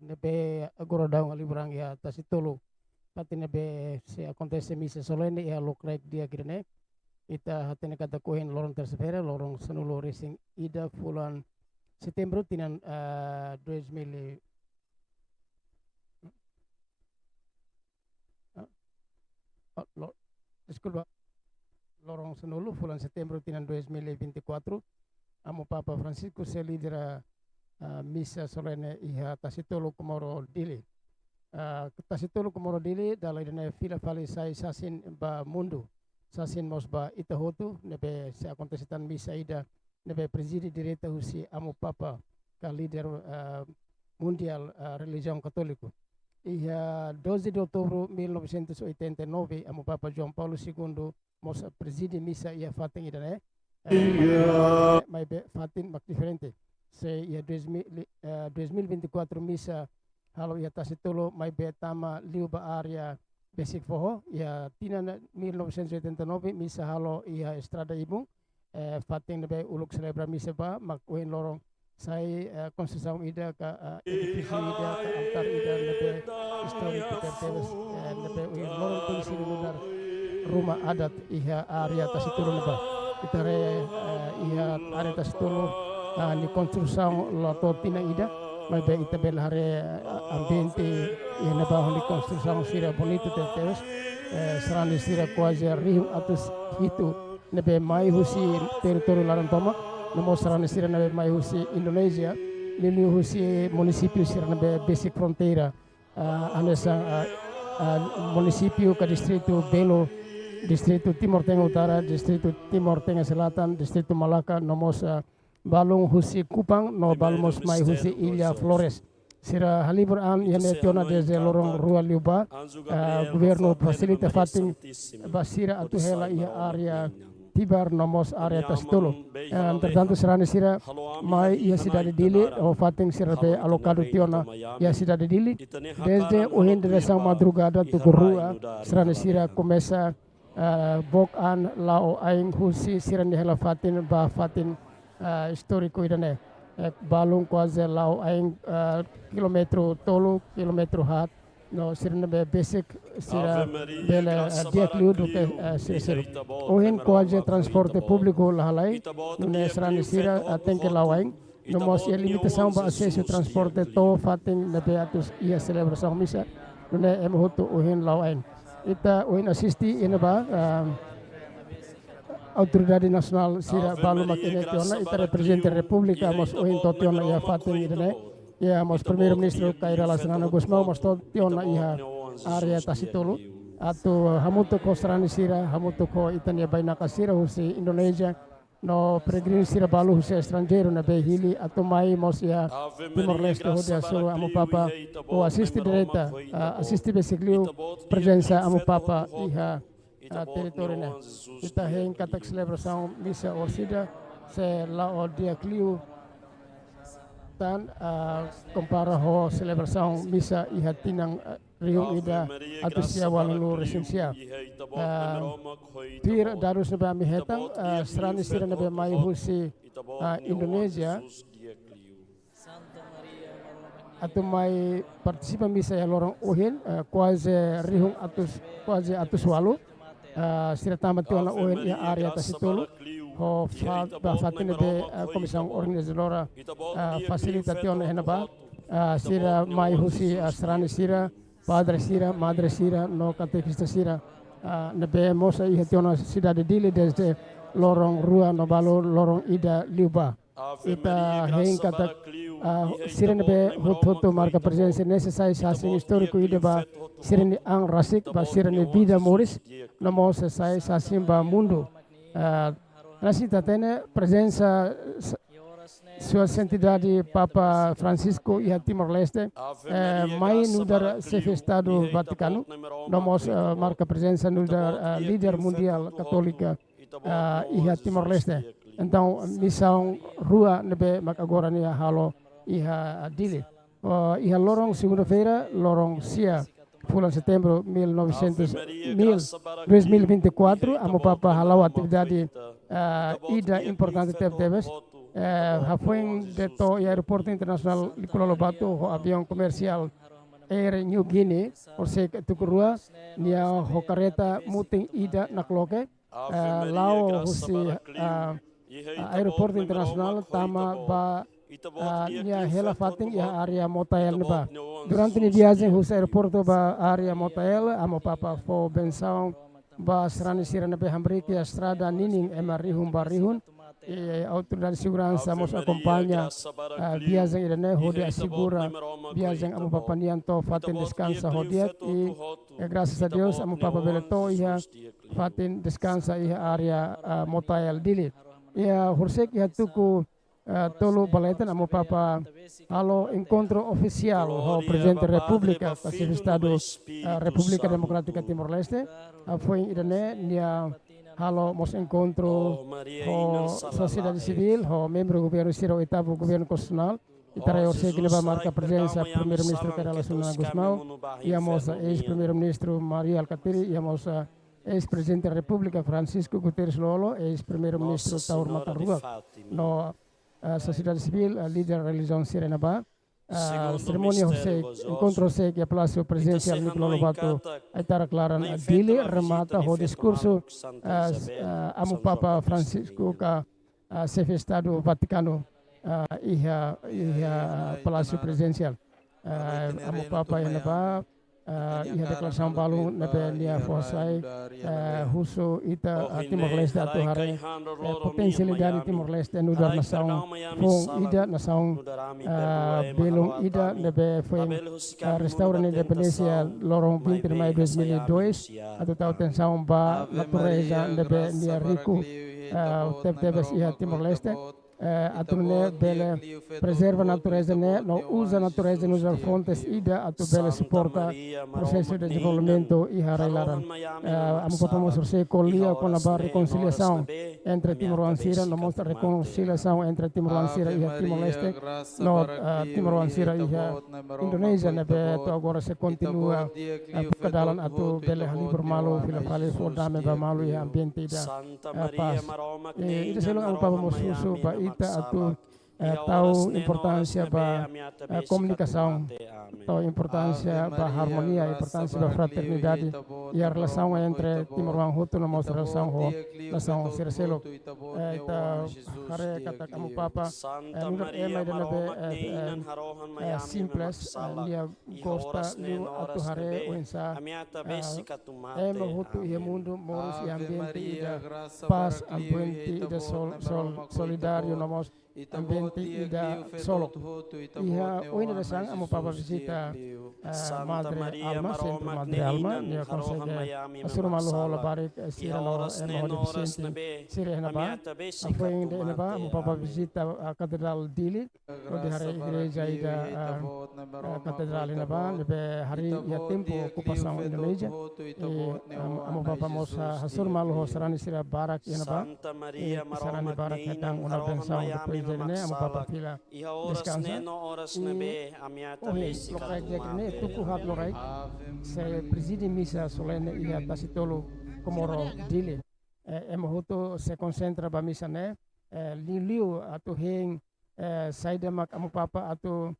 dia nebe agora daun ali berang ya tasitolo pati nebe se acontece misa solene ya lokrek dia kirene ita hatene kata kohen lorong tersevera lorong senulo racing ida bulan Setembro tinan 2000 desculpa lorong senulo bulan Setembro tinan 2024 amo Papa Francisco se lidera misa solene iha tasitolo komoro dili tasitolo komoro dili dalai dene fila fali sai sasin ba mundu sasin mosba itahotu nebe se acontecitan misa ida nebe presidi direta husi amo Papa ka líder mundial religião católico iha 12 de outubro 1989 amo Papa João Paulo II mos presidi misa ia fatin ida mai fatin mak diferente se ia 2024 misa halo ia tasitolo mai betama liuba area basic foho ia tina 1989 misa halo ia estrada ibung fatin nebe uluk celebra misa ba mak uin lorong sai konstrução ida ka edifício ida ka altar ida nebe histórico terteles nebe uin lorong polisi lunar rumah adat iha area tasitolo neba itare iha area tasitolo ni konstrução lato tina ida mas bem itabel hare ambiente e na barra de construção sira bonito terteus serane sira quase rio atus itu nebe mai husi território larantoma namo serane sira nebe mai husi Indonesia lili husi município sira nebe basic fronteira anessa município ka distrito Belo distrito Timor Tengah Utara distrito Timor Tengah Selatan distrito Malacca nomos balung husi Kupang no balmos mai husi Ilha Flores sira halibur an yane tiona desde lorong rua liuba governo facilita fating basira atu hela ia area tibar nomos area tasitolo tertanto serane sira mai ia sida dili o fating sira be alocado tiona ia sida dili desde o hende sang madrugada tu rua serane sira começa bok an lao aing husi sira ni hela fatin ba fatin histórico idane balung quase lau aing kilometro tolo kilometro hat no sirna be basic sira bele dia kliudu ke sir ohin quase transporte público lahalai ne srani sira atenke lau aing no mos ia limitação ba acesso transporte to fating ne be atus ia celebração misa ne emhoto ohin lau aing ita ohin assisti ina ba Autoridade Nacional sira balu makine tiona ita represente República mos oin to tiona ia fatin idene ia mos primeiro ministro Kaira Lasnana Gusmao mos to tiona ia area tasitolo atu hamuto ko strani sira hamuto ko itania baina kasira husi Indonesia no peregrino sira balu husi estrangeiro na behili atu mai mos ia Timor Leste hodia solo amo Papa o assisti direta assisti besikliu presença amo Papa iha território né kita hen kata celebração misa orsida se la dia kliu tan compara ho celebração misa ihatinang rio ida atusia walulu resensia tir darus nebe ami hetang serani sira nebe mai husi Indonesia atau mai partisipa misa ya lorong ohin quase rihung quase atus walu sira tamat tiona ohen ia area tasitolo ho fatin de comissão organizadora facilita tiona henaba sira mai husi serani sira padre sira madre sira no catequista sira nebe mosa ia tiona cidade dili desde lorong rua no balo lorong ida liuba ita hein kata sira nebe hutu marca presença necessária sasin histórico ida ba sira ni ang rasik ba sira ni vida moris namo sai sasin ba mundo nasi tatene presença sua santidade Papa Francisco e Timor Leste mai nudar chefe estado Vaticano namo marca presença nudar líder mundial católica e Timor Leste então missão rua nebe mak agora ni halo iha dili iha lorong segunda-feira lorong sia bulan Setembro 2024 amo Papa halau atividade ida importante teve Hafueng deto e aeroporto internasional di Kuala Batu ho avião comercial Air New Guinea or se tukurua nia ho kareta muting ida nakloke lao husi aeroporto internasional tama ba nia hela fating ya area motael neba durante ni viagem hus aeroporto ba area motael amo papa fo bensaung ba serani sirana be hambriki a strada nining emarihun barihun e autoridade de segurança nos acompanha viagem irene rodia segura viagem amo papa nianto fatin descansa rodia e graças a Deus amo papa beleto ia fatin descansa ia area motael dili ia hursek ia tuku tolo baletan amo papa halo encontro oficial ho presidente república Pacífico Estado República Democrática Timor-Leste foi irene nia halo mos encontro ho sociedade civil ho membro governo siro oitavo governo constitucional itara orse que leva marca presença primeiro-ministro Carla Sunana Gusmão íamos ex-primeiro-ministro Maria Alcatiri íamos ex-presidente da República Francisco Guterres Lolo ex-primeiro-ministro Taur Matarrua no sociedade civil líder religião Sirenaba cerimônia encontro se que a Palácio Presidencial Nicolau Lobato Aitara Claran Dili remata o discurso amo Papa Francisco ka chefe Estado Vaticano iha Palácio Presidencial amo Papa Yanaba iha declaração balu nebe nia fosai huso ita Timor-Leste atu hare potensialidade Timor-Leste nudar nação fong ida nação belum ida nebe foi restauran independência lorong 20 de maio 2002 atau tahu tensão ba natureza nebe nia rico tebes iha Timor-Leste atune bele preserva natureza ne no usa natureza nos fontes ida atu bele suporta processo de desenvolvimento e harailaran amo podemos ser colia com a reconciliação entre Timor-Leste no mostra reconciliação entre Timor-Leste e Timor-Leste no Timor-Leste e Indonesia ne be to agora se continua kedalan atu bele hali bermalu filafale fodame bermalu e ambiente ida paz itu selalu amo podemos susu ba ita atu tahu importância ba comunicação tahu importância ba harmonia importância ba fraternidade e a relação entre Timor-Leste Hutu na mostra relação Sirselo ita hare kata kamu papa nunat ema dana be simples dia gosta liu atu hare uinsa ema Hutu ia mundo morus e ambiente ida paz ambiente ida solidário na mostra ambiente ida solo iha oina dasang amo papa visita Madre Alma centro Madre Alma nia consegue asuro malu hola barik sira no deficiente sira henaba apa yang de henaba amo papa visita Katedral Dili di hari gereja ida Katedral henaba lebe hari ya tempo ocupação Indonesia amo papa mos asuro malu ho sarani sira barak henaba sarani barak hedang una bensaung ne amo papa fila descansa e tuku hat lorai se preside missa solene ia Tasitolo Komoro Dili emo Hutu se concentra ba missa ne liu atu heng saida mak amo papa atu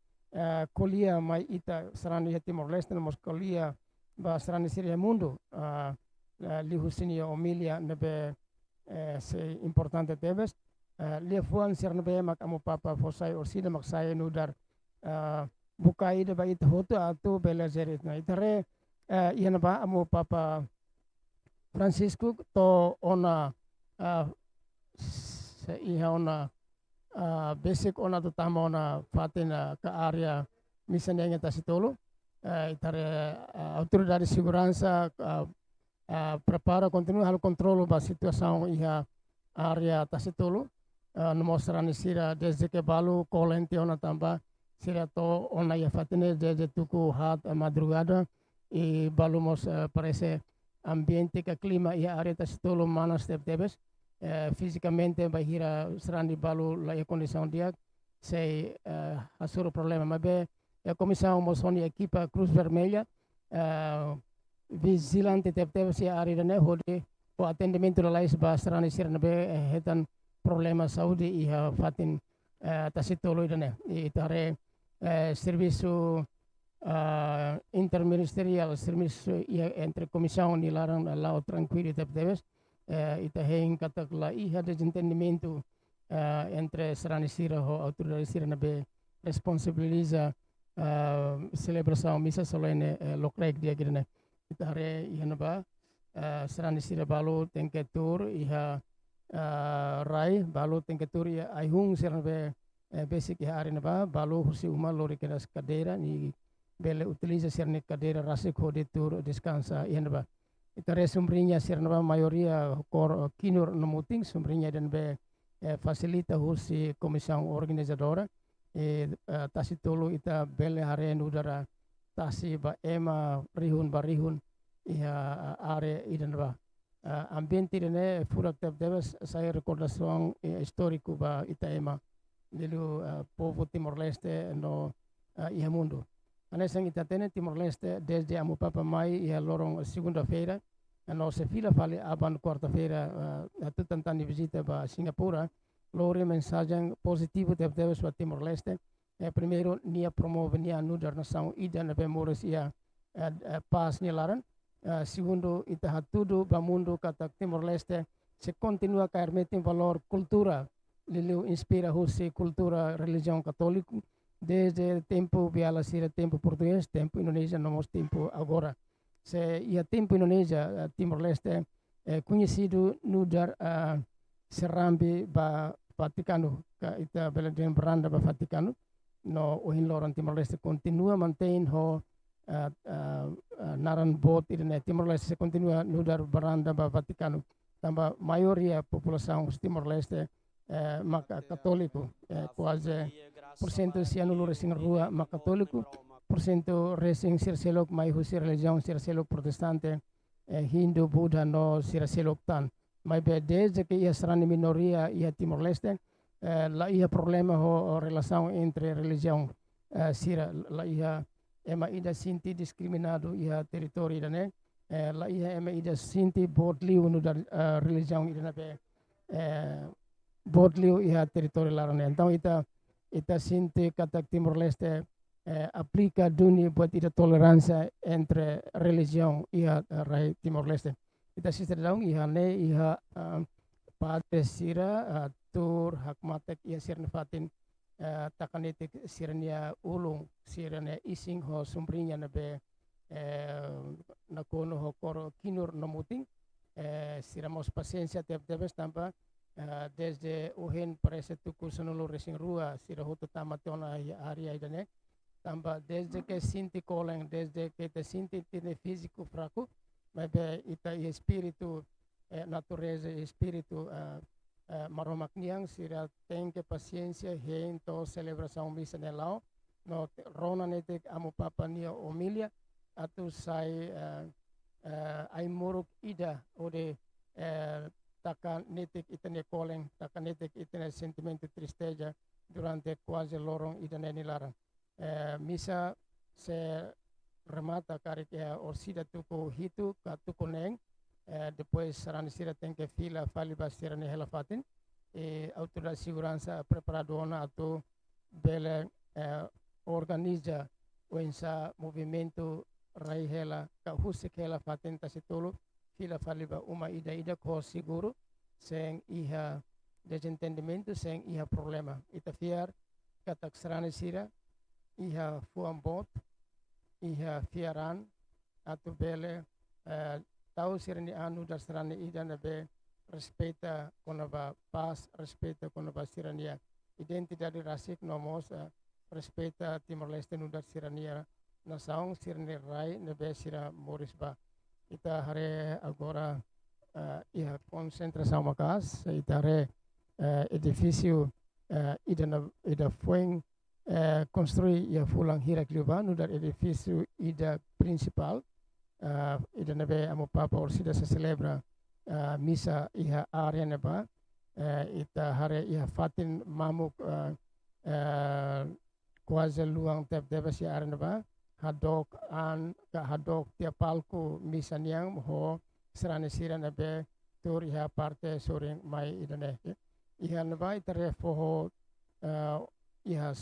kolia mai ita serani Timor-Leste mos kolia ba serani Siria mundo liu sini omilia nebe se importante tebes lia fuan sirnabe mak amo papa fosai orsida mak saya nudar bukai de bait Hutu atu bela jerit na itare iana ba amo papa Francisco to ona se iha ona basic ona to tama ona fatina ka area misalnya yang Tasitolo itare autoridade de segurança prepara continua hal controlo ba situação iha area Tasitolo no mostrando sira desde que balu colente ona tamba sira to ona ya fatene desde tuku hat madrugada e balu mos parece ambiente que clima e área Tasitolo manas tebes fisicamente bahira serandi balu la condição dia sei asuro problema mabe a comissão mosoni equipa Cruz Vermelha vigilante tebes e área ne hode o atendimento la lais ba serandi sira be hetan problema saúde e fatin tasitolo idane itare serviço interministerial, serviço entre comissão e larang lao tranquilo tepteves ita hein katak la iha desentendimento entre serani sira ho autoridade sira na be responsabiliza celebração missa solene lokrek dia kirne itare iha na ba serani sira balu tengketur iha rai balu tengketur iha aihung sira be basic iha ari na ba balu husi uma lori keras cadeira ni bele utiliza sirne cadeira rasik ho detur descansa iha na ba itare sumbrinya sirna ba maioria kor kinur nomuting sumbrinya dan be facilita husi comissão organizadora tasi tolu ita bele hare udara tasi ba ema rihun barihun iha are idan ba ambiente dene furak tep debes saya recordação histórico ba ita ema lilu povo Timor Leste no iha mundo anesang ita tene Timor Leste desde amu papa mai iha lorong segunda-feira no se fila fale aban quarta-feira tu tentando visita ba Singapura lore mensagem positivo tep debes ba Timor Leste primeiro nia promove nia nudar nação ida na bemoris ia paz ni laran segundo ita hatudo ba mundo kata Timor Leste se continua cair metem valor cultura lilu inspira husi cultura religião católico desde tempo biala sira tempo português tempo Indonesia nomos tempo agora se ia tempo Indonesia Timor Leste conhecido nudar serambi ba Vaticano ka ita belen beranda ba Vaticano no ohin loran Timor Leste continua mantém ho naran bot irene Timor Leste se continua nudar beranda ba Vaticano tamba maioria população Timor Leste maka católico quase porcento se anulou resing rua maka católico porcento resing sirselok mai husi religião sirselok protestante Hindu Buddha no sirselok tan mai be desde que ia serani minoria ia Timor Leste la ia problema ho relação entre religião sira la ia ema ida sinti discriminado ia território dane la ia ema ida sinti bodliu no da religião ida be bodliu ia território larane então ita sinti kata Timor Leste aplica dunia buat ida toleransia entre religião ia rai Timor Leste ita sister daung iha ne iha padre sira tur hakmatek ia sirne fatin takanitik sirnia ulung sirne ising ho sumbrinya nabe nakono ho koro kinur nomuting siramos paciência tebes tampa desde uhen parece tuku sonolo resing rua sira hoto tamatona hari aidane tamba desde que sinti koleng desde que te sinti tine físico fraco mas ita espírito natureza espírito maromak niang sira tem que paciência hento celebração missa nelau no rona netek amu papa nia homilia atu sai ai moruk ida ode taka netek itane koleng taka netek itane sentimento tristeza durante quase lorong idane nilarang misa se remata karik orsida tuku hitu ka tuku neng depois serán sira tem que fila fali basira ne hela fatin autoridade segurança preparadona atau bele organiza o insa movimento rai hela ka husik hela fatin tasitulu fila fali ba uma ida ko seguro sem iha desentendimento sem iha problema ita fiar katak serane sira iha fuambot iha fiaran atau bele tahu sirni anu dar serani idana be respeita konaba paz respeita konaba sirania identidade rasik nomos respeita Timor Leste nu dar sirania nasaung sirni rai nebe sira morisba ita hare agora iha concentração makas ita hare edifício ida fueng construir ia fulang Hiraklioba nu dar edifício ida principal ida nebe amo papa orsida se celebra misa iha area neba ita hare iha fatin mamuk quase luang tep debes ya area neba hadok hadok tiap palku misa niang ho serane sira nebe tur iha parte soring mai idane iha neba ita refoho ia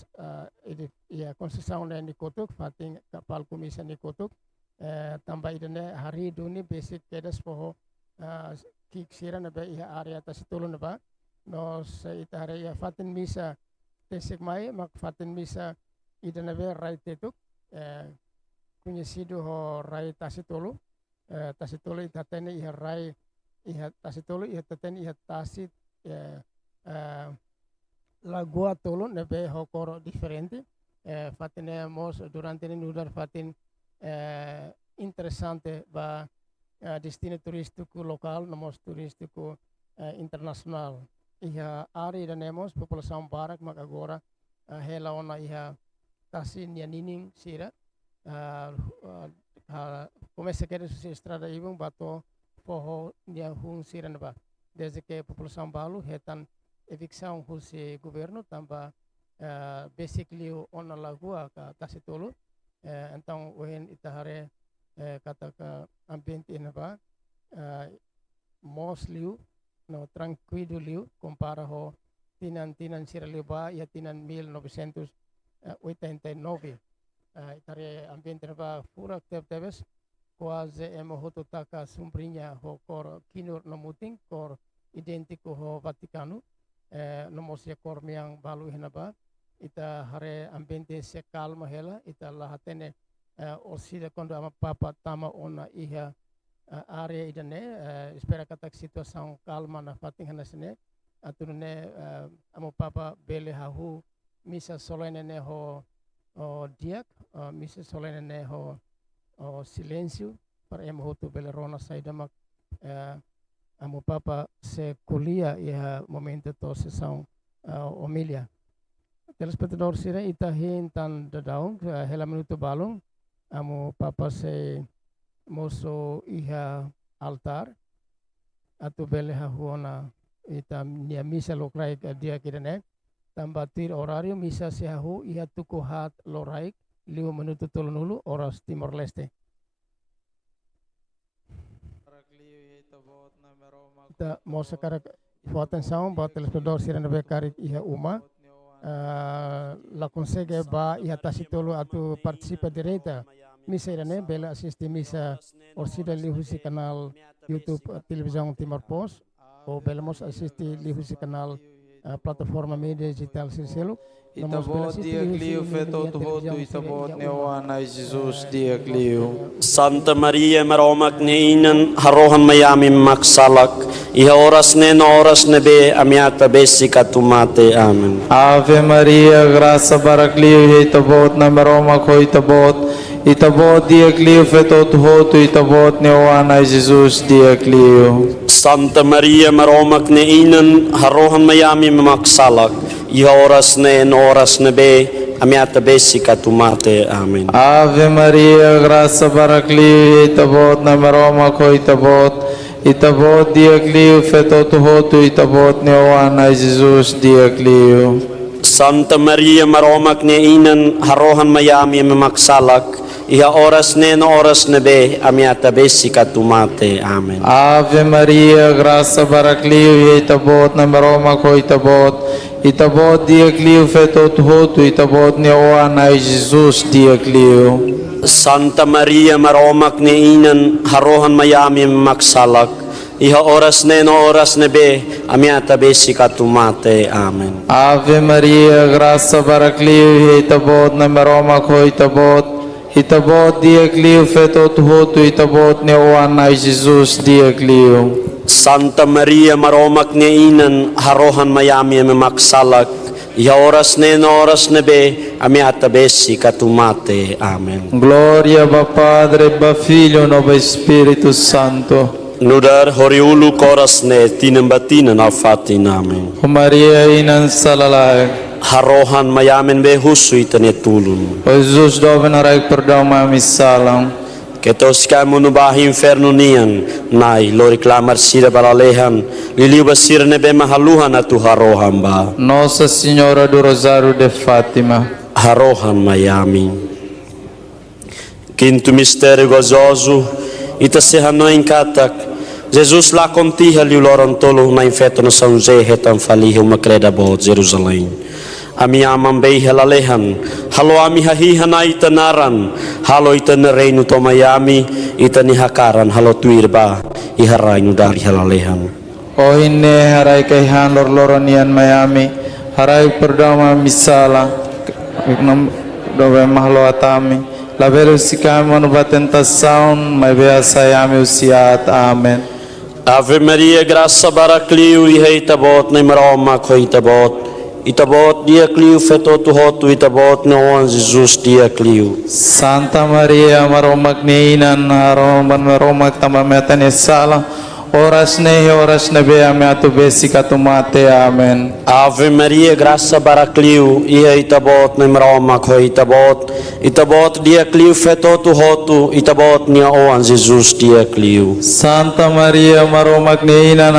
construção ni kotuk fating kapal komisa ni kotuk tambah idane hari duni basic kedas poho kik sira na ba ia area tasitulo na ba nos itare ia fatin misa tesik mai mak fatin misa idane be rai tetuk conhecido ho rai tasitulo tasitulo itatene ia rai ia tasitulo ia tatene ia tasit Lagoa Tolo nebe hokoro diferente fatine mos durante ni nudar fatin interessante ba destino turístico local nomos turístico internacional iha ari danemos população barak mak agora hela ona iha tasi nianining sira começa a se estrada ibung bato poho nia hung sira ba desde que população balu hetan evicção husi governo tamba basically ona lagoa ka tasitolo então ohen itahare kata ka ambiente na ba mos liu no tranquilo liu compara ho tinan sira liu ba ya tinan 1989 itare ambiente na ba pura teves quase emohoto taka sumbrinha ho cor kinur no muting cor idêntico ho Vaticano nomos ya kormiang balu hinaba ita hare ambiente se calma hela ita lahatene osida quando ama papa tama ona iha area idane espera kata situação calma na fating hanasne atunne amo papa bele hahu misa solene ne ho diak misa solene ne ho silêncio para emohoto bele rona saidamak amo papa se kulia ia momento to sessão homilia telespectador sira ita hintan dadaung hela minuto balung amo papa se moso iha altar atu bele hahuona ita nia misa lokraik dia kirane tambatir horario misa se hahu iha tuku hat loraik 5 minuto tolonulu horas Timor Leste ta mosa karak atenção ba telespectador sira na bekarit iha uma la consegue ba iha tasitolo atu participa direita misa irane bela assiste misa orsida lihusi canal YouTube televisão Timor Post ou bela mos assiste lihusi canal plataforma media digital Sincelo Itabot dia clio feto tuhotu itabot newana Jesus dia clio Santa Maria maromak neinan harohan mayami maksalak iha oras nebe amiata besika tumate amen. Ave Maria graça para clio itabot na maromak ho itabot dia clio feto tuhotu itabot newana Jesus dia clio Santa Maria maromak neinan harohan mayami maksalak iha oras nebe amiata besika tumate amen. Ave Maria graça para clio itabot na maromak ho itabot dia clio feto tuhotu itabot newana Jesus dia clio Santa Maria maromak neinan harohan mayami maksalak iha oras nebe amiata besika tumate amen. Ave Maria graça para clio itabot na maromak ho itabot dia clio feto tuhotu itabot newana Jesus dia clio Santa Maria maromak neinan harohan mayami maksalak iha oras nebe amiata besika tumate amen. Ave Maria graça para clio itabot na maromak ho itabot dia clio feto tuhotu itabot newana Jesus dia clio Santa Maria maromak neinan harohan mayami maksalak iha oras nebe amiata besika tumate amen. Glória ao Padre, ao Filho e ao Espírito Santo. Nudar horiulu koras tinambatinan alfatin amen. Maria inan salalay. Harohan mayamin be husu itane tulun. O Jesus dove na raik perdão mami salam. Ketos kamu nubahi inferno nian nai lo reclamar sira baralehan liliu basir nebe mahaluhan atu harohan ba. Nossa Senhora do Rosário de Fátima. Harohan mayami. Quinto mistério gozoso ita sehano em katak Jesus lá contiha liu loron tolo na infeto na São José hetan falihu macreda bo Jerusalém. ami amambay halalehan, halo ami hahihana itanaran, halo itan reino tomayami, itan hakaran, halo tuirba, iharay no dari halalehan. O hinne haray kay han lorloron yan mayami, haray perdama misala, dobe mahlo atami, labelo sikami manubaten tasaun, may sayami usiat, amen. Ave Maria, graça baracliu, e rei tabot, nem maroma coi tabot. Itabot dia cliu feto tu hotu itabot no Jesus dia cliu. Santa Maria maromak niinan maromak tamametan esala oras nebe ame atu besika tumate, amen. Ave Maria, graça baracliu, e rei tabot, nem maroma coi tabot. Itabot dia cliu feto tu hotu itabot no Jesus dia cliu. Santa Maria maromak niinan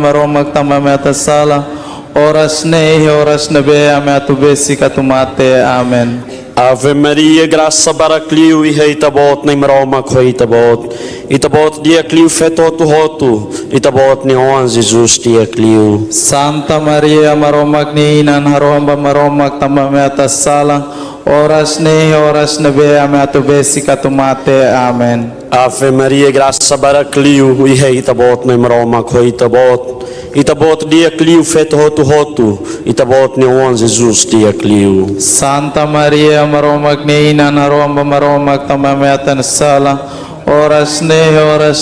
maromak tamametan sala oras nebe ame atu besika tumate, amen. Ave Maria, graça baracliu, e rei tabot, nem maroma coi tabot. Itabot dia cliu feto tu hotu itabot no Jesus dia cliu. Santa Maria maromak niinan maromak tamametan sala oras nebe ame atu besika tumate, amen. Ave Maria, graça baracliu, e rei tabot, nem maroma coi tabot. Itabot dia cliu feto hotu itabot no Jesus dia cliu. Santa Maria maromak niinan maromak tamametan sala oras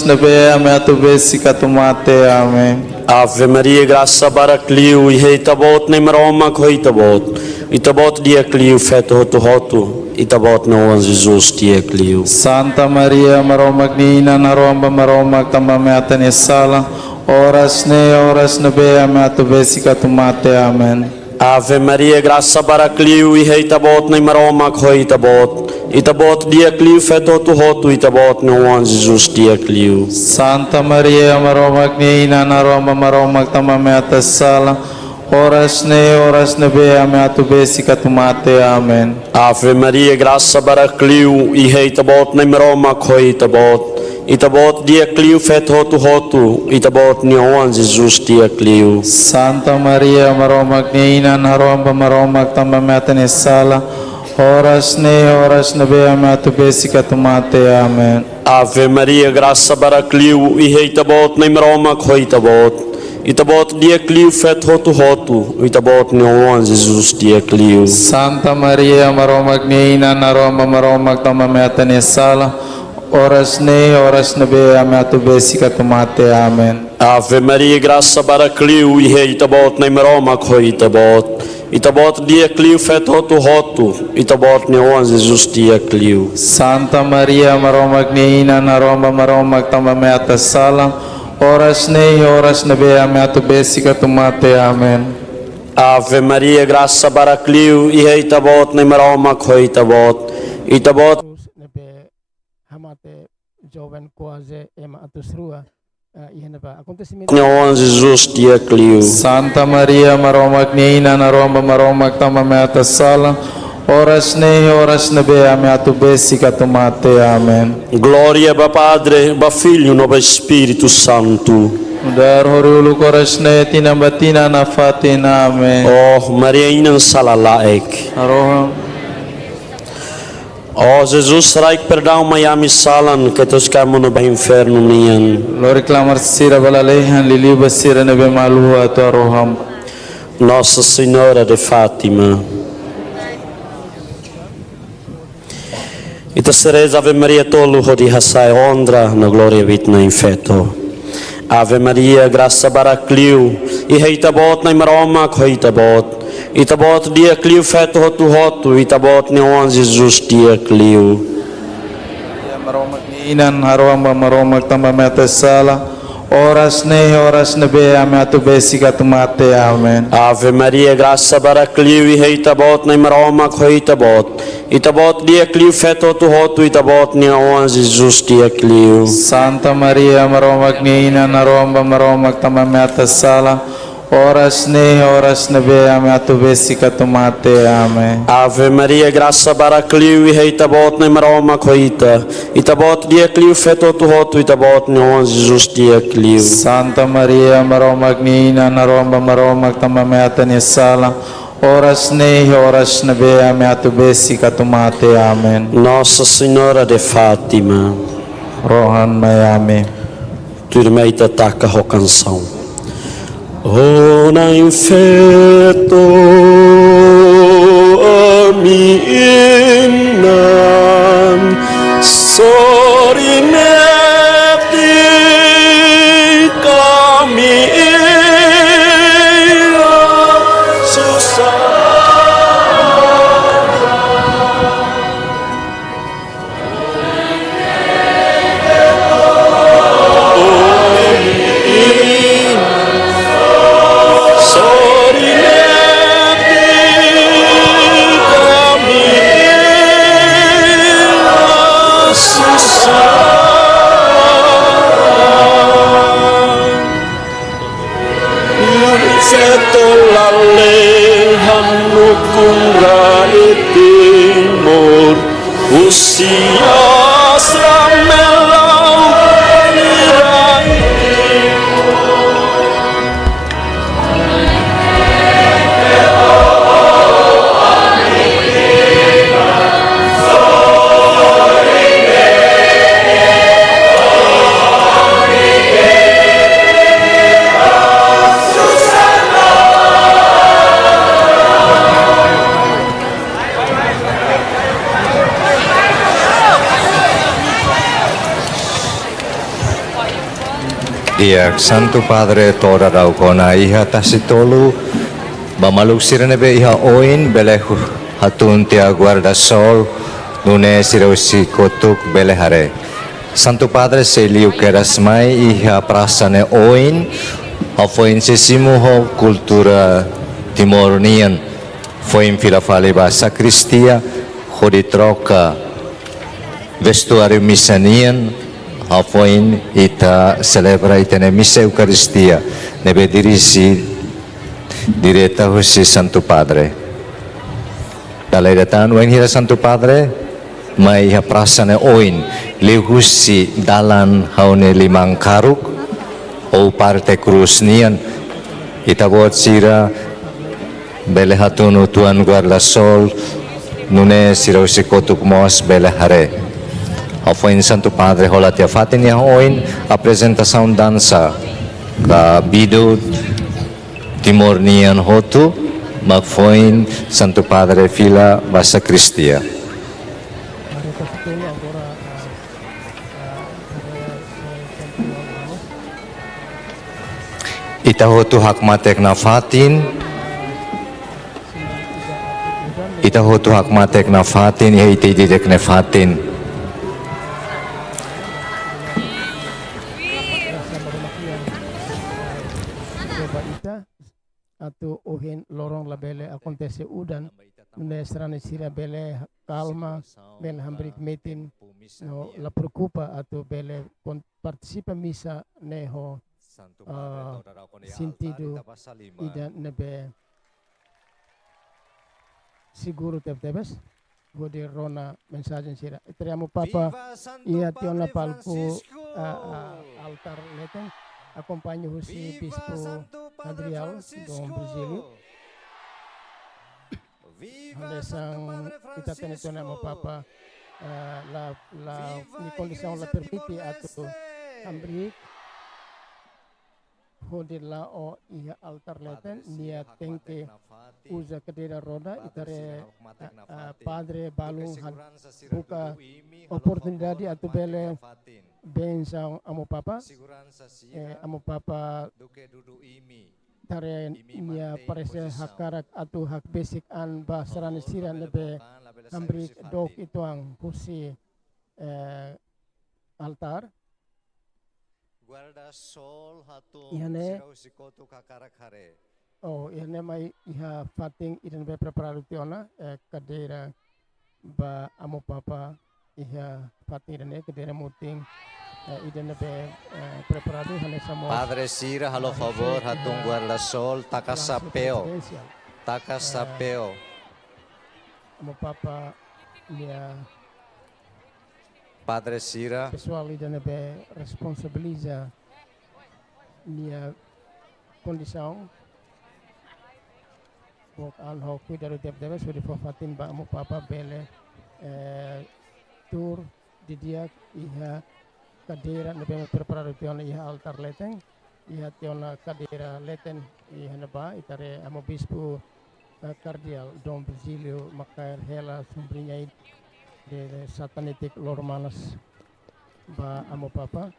nebe ame atu besika tumate, amen. Ave Maria, graça baracliu, e rei tabot, nem maroma coi tabot. Itabot dia cliu feto hotu itabot no Jesus dia cliu. Santa Maria maromak niinan maromak tamametan sala oras nebe ame atu besika tumate, amen. Ave Maria, graça baracliu, e rei tabot, nem maroma coi tabot. Itabot dia cliu feto hotu itabot no Jesus dia cliu. Santa Maria maromak niinan maromak tamametan sala oras nebe ame atu besika tumate, amen. Ave Maria, graça baracliu, e rei tabot, nem maroma coi tabot. Itabot dia cliu feto hotu itabot no Jesus dia cliu. Santa Maria maromak niinan maromak tamametan sala oras nebe ame atu besika tumate, amen. Ave Maria, graça baracliu, e rei tabot, nem maroma coi tabot. Itabot dia cliu feto hotu itabot no Jesus dia cliu. Santa Maria maromak niinan maromak tamametan sala oras nebe ame atu besika tumate, amen. Ave Maria, graça baracliu, e rei tabot, nem maroma coi tabot. Itabot dia cliu feto hotu itabot no Jesus dia cliu. Santa Maria maromak niinan maromak tamametan sala oras nebe ame atu besika tumate, amen. Ave Maria, graça baracliu, e rei tabot, nem maroma coi tabot. Itabot nebe hamate joven quase ema atusrua ihana ba acontecimento no Jesus dia cliu. Santa Maria maromak niinan maromak tamametan sala oras nebe ame atu besika tumate, amen. Glória ba Padre, ba Filho, no ba Espírito Santo. Dar horulu koras tinambatina na fatina, amen. Oh Maria inang salalaek. Aroham Oh Jesus, será que perdão Miami salan que tos kamu no ba inferno niyan. lo reclamar sira balalehan liliba sira nebe maluha atu aroham. Nossa Senhora de Fátima. Ita seres Ave Maria tolu hodi hasai ondra na glória vitna infeto. Ave Maria, graça baracliu, e rei tabot na maroma coi tabot. Itabot dia cliu feto hotu itabot no Jesus dia cliu. Maromak niinan maromak tamametan sala oras nebe ame atu besika tumate, amen. Ave Maria, graça baracliu, e rei tabot na maroma coi tabot. Itabot dia cliu feto hotu itabot no Jesus dia cliu. Santa Maria maromak niinan maromak tamametan sala oras nebe ame atu besika tumate, amen. Ave Maria, graça baracliu, e rei tabot na maroma coita. Itabot dia cliu feto hotu itabot no Jesus dia cliu. Santa Maria maromak niinan maromak tamametan sala Oras nehi, oras na beame atu besi katumate. Amen. Nossa Senhora de Fátima, Rohan mayame. turmeita taca ho canção. Ona infeto aminam sorineti camia susah. Timur usia sramelau nirai. Dia Santo Padre tora rau kona iha tasitolu bamaluk sirenebe iha oin bele hatun tia guarda sol nune sirausi kotuk bele hare. Santo Padre seliu kerasmai iha prasane oin afoin sesimu ho kultura timornian foin filafale ba sakristia hoditroka vestuário missanian apoin ita celebra itene missa Eucaristia nebe dirisi direta husi Santo Padre. Dalai datan wen hira Santo Padre mai ha prasane oin liu husi dalan haune limang karuk o parte krusnian ita buat sira bele hatunu tuan guarda sol nune sira husi kotuk mos bele hare. Afoin Santo Padre rola tia fatin ya oin apresentação dança ka bidu timornian hotu magfoin Santo Padre fila basa Kristia. Ita hotu hakmatek na fatin. Ita hotu hakmatek na fatin ya ite didek ne fatin. Atau ohin lorong labele acontece udan nesrane sira bele calma bele hambrik metin no la preocupa atau bele participa misa neho sentido ida nebe seguro tebes gode rona mensagem sira teriamo papa ia tiona palco altar leten acompanho o bispo Adriel do Brasil. Alessang kita tenetona mo papa la ni condição la permite atau ambri hodir la o ia altar leten nia tengke usa cadeira roda itare padre balung buka oportunidade atau bele benção amo papa tare nia parece hakarak atau hak basic an basarane siran lebe ambri dok itu ang kursi altar Guarda sol hatu ihane sikotu kakarak hare. oh ihane mai iha fating idan be preparado tiona cadeira ba amo papa iha fating idan cadeira muting idan be preparado hane samo Padre Sira halo favor hatung guarda sol takasapeo amo papa nia Padre Sira pessoal idan be responsabiliza nia condição Wok an ho kuidaru tep-tepes sudi fofatin ba amo papa bele tur didiak iha kadera nebe preparado tiona iha altar leteng iha tiona kadera leten iha neba itare amo bispo cardial Dom Virgilio Macair Hela sombrinya de satanitic Lormanas ba amo papa.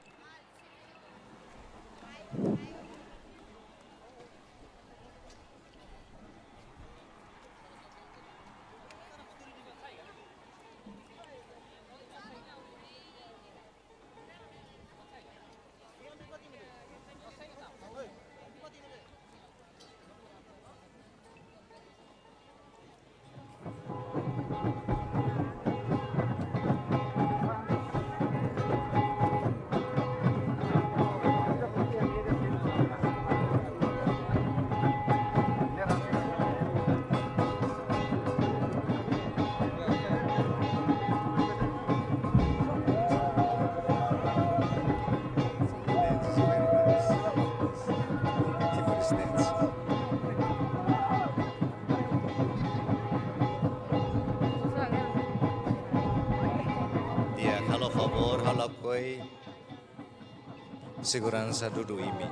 Dia kalau favor halap ko'y segurança dudu imi.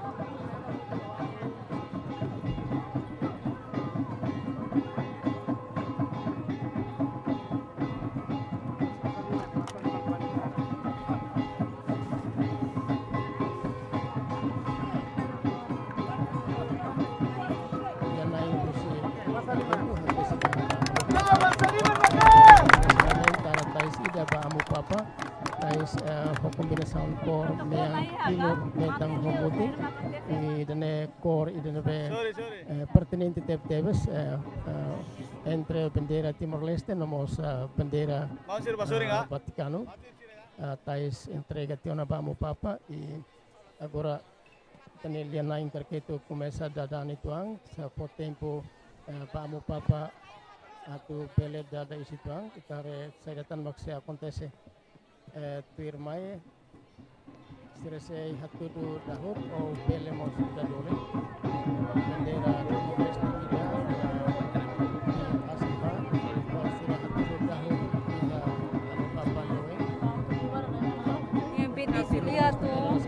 Kombinasyon kor meyang timur metang homuti idane kor idane be pertinente tep-tepes entre bendera Timor Leste nomos bendera Vaticano tais entrega tiona ba amo papa e agora tane liana interketo começa dadani tuang sa po tempo ba amo papa atu pele dada isi tuang itare saya datang maksia acontece tuirmai sirese hatudu dahur o pele mos dadole bendera Timor Leste ida aspa o sira hatudu dahur ida amo papa loe Yang benisi lihat tuh.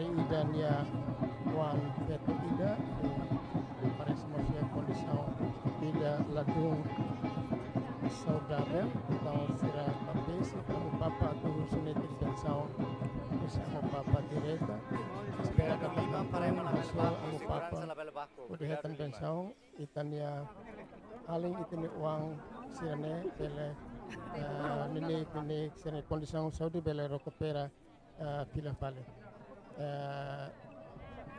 Ida nia wan veto ida parece mostrar condição ida ladung saudável então será cabeça como papa tudo sunete pensão amo papa direita espera que amo papa udah pensão itania aling itini uang sirene pele nini sirene condição saúde bele recupera pila vale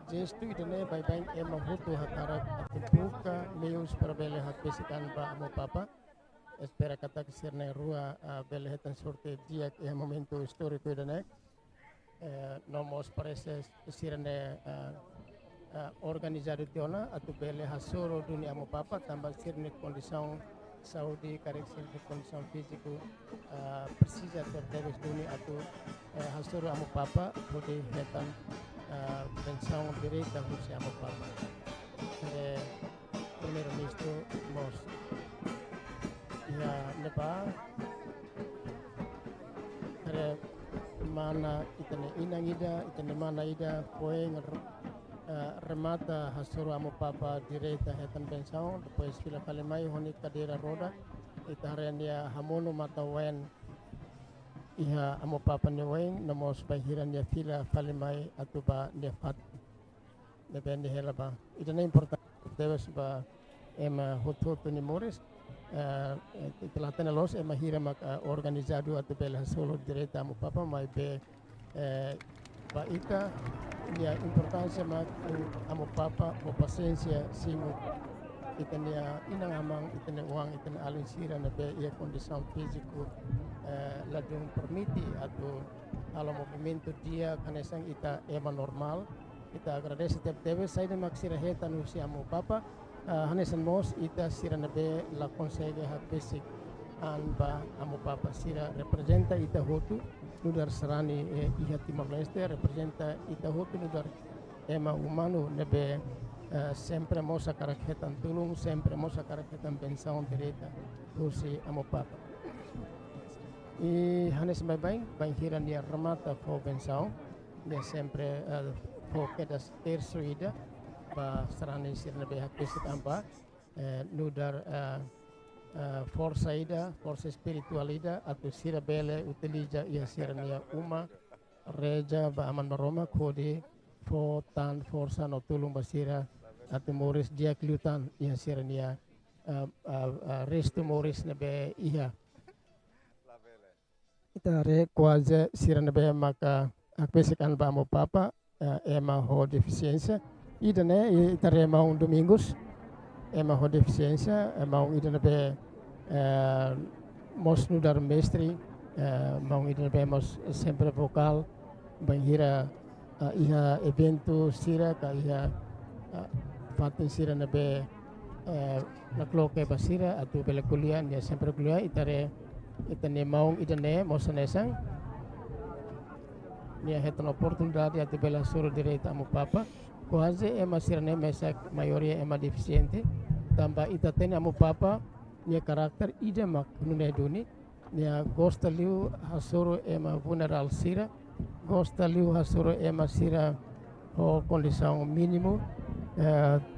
gesto idane bye-bye ema hutu hakarap atupuka meus para bele hat besikan ba amo papa espera kata kisirne rua bele hetan sorte dia e momento histórico idane nomos parece sirne organizado tiona atu bele hasoro dunia amo papa tambah sirne condição saúde correção de condição físico precisa ter deves dunia atu hasoro amo papa pode hetan pensão direita Rusia amo papa primeiro-ministro mos ya Nepal mana itane inang ida itane mana ida poe remata hasoro amo papa direita hetan pensão depois fila kali mai honi cadeira roda itaren ya hamono mata wen iha amo papa ni wen nomos bahiran ya fila kali mai atuba nefat depende hela ba itane importante debes ba ema hoto ni mores telah los ema hira mak organizado atubel hasolo direita amo papa mai be ba ita a importância mak amo papa o paciência singo itania inang amang itania uang itania alin sira na be ia condição físico ladung permiti atau kalau movimento dia kanesang ita ema normal ita agradece tebe saida mak sira hetan usi amo papa hanesan mos ita sira nabe la consegue ha basic anba amo papa sira representa ita hotu nudar serani iha Timor Leste representa ita hotu nudar ema umano nabe sempre mosa karakhetan tulung sempre mosa karakhetan pensão direita usi amo papa e hanes bem hira nia remata fo pensão dia sempre fo kedas terço ida ba serani sirna be hak basic amba nudar força ida força espiritual ida atau sira bele utiliza ia sirnia uma reja ba aman maroma kode fo tan força no tulung basira atau moris dia klutan ia sirnia resto moris nebe iha ita re quase sirna be maka akbesikan ba mo papa ema ho deficiência ida ne ita re mau domingos ema ho deficiência mau ida be mos nudar mestre mau ida be mos sempre vocal banhira iha evento sira ka iha fatin sira nabe na kloke basira atau bela kuliah dia sempre kuliah itare itane mau idane mosanesang nia hetan oportunidade atau bela suruh direita amo papa quase ema sirane mesak maioria ema deficiente tamba itatene amo papa nia karakter ide mak nune duni nia gosta liu hasuru ema vulneral sira gosta liu hasuru ema sira o condição mínimo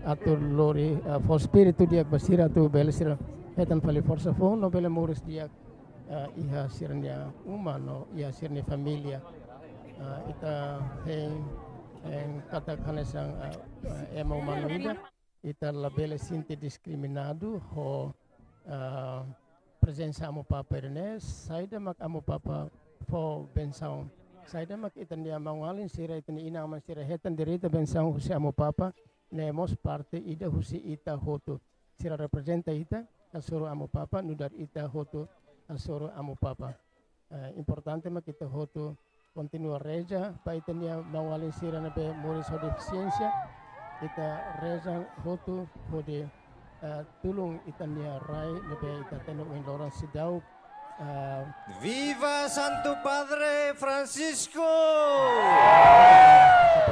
atau lori for spiritu dia basira tu bela sira hetan fali força fo no bela moris dia iha sirnya umano iha sirnya familia ita katakan sang ema umano ida ita la bela sinti discriminado ho presença amo papa irene saida mak amo papa fo benção saida mak itan dia mangalin sira itan ina man sira hetan dirita benção husi amo papa nemos parte ida husi ita hoto sira representa ita asoro amo papa nudar ita hoto asoro amo papa importante mak ita hoto continua reja pa ita nia mangalin sira nabe moris ho deficiência ita reja hoto hode tulung ita nia rai nabe ita teno in loran sidau Viva Santo Padre Francisco!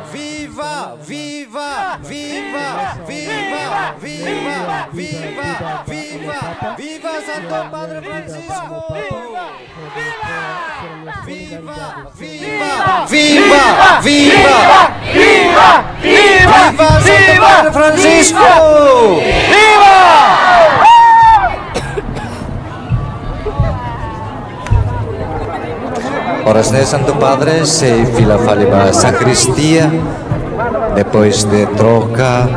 Viva, viva, viva, viva, viva, viva, viva, viva Santo Padre Francisco! Viva, viva, viva, viva, viva, viva, viva Santo Padre Francisco! Viva! Orasne Santo Padre se fila faliba sacristia, depois de troca,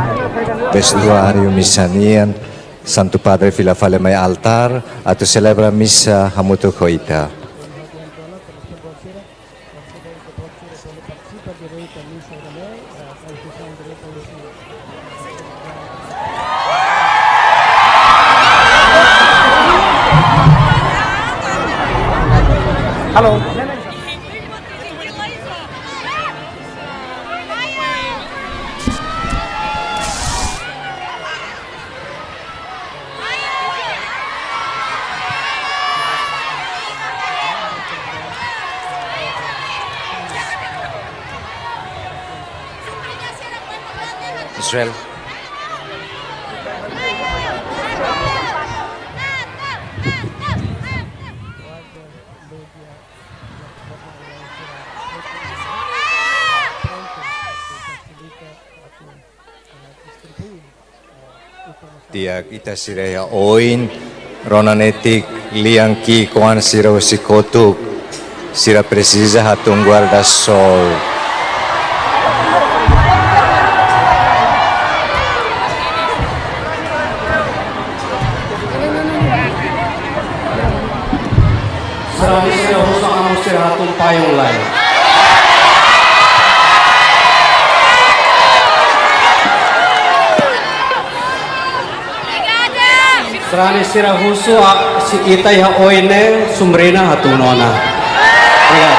vestuário, missanian, Santo Padre fila fale mai altar, atau celebra missa hamuto koita. halo Israel. Tiak ita sireya oin ronanetik liangki kuan siro sikotuk sira precisa hatung guarda sol. Serang sira husak amo sira hatung payung lain. Serani sira husu si ita ya oine sumrena hatung nona. Obrigado.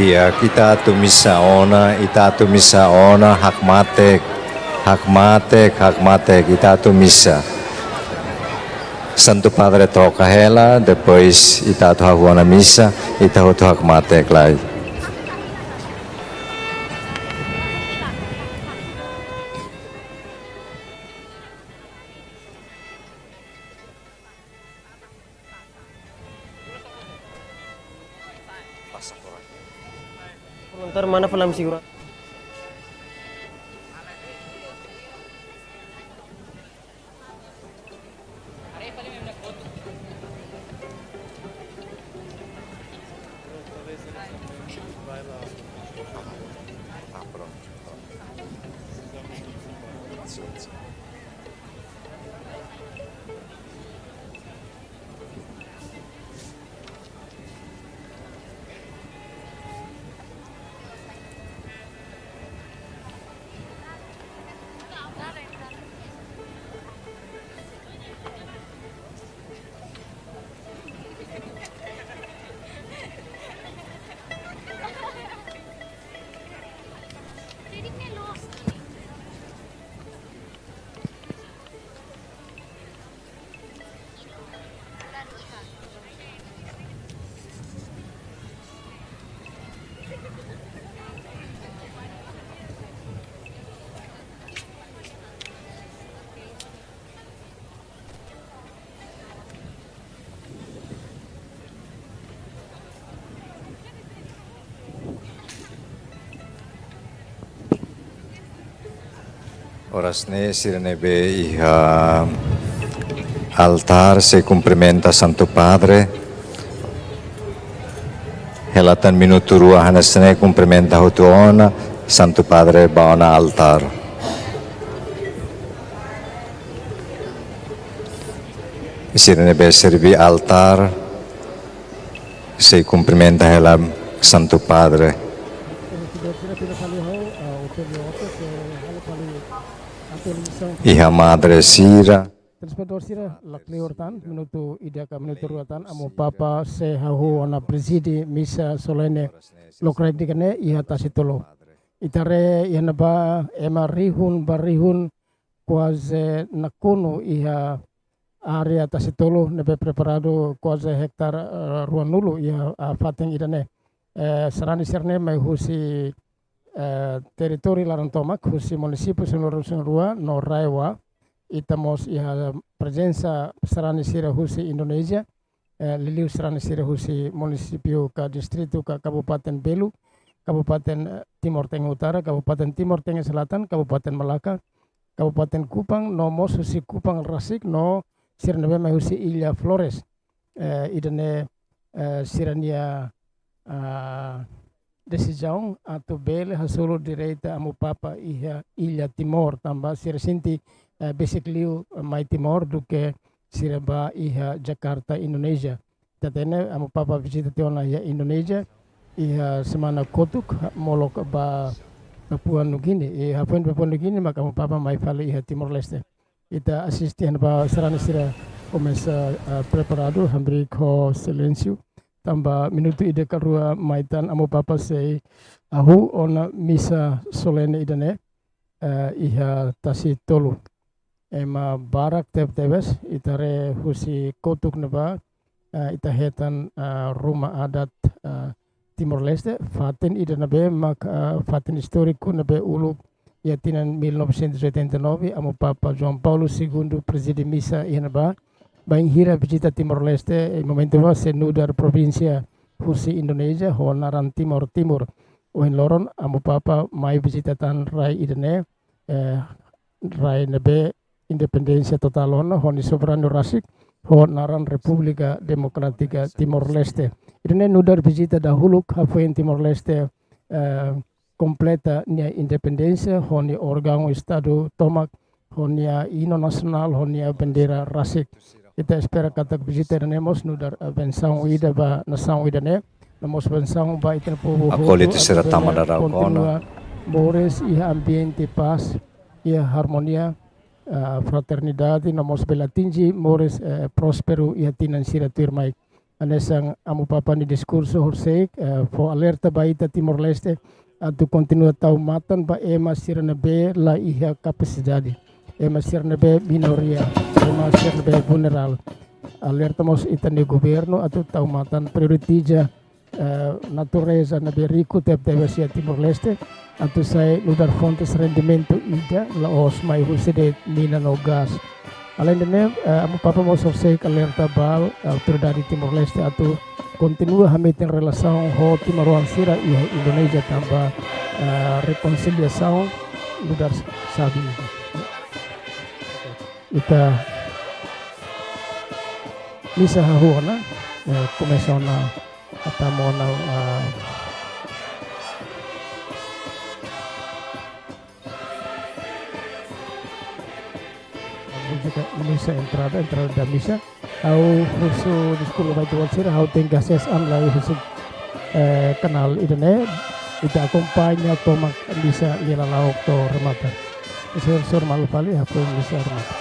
Dia kita tu misa ona, ita tu misa ona, hak matek, ita tu misa. Santo Padre toca ela, depois ita tu hago na misa, ita tu hak matek lai. Ntar mana film siguran? Orasne sirenebe iha altar se cumprimenta Santo Padre. Helatan minuto rua hanasne cumprimenta hutuona Santo Padre baona altar. Sirenebe servi altar se cumprimenta helam Santo Padre. Iha Madre Sira. Telespectador sira lakli hortan minuto idaka minuto ruatan amo papa se hahu ona presidi misa solene lokrai dikane iha tasitolo. Itare iha ba ema rihun barihun quase nakuno iha area tasitolo nebe preparado quase hektar ruanulu iha faten idane serani serne mai husi teritori Larantomak husi municipio Senurua no Raiwa itamos iha presença serani sira husi Indonesia liliu serani sira husi municipio ka distrito ka Kabupaten Belu, Kabupaten Timor Tengah Utara, Kabupaten Timor Tengah Selatan, Kabupaten Malaka, Kabupaten Kupang, no mos husi Kupang Rasik, no sirnebe mai husi Ilha Flores idane sirania decisão atau bele hasulu direita amu papa iha Ilha Timor tambah sirasinti basically mai Timor duke siraba iha Jakarta Indonesia. Tatene amu papa visita tiona iha Indonesia iha semana kotuk molok ba Papua Nugini iha Papua Nugini maka amu papa mai fale iha Timor Leste. Ita asistian ba serana sira começa preparado hambri ko silêncio tambah minuto ide karua maitan amu papa sei ahu ona misa solene idane iha tasi tolu ema barak tebes itare husi kotuk neba ita hetan rumah adat Timor Leste fatin idana be mak fatin historiku nebe ulu yatinan 1979 amu papa João Paulo II presidi misa ihanaba Baing hira visita Timor Leste momento va se nudar provincia husi Indonesia ho naran Timur oin loron amo papa mai visitatan rai idene rai nebe independensia total ona honi soberano rasik ho naran Republika Demokratika Timor Leste. Idene nudar visita dahulu hafoin Timor Leste completa nia independensia honi organo estado tomak honia hino nasional honia bendera rasik. Kita espera kata visita nemos nudar bensang ida ba nasang ida ne namos bensang ba itin po Acolito será tamada rau kona. Bores iha ambiente paz iha harmonia fraternidade namos belatinji mores prospero iha tinansira turmai anesang amu papa ni diskurso horsek fo alerta ba ita Timor Leste atu continua tau matan ba ema sirana be la iha capacidade ema sirana be minoria ema sirana be vulneral alertamos ita ni governo atu tau matan prioritiza natureza na be rico tep sia Timor Leste atu sai nudar fontes rendimento ida la os mai husede mina no gas além dene amu papa mo sorsek alerta bal autoridade Timor Leste atu continua hamit em relação ho Timor Sira e Indonesia tambah reconciliação nudar sabi ita misa hahuana começou na atamona música misa entrada da misa ao russo diskurso vai tuan sira ao tem gases anlai russo canal idene ita acompanha tomak misa lila lauk to remata sur malu pali hapo misa remata.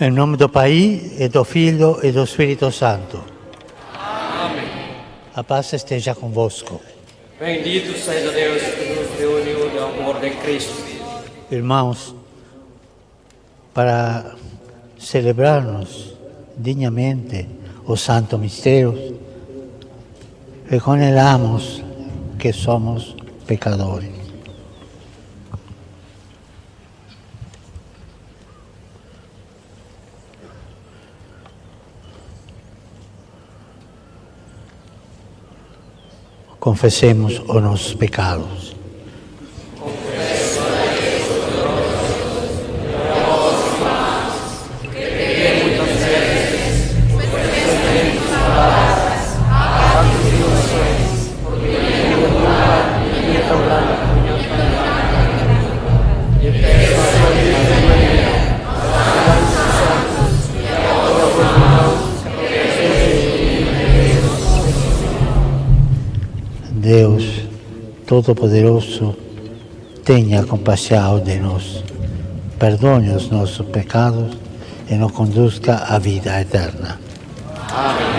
Em nome do Pai, e do Filho e do Espírito Santo. Amém. A paz esteja convosco. Bendito seja Deus que nos reuniu no amor de Cristo. Irmãos, para celebrarmos dignamente os santos mistérios, reconhecemos que somos pecadores. Confessemos os nossos pecados. Deus Todo-Poderoso, tenha compaixão de nós, perdoe os nossos pecados e nos conduzca à vida eterna. Amém.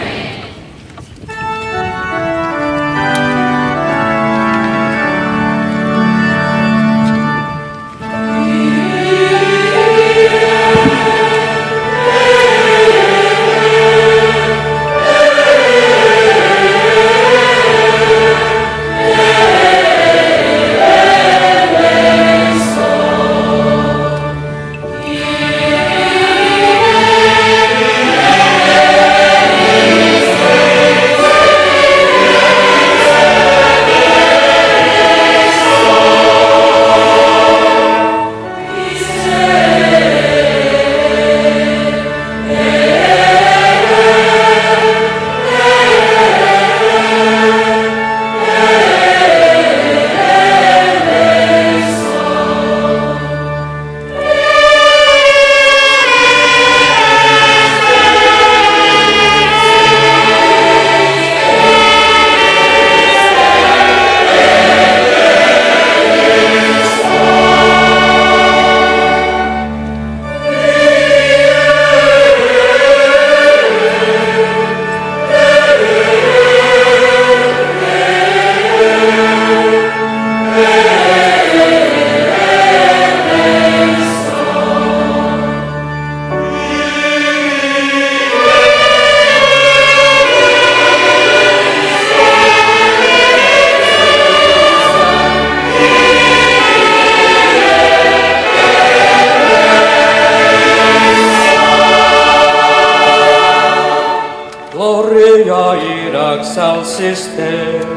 Gloria in excelsis Deo.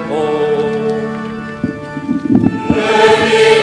Alleluia.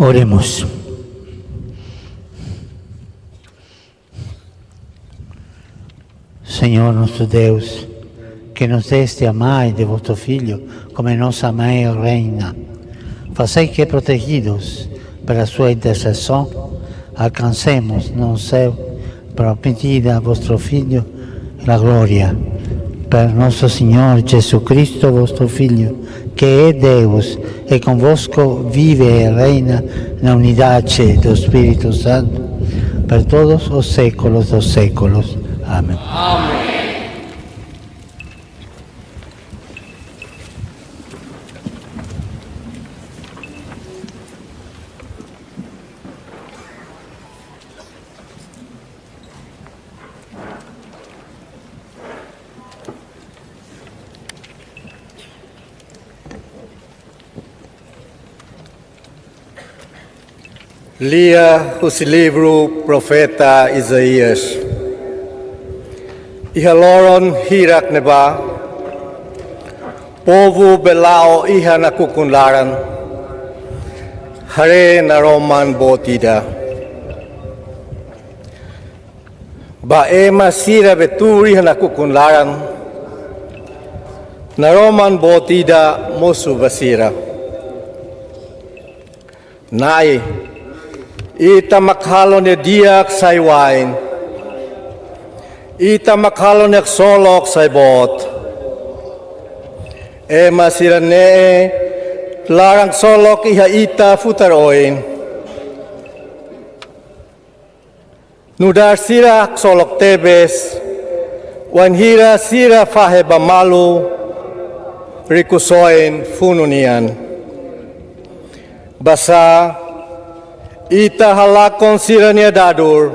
Oremos. Senhor nosso Deus, que nos deste amai de vosso Filho, como nos amai a Reina, fazei que, protegidos pela sua intercessão, alcancemos no céu, prometida a vosso Filho, a glória. Per nosso Senhor Jesus Cristo, vosso Filho, que é Deus e convosco vive e reina na unidade do Espírito Santo, per todos os séculos dos séculos. Amém. Lia o livro Profeta Isaías. Ihaloron hirak neba, povo belao iha nakukunlaran, hare naroman botida. Bae masira beturi iha nakukunlaran, naroman botida musu basira. Nai, ita makhalon ne diak saywain, ita makhalon ne solok saybot, masirane larang solok iha ita futaroin, nudar sira solok tebes, wanhira sira fahe bamalu, rikusoin fununian, basa ita halakon sirania dadur,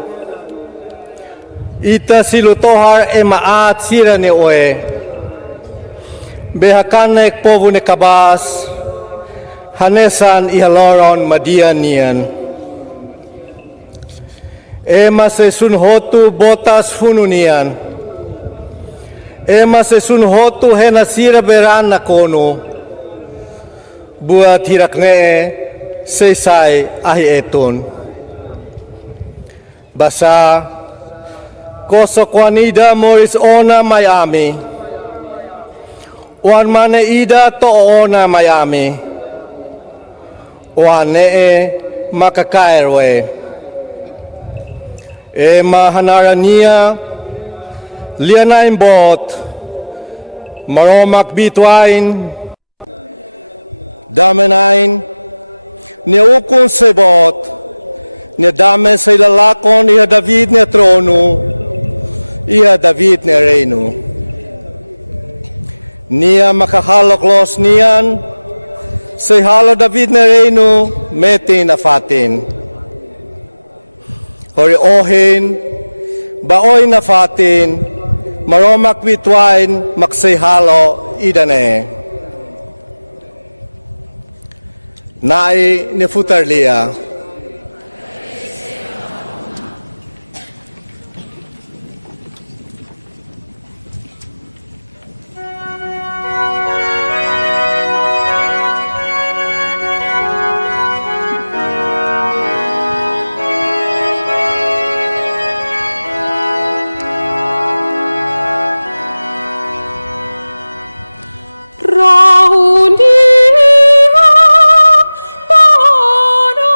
ita silutohar maat sirane oe, behakanek povo ne kabas, hanesan ihaloron madianian, se sunhotu botas fununian, se sunhotu henasira beran na kono, buat hirakne Sesai ahi eton. Basa kosokwanida moris ona Miami. Wan mane ida to ona Miami. Wan makakaerwe. Mahanarania lianain bot. Maromak bitwain. Damenain. Ne ukon sebot, ne dame sa ilalakon iha David ne trono, iha David ne reino. Nia makahaloklos niyan, sa halo David ne reino, metin afatin. Hori ohin, baoy na fatin, maromak bitwain, maksihalo idane. Nai ne futarlia. Rahuni Bono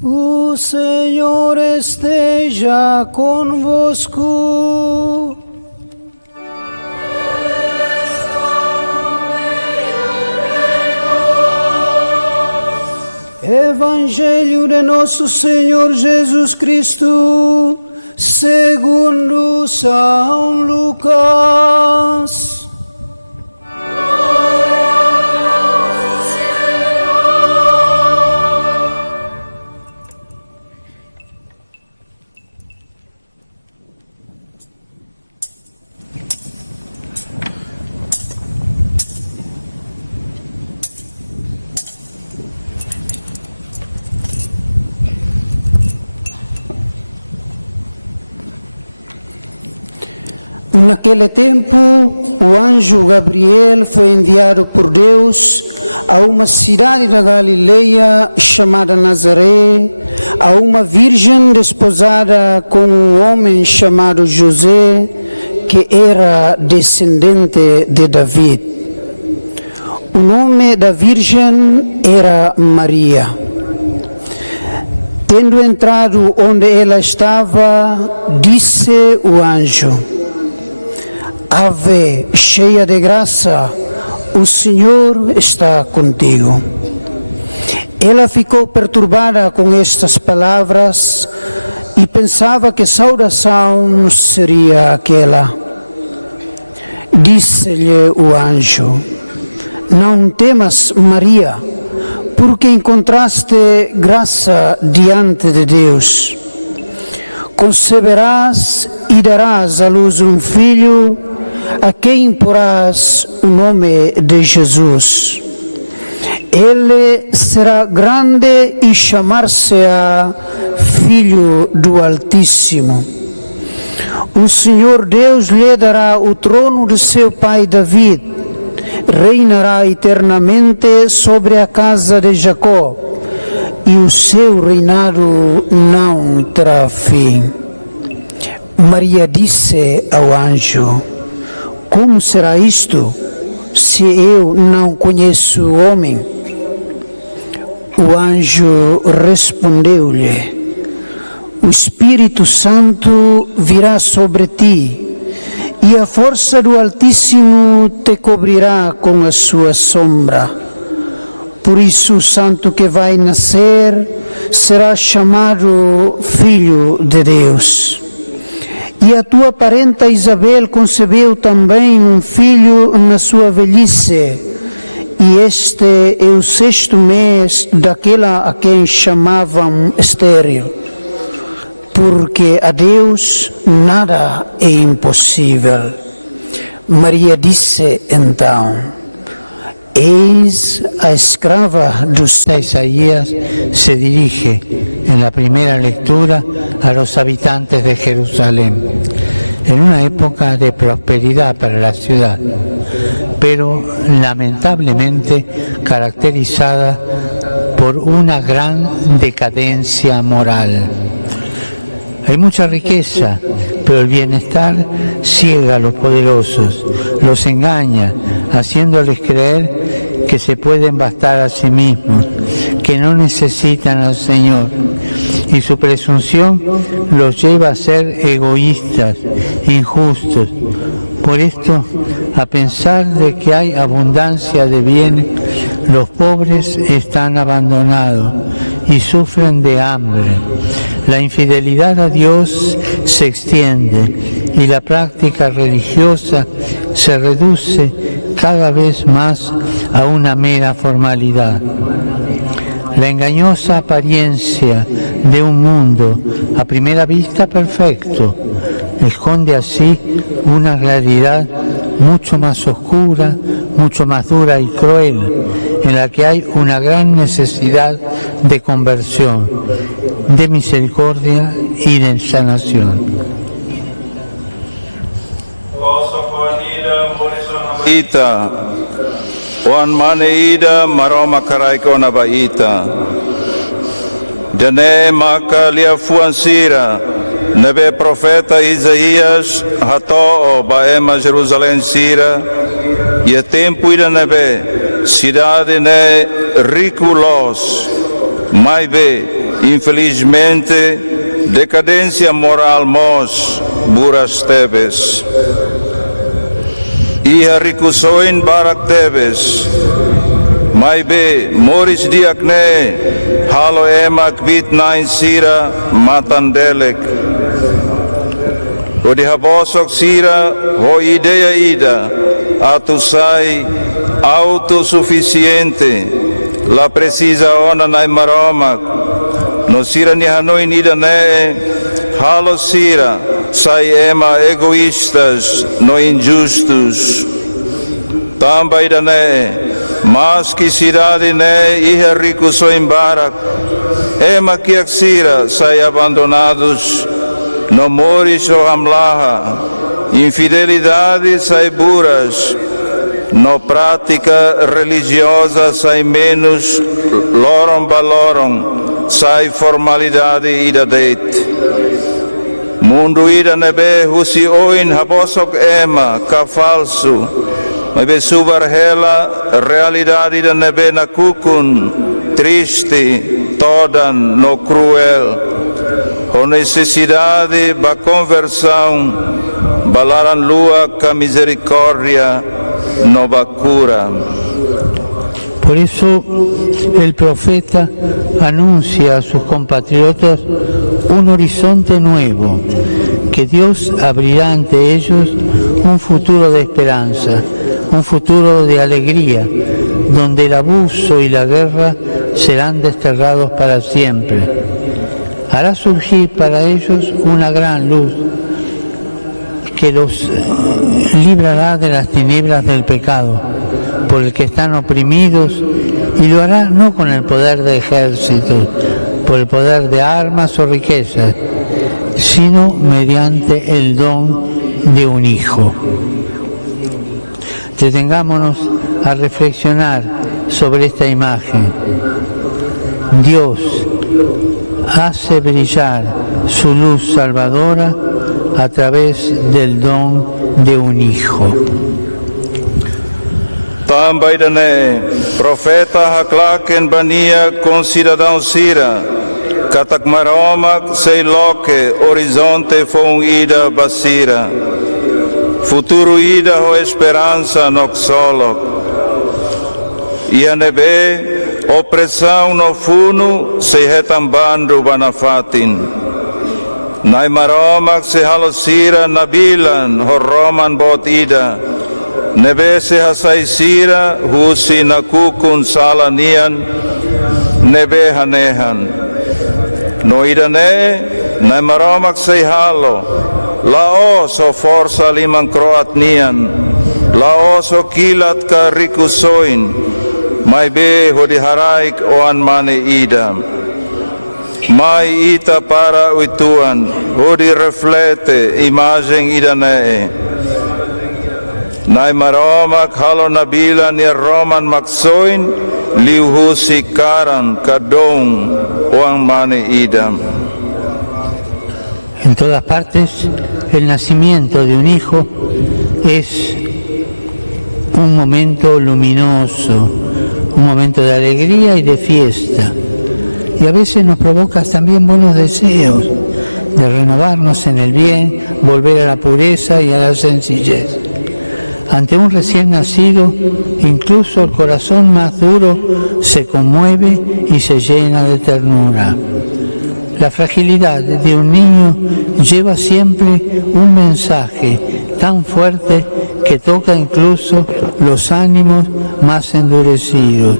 O Senhor esteja convosco. Evangelho de nosso Senhor Jesus Cristo, segundo São Lucas. Naquele tempo, o anjo Gabriel foi enviado por Deus a uma cidade da Galileia chamada Nazaré, a uma virgem desposada com um homem chamado José, que era descendente de David. O nome da virgem era Maria. Tendo entrado onde ela estava, disse o anjo: Ave, cheia de graça, o Senhor está contigo. Ela ficou perturbada com estas palavras e pensava que saudação seria aquela. Disse-lhe o anjo: não temas, Maria, porque encontraste graça diante de Deus. Conceberás e darás à luz um filho, a quem porás o nome de Jesus. Ele será grande e chamar-se-á Filho do Altíssimo. O Senhor Deus lhe dará o trono de seu pai David. Reinará eternamente sobre a casa de Jacó, e o seu reinado não terá fim. Maria disse ao anjo: como será isto, se eu não conheço o homem? O anjo respondeu-lhe: o Espírito Santo virá sobre ti, e a força do Altíssimo te cobrirá com a sua sombra. Por isso o santo que vai nascer será chamado Filho de Deus. E a tua parenta Isabel concebeu também um filho na sua velhice, e este é o 6º mês daquela a quem chamavam estéril, porque a Deus nada é impossível. Maria disse então: eis a escrava dos... Isaías se dirige en la primera lectura a los habitantes de Jerusalén, en una época de prosperidad para la ciudad, pero lamentablemente caracterizada por una gran decadencia moral. Hay mucha riqueza, pero el bienestar ciega a los poderosos, los engaña, haciéndoles creer que se pueden bastar a sí mismos, que no necesitan al Señor, y su presunción los lleva a ser egoístas, injustos. Por esto, a pesar de que hay abundancia de bienes, los pobres están abandonados y sufren de hambre. La infidelidad a Dios se extiende y la práctica religiosa se reduce cada vez más a una mera formalidad. La engañosa apariencia de un mundo a primera vista perfecto esconde así una realidad mucho más oscura, mucho más dura y cruel, en la que hay una gran necesidad de conversión, de misericordia y de sanación. Ita, Juan Maneida Maroma Karaiko Nabaita, Dene Makalia Fuansira, Nebe Profeta Isaías, Hato Baema Jerusalém Sira, e tempo ida nebe, cidade ne riculos, mas be, infelizmente, decadência moral mos, buras tebes. Iha rikusoin barak tebes, mai be moris diakne, halo emak vit nain sira matandelek. O de habosok sira ho ideia ida, atusai autossuficiente, la precisa ona nai maromak, no sira ni hanoin ida ne, halo sira, sai ema egoístas, no injustos. Também da ne, mas que cidade ne, iha rico so embarak, ema que axira, sai abandonados, no moris o hamlaha, infidelidade sai buras, no prática religiosa sai menos, loron baloron, sai formalidade ida deit. Mundo ida nebe husi oin habosok ema ka falso, mas subar hela realidade ida nebe na kukun, triste, todan no cruel. Com necessidade ba conversão, balaran lua ka misericórdia no ba cura. Por eso el profeta anuncia a sus compatriotas un horizonte nuevo, que Dios abrirá ante ellos un futuro de esperanza, un futuro de alegría, donde el abuso y la guerra serán desterrados para siempre. Hará surgir para ellos una gran luz que los librará de las tinieblas del pecado, por el que están oprimidos, y lo hará no con el poder de ejércitos, por el poder de armas o riquezas, sino mediante el don de un hijo. Detengámonos a reflexionar sobre esta imagen. Dios hace brillar su luz salvadora a través del don de un hijo. Também dane, profeta haklaken bania com cidadão Sira, katak maromak sei loke, horizonte fon ida basira, futuro ida ho esperança nok solok, e a nebe, opressão no funo, sei retambando banafatin, nai maromak se halosira nabilan, ho roman bot ida, nebe se hasaisira husi nakukun salanian nebe hanehan no idane na maromak se halo lao so forsa liman kroatnian lao so kilat ka rikusoin mai be hodi haraik oan mane ida mai ita para uituan hodi reflete imagem idane Nai maromak halo nabila ni roman maksoin liuhusi karan kadong oang mane idam. En todas partes, el nacimiento de un hijo es un momento luminoso, un momento de alegría y de fiesta. Y a veces nos provoca también buenos deseos de renovarnos en el bien, volver a la pureza y a la sencillez. Ante un recién nacido, incluso el corazón más duro se conmueve y se llena de ternura. La fragilidad de un niño lleva siempre un mensaje tan fuerte que toca incluso los ánimos más endurecidos,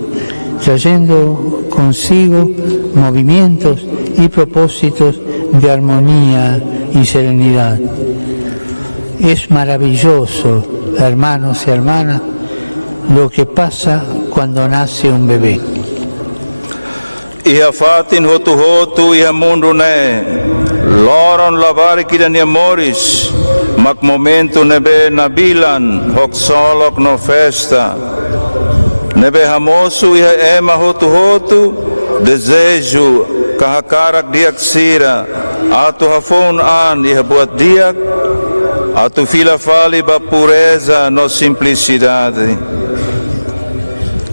trayendo consigo movimientos y propósitos de armonía y serenidad. Es maravilloso, hermanos y hermanas, lo que pasa cuando nace un bebé. Iha fatin hotu iha mundo ne, loron lavari kidan ya moris, mak momento nebe nabilan, hok solok no festa, nebe hamosu iha ema hotu, desejo, kahakarak diak sira, atu hafon an iha buat diak, atu fila fali ba pureza no simplicidade.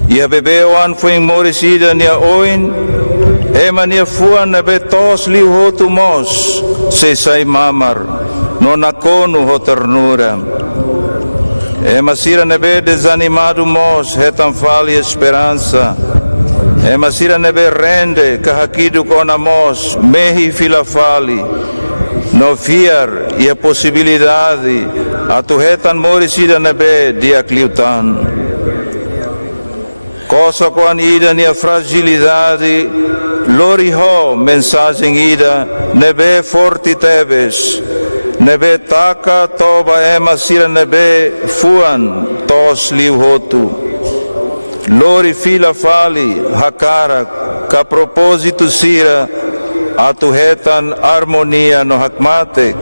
Ia bebe oan fuing morisida nia oin, ema nia fuan nebe tos liu hotu mos, se sai mamar, no nakonu ho ternura. Ema sira nebe desanimado mos, hetan fali esperança. Ema sira nebe rende, kahakidu kona mos, mehi fila fali. No fiar e a possibilidade a tu retan morisida nebe diak liutan. Cosa quan ida nia fragilidade, lori ho mensagem ida nebe forti tebes, nebe taka toba ema sira nebe fuan tos liu hotu. Lori fila fali hakara ka propósito sira atuhetan harmonia no hakmate.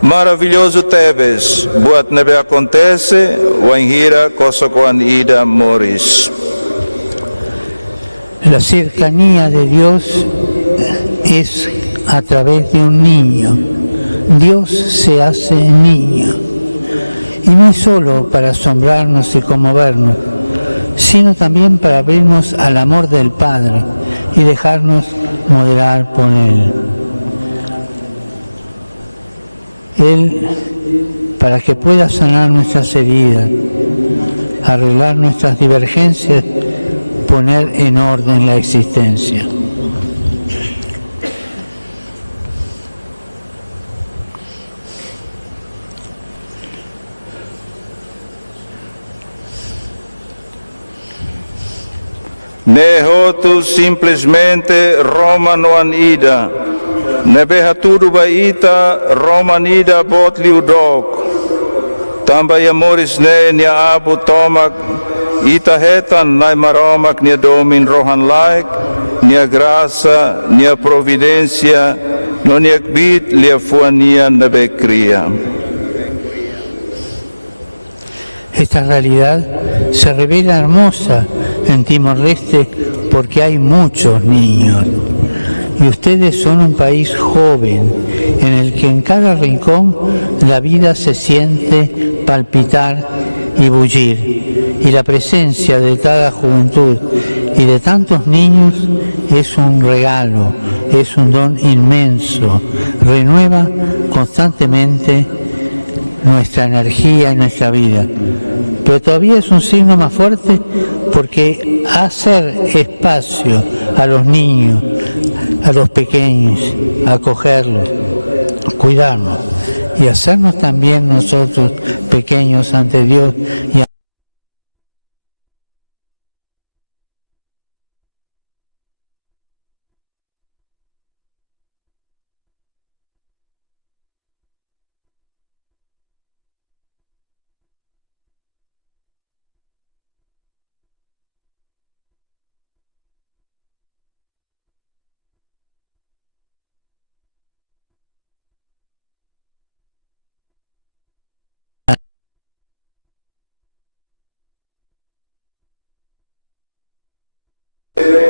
Maravilhoso Tebes, buat nebe acontece, wainhira kosokoan ida moris. La cercanía de Dios es a través de un niño. Dios se hace niño. Y no es solo para asombrarnos y conmovernos, sino también para abrirnos al amor del Padre y dejarnos modelar por Él. Él, para que pueda sanar nuestras heridas, arreglar nuestras divergencias, poner en orden la existencia. Nehotu simplesmente Roman ida, nebehaturu baita Roman ida bot liudok, tambay amoris ne nia abu tomak, ita hetan nai maromak nia domin rohan laik, nia graça, nia providencia, no nia kbit lia fuania nebekria. Esta realidad se revela hermosa en Timor-Leste porque hay muchos niños y ustedes son un país joven en el que en cada rincón la vida se siente palpitar y bullir, y la presencia de cada juventud y de tantos niños es un regalo, es un don inmenso, renueva constantemente nuestra energía y nuestra vida. Pero todavía es un signo más fuerte porque hacer espacio a los niños, a los pequeños, acogerlos, cuidarnos y hacernos también nosotros pequeños ante Dios y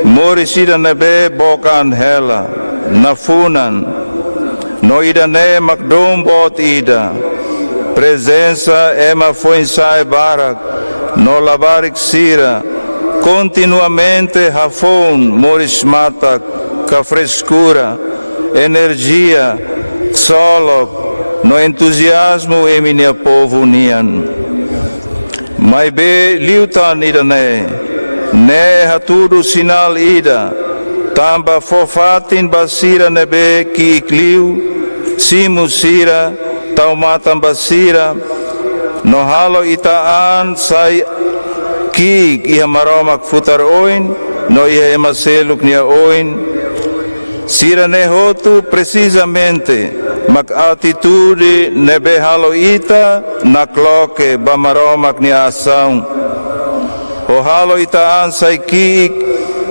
Morisida nebe bokan hela, nafunan, no ida ne makdom bot ida, presença ema fuensai barak, no lavarik sira, continuamente hafon moris matak, ka frescura, energia, solok, no entusiasmo eminia povo nian. Mai be liutan ida ne haturu sinal ida, tamba fofatin basira nebe ki ikliu, simu sira, taumatan basira, no halo itaan sai ki iha maromak futar oin, no iha emaseluk nia oin, sira nehotu precisamente, mak atitude nebe halo ita, nakloke bamaromak nia asaun, o halo itaan sai kiik,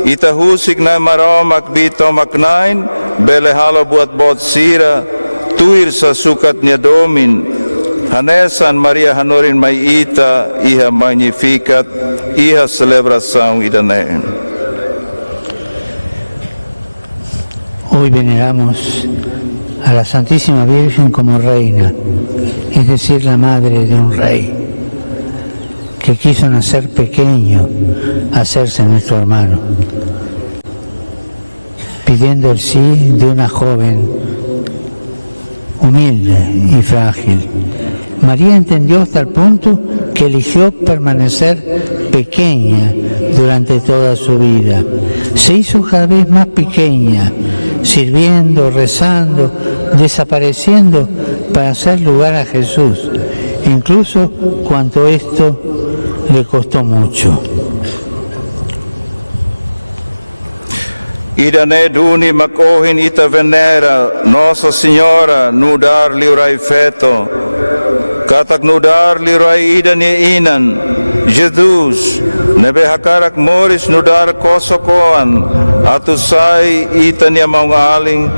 ita husik na maromak bito maknain, bele halo buat bot sira, tuir sa sukat niya domin, hanesan Maria hanorin may ita, iha magnificat, iha celebração idanain. Hoy veneramos a la Santísima Virgen como reina, es decir, la madre de un rey, que quiso nacer pequeño, hacerse nuestro hermano, pidiendo el sí de una joven humilde y frágil. María entendió hasta el punto que eligió permanecer pequeña durante toda su vida. Se hizo cada vez más pequeña, sirviendo, rezando, desapareciendo para hacer lugar a Jesús, incluso cuando esto le costó mucho. Ida ne duni makohin ita venera, Nossa Senhora nudar liurai feto, katak nudar liurai ida ni inan, Jesus, nebe hakarak moris nudar kosokoan, atusai ita ni maung aling,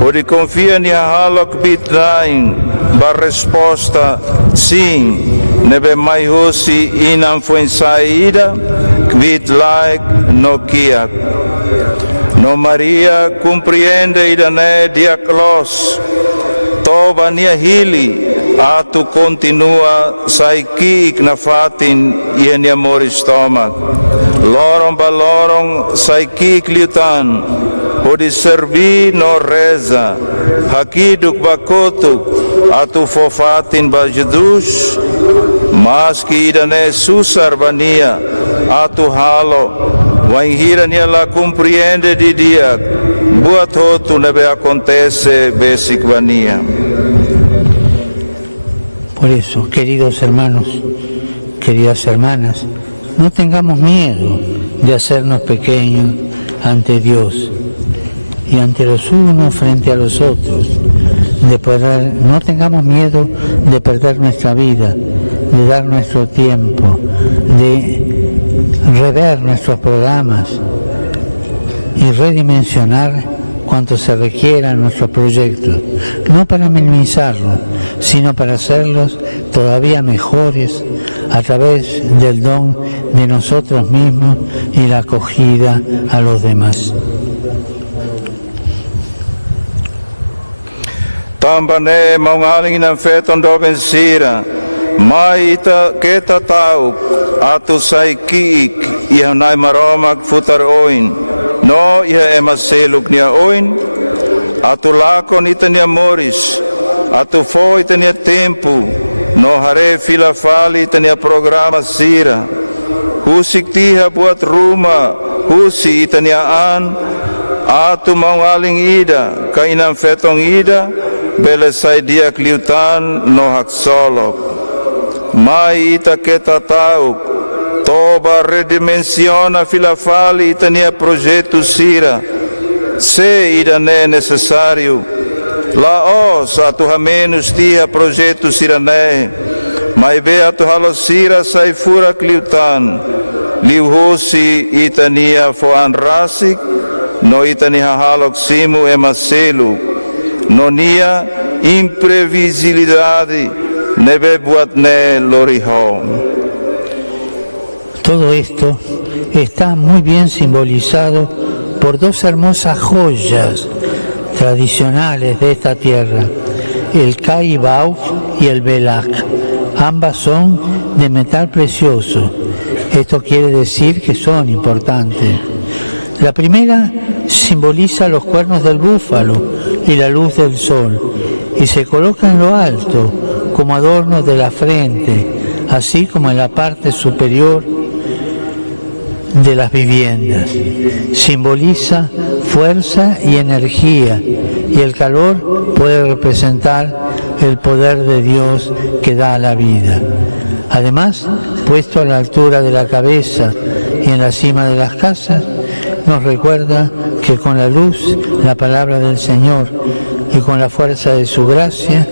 o di confia ni halok bitlain, bar resposta, sim, nebe mai husi inam fuensai ida, kvit laik no kiak. No Maria compreende ida ne diaklos, toba nia hili, atu continua saiki na fatin ia nia moris stomak. Lorong balorong saiki liutan, odi servi no reza, hakiduk bakotuk, atu fofatin ba Jesus, mas que irane susarbania atu halo, wainhirania la compreende de dia, buat hotu nebe acontece besikvania. Por eso, queridos hermanos, queridas hermanas, no tengamos miedo de hacernos pequeños ante Dios y ante los unos frente a los otros. No tengamos miedo de perder nuestra vida, de dar nuestro tiempo, de rever nuestros programas y redimensionar cuanto se requiera en nuestros proyectos, no para minimizarlos, sino para hacerlos todavía mejores a través del don de nosotros mismos y la acogida a los demás. Tambane maungaling ng feton do bensira, mai ita keta tau atu sai kiik iha nai maromak futar oin, no iha emaseluk nia oin, atu lakon ita nia moris, atu fo ita nia tempo, no hare fila fali ita nia programa sira, husik tiha buat rumah, husi ita nia an, atu maungaling ida, kainam fetong ida, bele sai dia kliutan no hak solok. Mai ita keta tau, toba redimensiona filafali itania projeto sira, se ida ne necessário, la os atu hamenus tia projeto sira ne, mai be atu halo sira sai fura kliutan, liu hosi itania foan rasik, no itania halok simu emaselu, no nia imprevisibilidade nebe buat ne loriho. Todo esto está muy bien simbolizado por dos hermosas joyas tradicionales de esta tierra, el Caibau y el Belak. Ambas son de metal precioso. Esto quiere decir que son importantes. La primera simboliza los cuernos del búfalo y la luz del sol, y se coloca en lo alto como adorno de la frente, así como en la parte superior de las viviendas. Simboliza fuerza y energía, y el calor puede representar el poder de Dios que da la vida. Además, puesto a la altura de la cabeza y en la cima de las casas, nos recuerda que con la luz, la palabra del Señor, y con la fuerza de su gracia,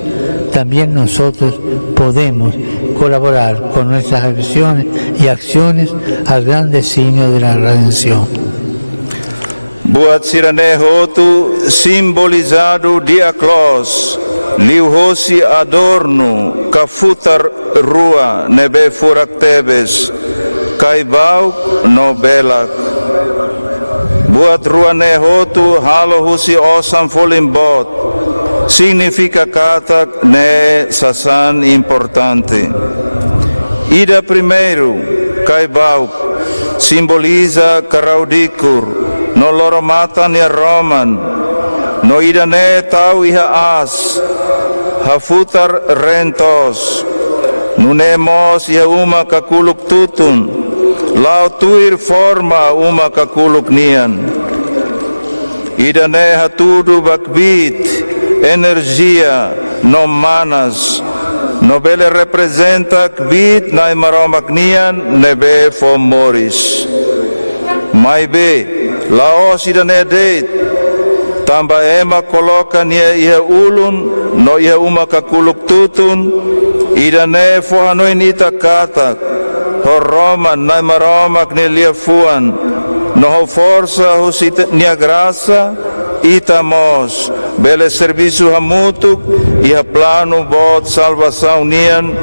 también nosotros podemos colaborar con nuestras acciones y acciones al gran designio de la redención. Buat sirane hotu simbolizado dia klos, liu hosi adorno, kafutar rua nebe furak tebes, kaibau no belak. Buat ruane hotu halo husi osam folimbot, significa kata ne sasan importante. Ida primeiro, kaibau, simboliza karaudikur, no loro mata ni roman, no ida ne tau iha as, hafutar rentos, nunemos iha uma kakuluk tutun, lau tuir forma uma kakuluk nian. Ida ne hatudu bakbit, energia, no manas, no bele representa kbit na maromak nian nebe fo moris. Mai be, laos ida ne deit, tamba ema coloca nia iha ulun, no iha uma kakuluk tutun, ida ne fo hanoi nita katak, ho roman na maromak ni lia fuan, no ho força ho nia graça, itamos, bele serviço hamutuk, iha plano bot salvação nian,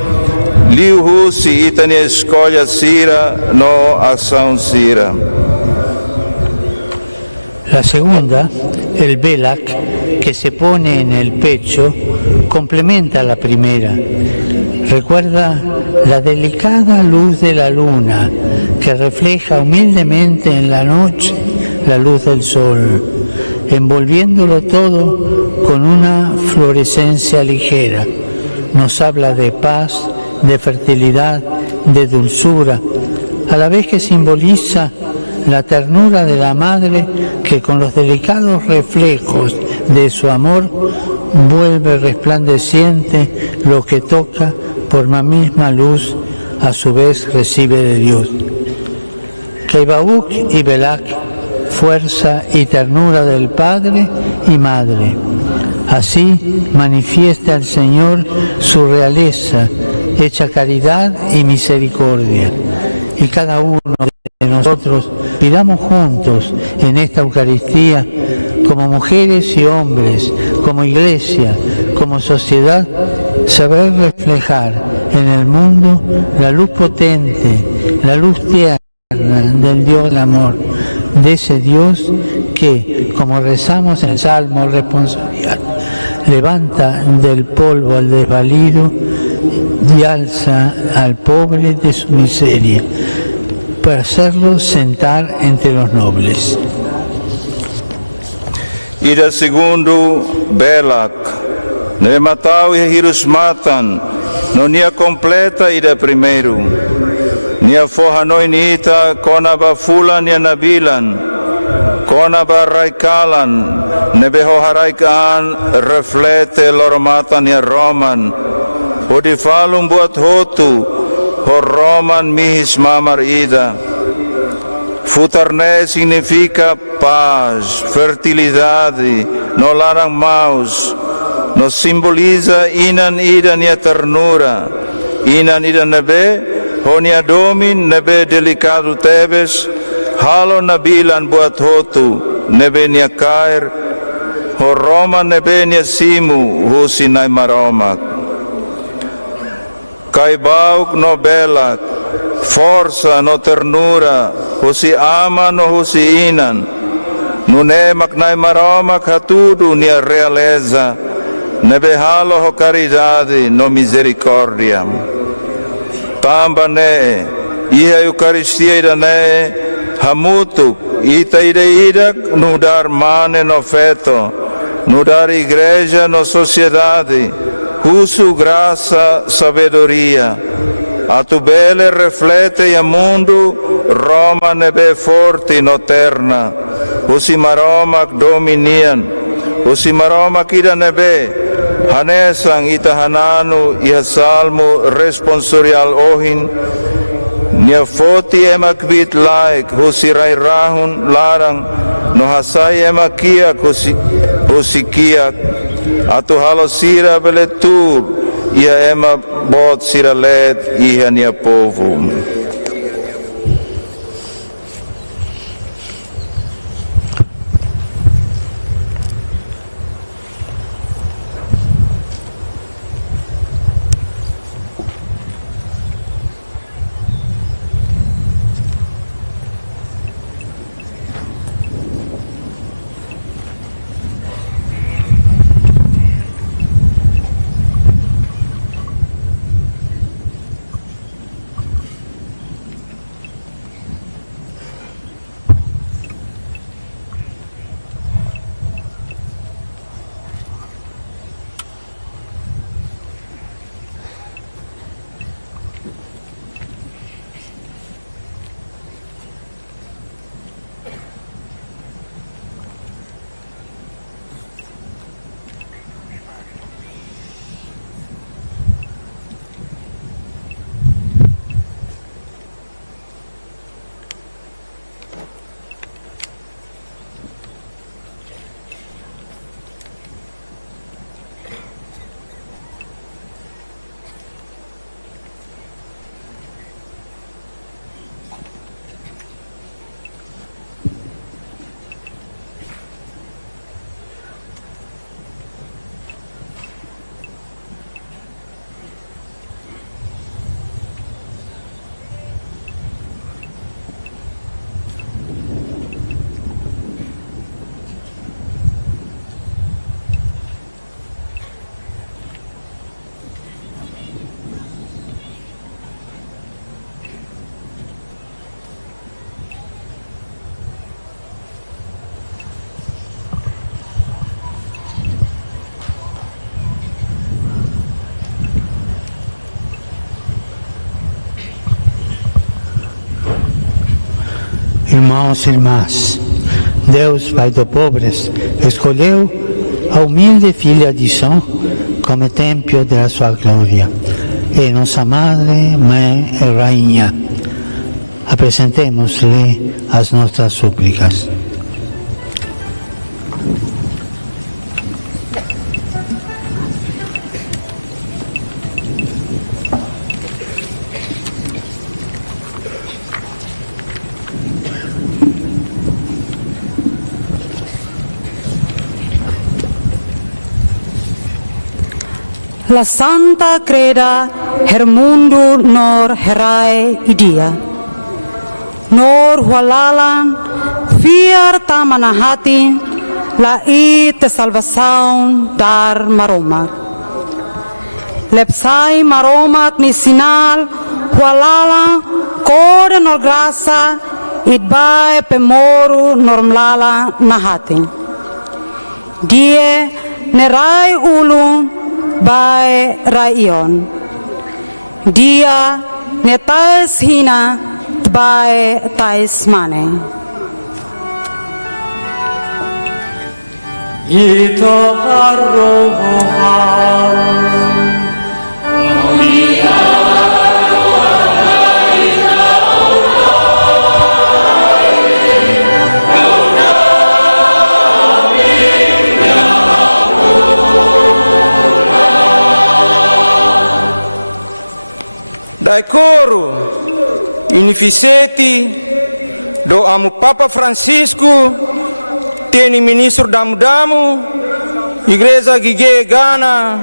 liu husi itania escolha sira, no ação sira. La segunda, el Belak, que se pone en el pecho, complementa la primera. Recuerda la delicada luz de la luna que refleja humildemente en la noche la luz del sol, envolviéndolo todo con una fluorescencia ligera. Nos habla de paz de fertilidad, de dulzura, a la vez que simboliza la ternura de la madre que con los delicados reflejos de su amor vuelve resplandeciente lo que toca por la misma luz, a su vez recibe de Dios. Que Baúc y Belak, fuerza y ternura del Padre y Madre, así manifiesta al Señor su realeza, hecha caridad y misericordia. Y cada uno de nosotros pidamos juntos en esta Eucaristía, como mujeres y hombres, como iglesia, como sociedad, saber reflejar en el mundo la luz potente, la luz tierna del Dios del amor, de ese Dios que, como rezamos en el Salmo responsorial, levanta del polvo al desvalido y alza al pobre de su miseria, para hacerlo sentar entre los nobles. Ida segundo Belak, ne matau e hirus matan, no nia completa ida primeiro, nia forhanoi niita kona ba fulan nia nabilan, kona ba raikalan, ne beho haraikaan reflete loromatan nia roman, odi falum buat hotu, ho roman mihis mamar ida. Futarné significa paz, fertilidade, no larang maus, nos simboliza inan ida nia ternura, inan ida nebe, honia domin nebe delicado tebes, halo nabilan buat hotu, nebe nia kair, ho Roma nebe nia simu, husinai maromak. Kai bauk no belak, força no ternura, husi ama no husi inan, nune maknai maromak hatudu nia realeza, nebe halo ho caridade no misericórdia. Tamba ne, iha Eucaristia ida ne, hamutuk, ita ida idak, nudar mane no feto, nudar igreja no sociedade, husu graça, sabedoria. A tu bele reflete e mundo, Roma nebe forte no terna, husi maromak dominian, husi maromak ida nebe, hanesang ita hananu iha salmo responsorial ohin, nia foti emak bit laik, husi rai rahun larang, no hasai emak kiak husi kiak, atu halo sira beletur, ia ema bot sira led iha nia povo. Irmãos e irmãs, Deus, Pai dos pobres, escolheu a humilde filha de São como templo da sua glória. É nossa Madre, Mãe e Rainha. Apresentemos-lhe as nossas súplicas. La Santa Creda her mundo nor herae idia. Nor hualalan fiar tamanahatin la te salvação dar maromak. Lepsai maromak ni sinal hualalan kore nor graça idbae pemoru normlala nahatin. Die nerai ulun by Rayon. Dia netais hina by tais mane. Ito harohan. Dai coro, inifiseti, do amu Papa Francisco, tieni ministro damu-damu, igreja gige Gana,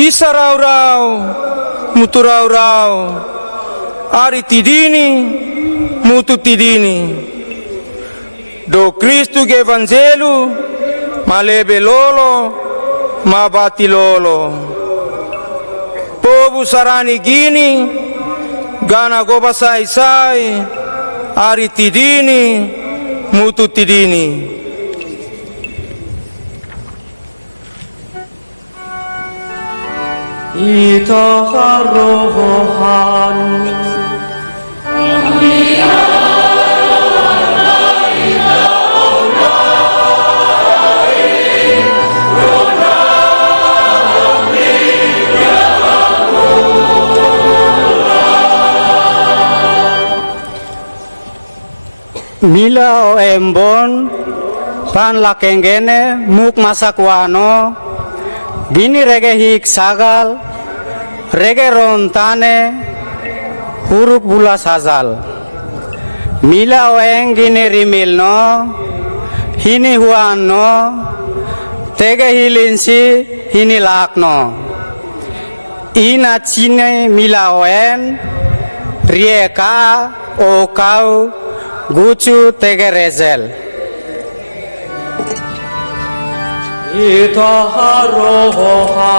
isa rau-rau, mutu rau-rau, ari tidini, mutu tidini. Do Cristo ge Evangelu, malebe lolo, mabati lolo. Povo sarani gini, Gana goba sai, ari tidini, mutu tidini. Ito harohan. Mila o embon pan lakengene muk masakwano gini rege hik sagal rege rontane huruk bula sazal mila o eng gini rimil no hini huan no tege hilinsi hini lak no ina chine mila o en rieka o kau Gucu tege rezel. Ito harohan.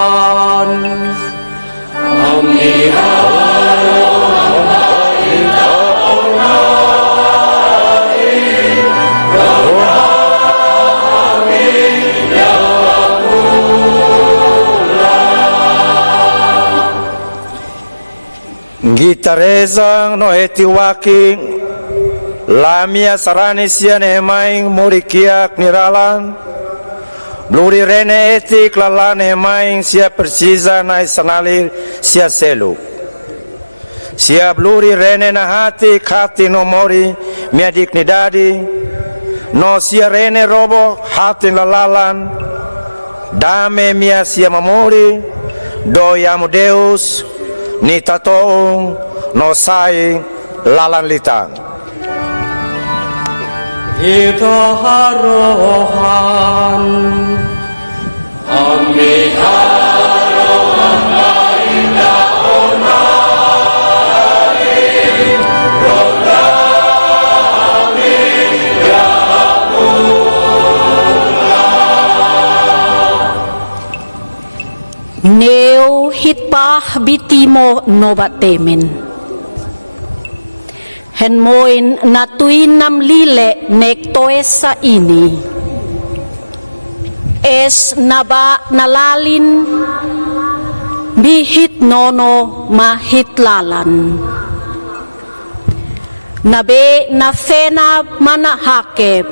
Amni harohan. Ito online. Rohamin yakula. Gitarezang no etiwaki. Lamia sarani sia nehemaing murikiak niralan Bluri rene etik lala nehemaing sia persisa nai sanalir sia selu Sia bluri rene nahati khati no mori miadik nidadi No sia rene robo hati lalalan Dame mia sia mamori Do yamu Deus ni tatoong no sai lalan litang Ito harohan. Amni harohan lainda online. Rohamin yakula. Neo hitpah bitimo nobatemin. Henmoin natuin nam lile nektoesa ini es naba nalalin bihit nono mahit lalan nabe na fena manahakep,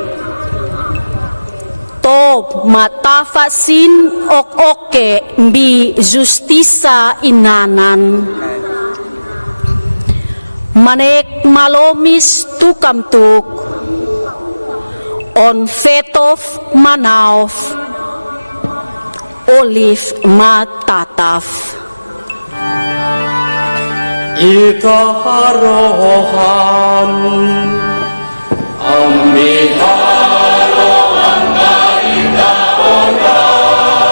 to matafasin ok mbi justisa inanan, manek malomis tukamtuk, on fetov manaov, olive matataf. Itaharohan Amiharohan Maida Onrahin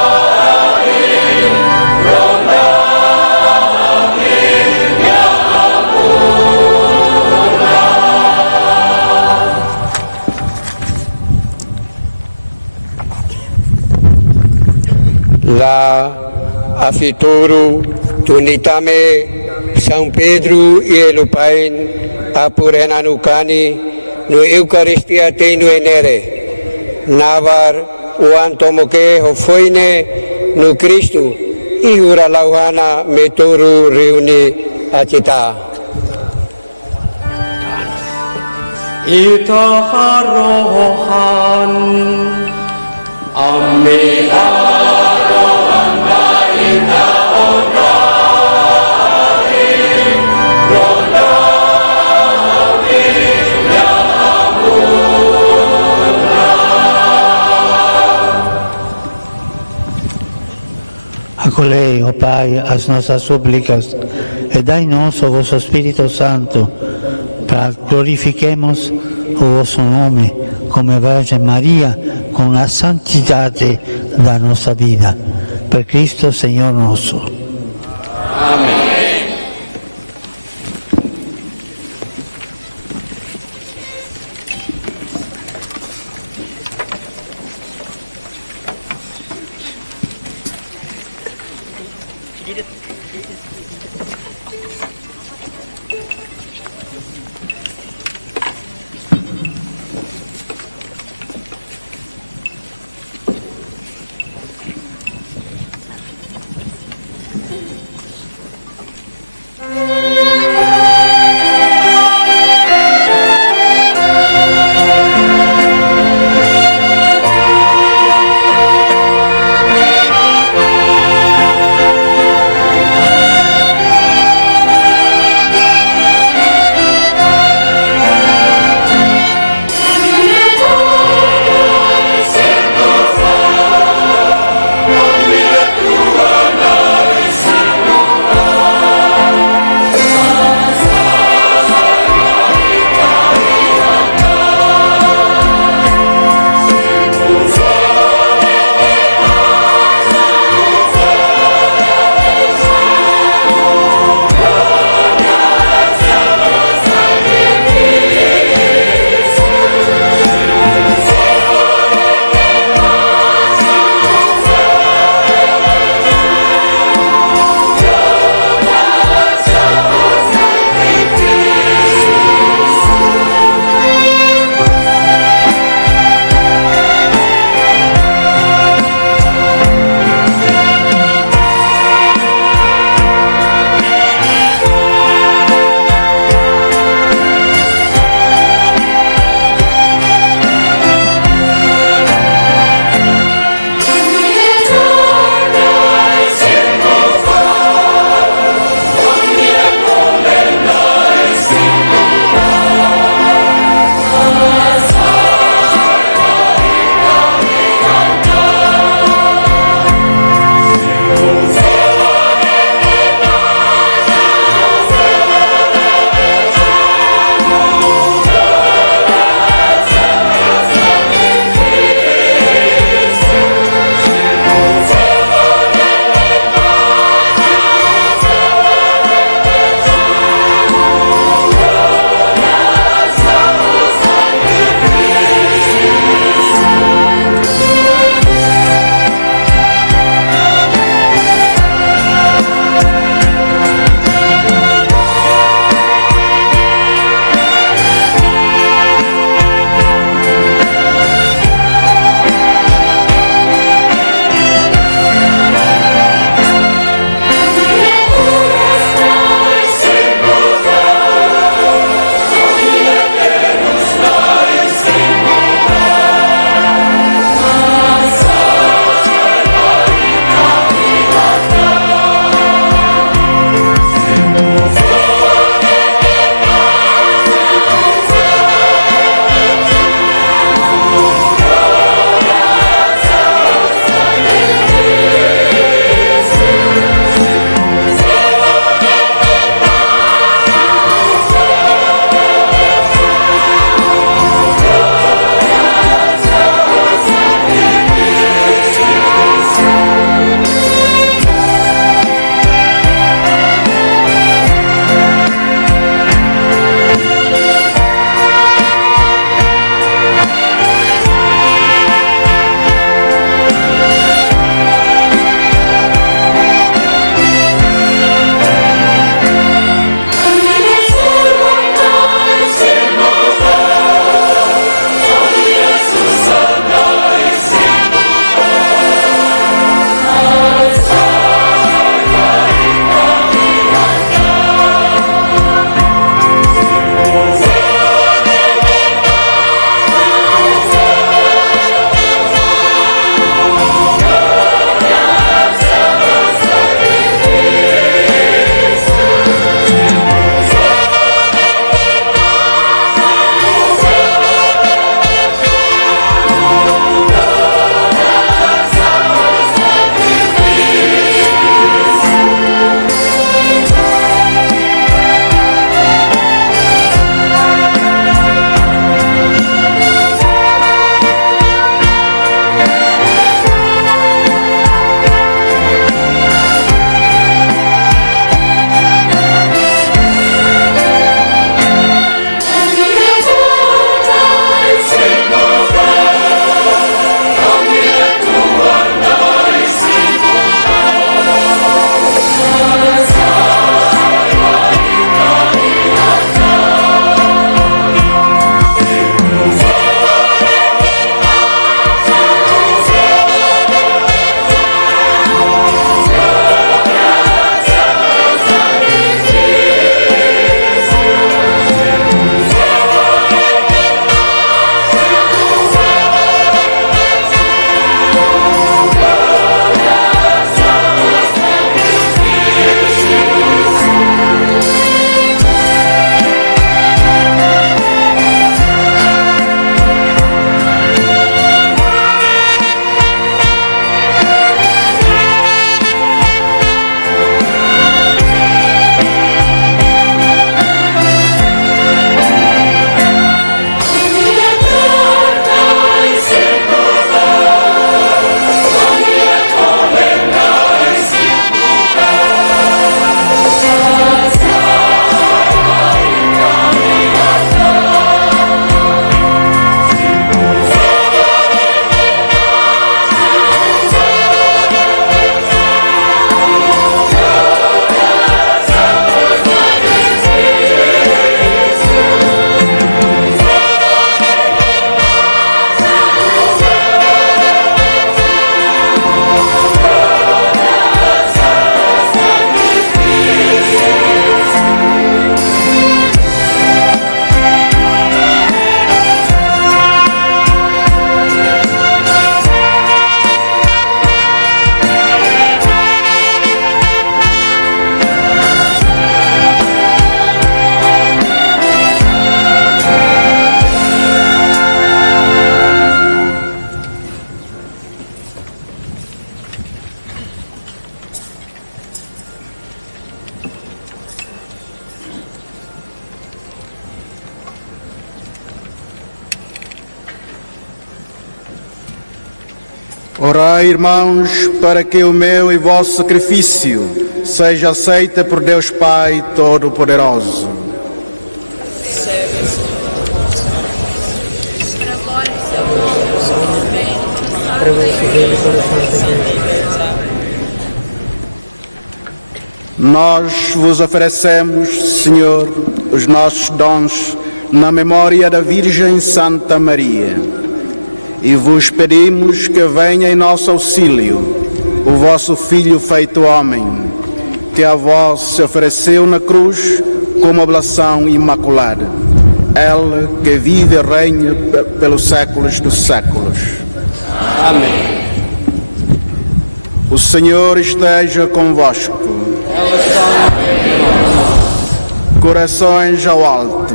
Rondahin Ya Amuna. La afituru tunitame São Pedro e Elupain apurena no cani no Eucaristia tem no enere navar o antomoke hofoine no Cristo e ura lauhana metoru reuni atita Itaharohan Amiharohan Maida Onrahin Acolhei, ó Pai, as nossas súplicas e dai-nos o vosso Espírito Santo para glorifiquemos o vosso nome como Virgem Maria com a santidade da nossa vida. Per Cristo Senhor nosso. Amém. Tua nariz, Orai, irmãos, para que o meu e vosso sacrifício seja aceito por Deus Pai Todo-Poderoso. Nós vos oferecemos, Senhor, os nossos dons na memória da Virgem Santa Maria e vos pedimos que venha em nosso auxílio o vosso Filho feito homem, que a vós se ofereceu na cruz como oblação imaculada. Ele que vive e reina pelos séculos dos séculos. Amém. O Senhor esteja convosco. Corações ao alto.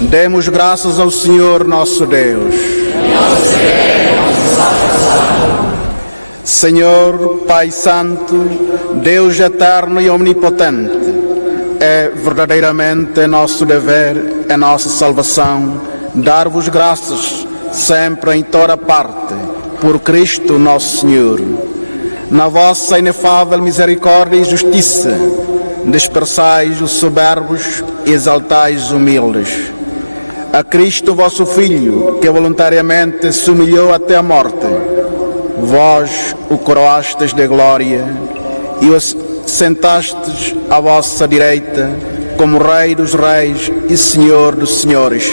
Demos graças ao Senhor nosso Deus. Senhor, Pai Santo, Deus eterno e omnipotente, é verdadeiramente nosso dever, é nossa salvação, dar-vos graças sempre em toda parte, por Cristo nosso Senhor. Na vossa inefável misericórdia e justiça, dispersais os soberbos e exaltais os humildes. A Cristo, vosso Filho, que voluntariamente se humilhou até a morte, vós o coroastes de glória e o sentastes à vossa direita como Rei dos Reis e Senhor dos Senhores.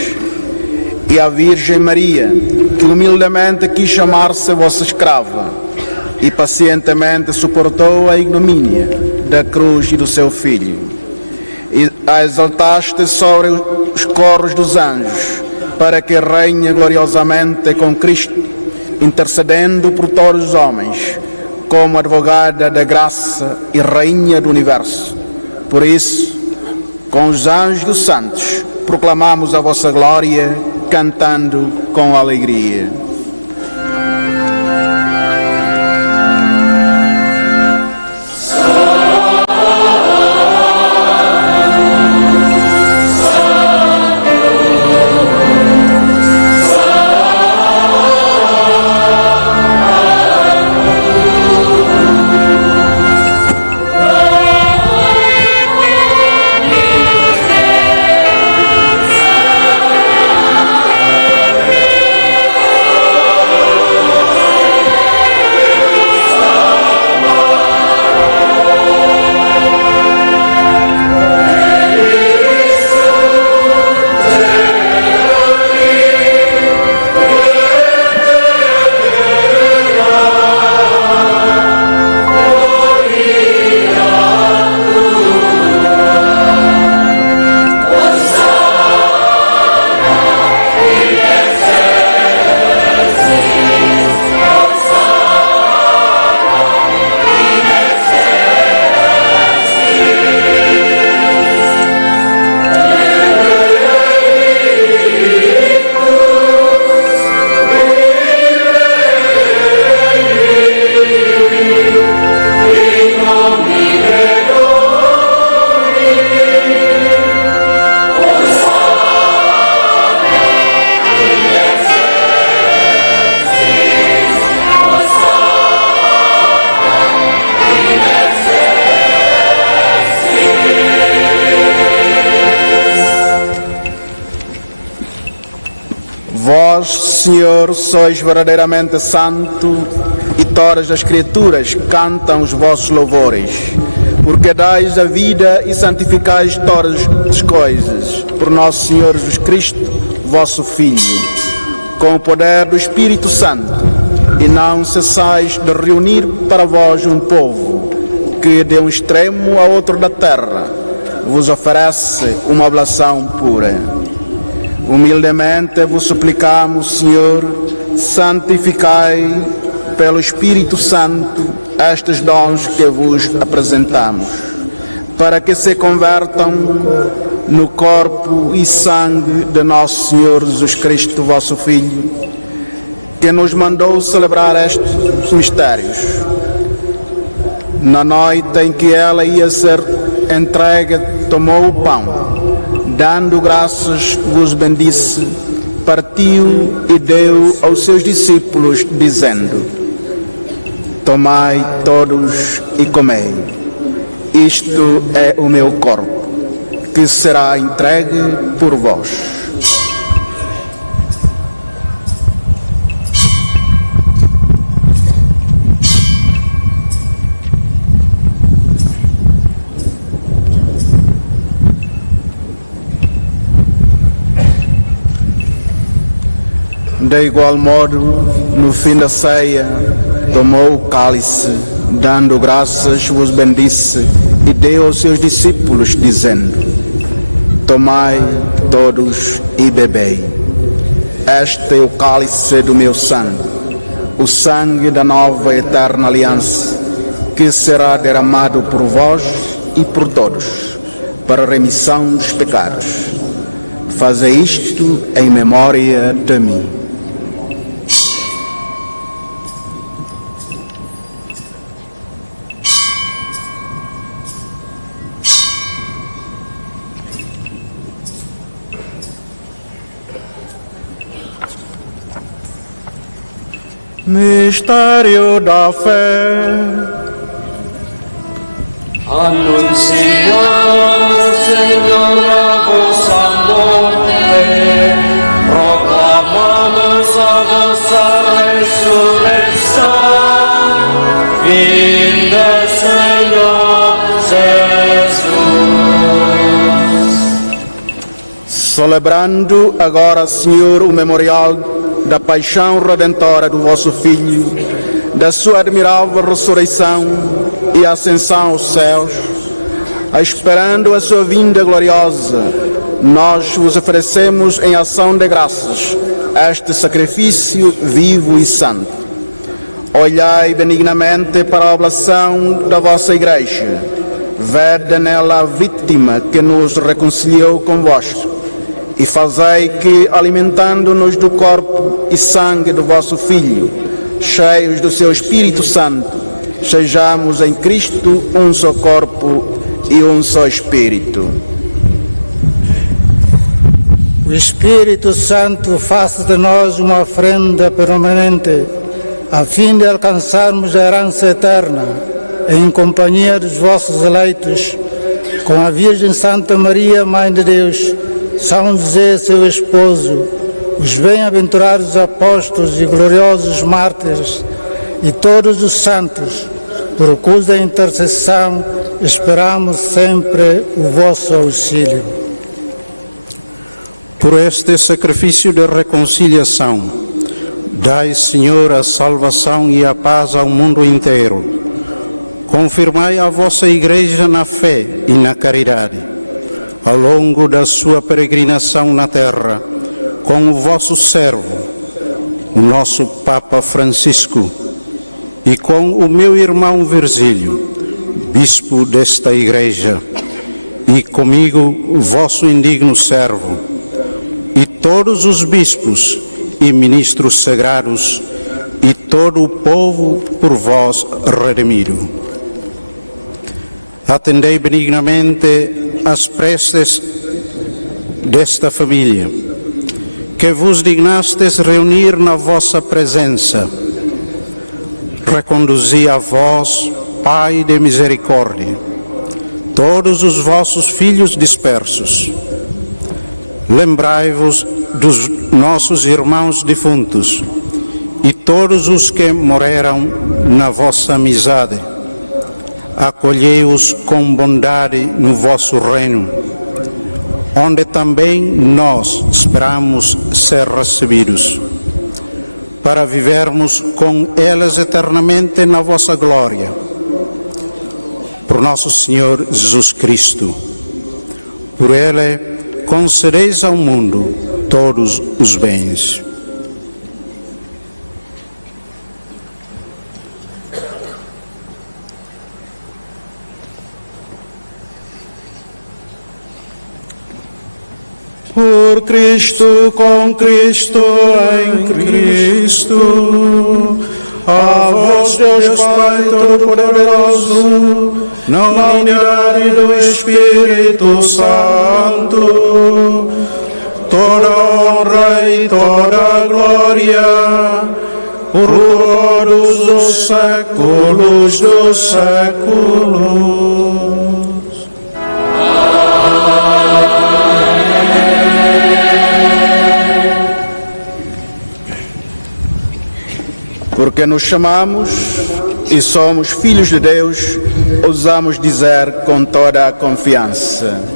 E a Virgem Maria, que humildemente quis chamar-se vossa escrava, e pacientemente suportou a ignomínia da cruz e do seu Filho. E a exaltaste sobre os corros dos anjos, para que reine gloriosamente com Cristo, intercedendo por todos os homens, como advogada da graça e rainha do universo. Por isso, com os anjos e os santos, proclamamos a vossa glória, cantando com alegria. Vós, Senhor, sois verdadeiramente santo, e todas as criaturas cantam os vossos louvores, porque dais a vida e santificais todas as coisas, por nosso Senhor Jesus Cristo, vosso Filho, com o poder do Espírito Santo, e não cessais de reunir para vós um povo, que de um extremo a outro da terra vos oferece uma oblação pura. Humildemente vos suplicamos, Senhor, santificai pelo Espírito Santo estes dons que vos apresentamos, para que se convertam no corpo e sangue de nosso Senhor Jesus Cristo, vosso Filho, que nos mandou celebrar estes mistérios. Na noite em que ela ia ser entregue, tomou o pão, dando graças, vos bendisse, partiu e deu aos seus discípulos, dizendo: Tomai todos e comei. Isto é o meu corpo, que será entregue por vós. De igual modo, no fim da ceia, tomou o cálice, dando graças, vos bendisse e deu aos seus discípulos, dizendo: Tomai todos e bebei. Este é o cálice do meu sangue, o sangue da nova e eterna aliança, que será derramado por vós e por todos, para a remissão dos pecados. Fazei isto em memória de mim. Mistério da fé. Anunciamos, Senhor, a vossa morte, proclamamos a vossa ressurreição. Vinda, Senhor Jesus. Celebrando agora, Senhor, o memorial da paixão redentora do vosso Filho, da sua admirável ressurreição e ascensão aos céus, esperando a sua vinda gloriosa, nós vos oferecemos em ação de graças este sacrifício vivo e santo. Olhai benignamente para a oblação da vossa Igreja, vede nela a vítima que nos reconciliou convosco, e fazei que, alimentando-nos do corpo e sangue do vosso Filho, cheios do seu Espírito Santo, sejamos em Cristo um só corpo e um só Espírito. O Espírito Santo faça de nós uma oferenda permanente, a fim de alcançarmos a herança eterna, em companhia dos vossos eleitos, com a Virgem Santa Maria, Mãe de Deus, São José, seu esposo, os bem-aventurados apóstolos e gloriosos mártires e todos os santos, por cuja intercessão esperamos sempre o vosso auxílio. Por este sacrifício de reconciliação, dai, Senhor, a salvação e a paz ao mundo inteiro. Confirmai a vossa Igreja na fé e na caridade, ao longo da sua peregrinação na terra, com o vosso servo, o nosso Papa Francisco, e com o meu irmão Virgílio, bispo desta Igreja, e comigo, vosso indigno servo, e todos os bispos e ministros sagrados, e todo o povo por vós redimido. Atendei benignamente as preces desta família, que vos dignastes reunir na vossa presença. Reconduzi a vós, Pai de misericórdia, todos os vossos filhos dispersos. Lembrai-vos dos nossos irmãos defuntos e todos os que morreram na vossa amizade. Acolhei-os com bondade no vosso reino, onde também nós esperamos ser recebidos, para vivermos com eles eternamente na vossa glória. Por nosso Senhor Jesus Cristo. Por Ele, concedeis ao mundo todos os bens. Por Cristo, com Cristo, em Cristo, a vós, Deus Pai Todo-Poderoso, na unidade do Espírito Santo, toda honra e toda glória, por todos os séculos dos séculos. Porque nos chamamos e somos filhos de Deus, ousamos dizer com toda a confiança: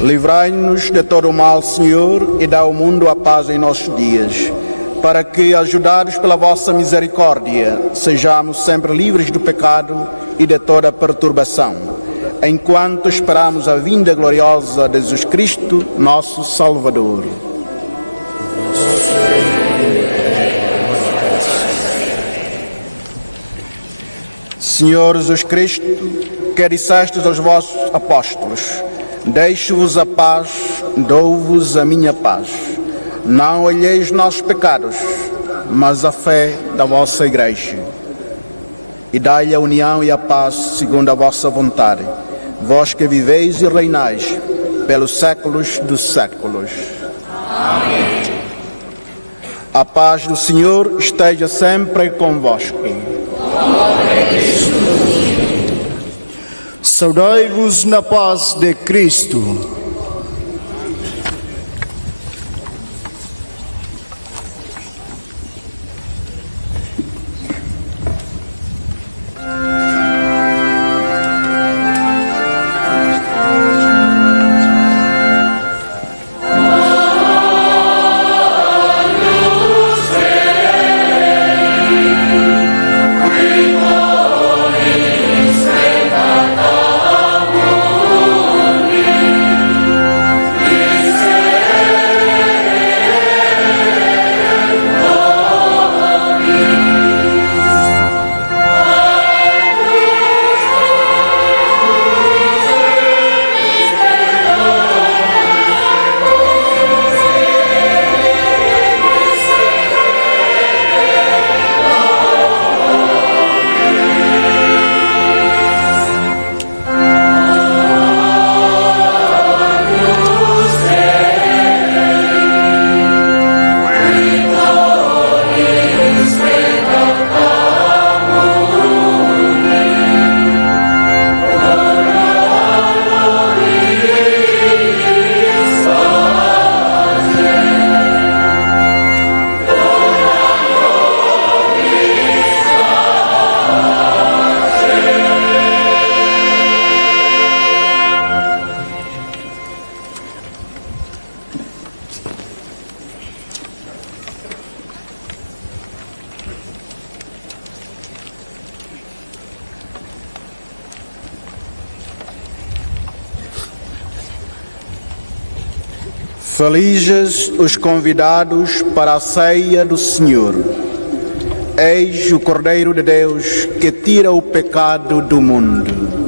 livrai-nos de todo o mal, Senhor, e dá ao mundo a paz em nossos dias, para que, ajudados pela vossa misericórdia, sejamos sempre livres do pecado e de toda perturbação, enquanto esperamos a vinda gloriosa de Jesus Cristo, nosso Salvador. Senhor Jesus Cristo, que dissestes aos vossos apóstolos: deixo-vos a paz, dou-vos a minha paz. Não olheis nossos pecados, mas a fé da vossa Igreja. E dai-lhe a união e a paz segundo a vossa vontade, vós que viveis e reinais pelos séculos dos séculos. Amém. A paz do Senhor esteja sempre convosco. Saudai-vos na paz de Cristo. Felizes os convidados para a ceia do Senhor. Eis o Cordeiro de Deus que tira o pecado do mundo.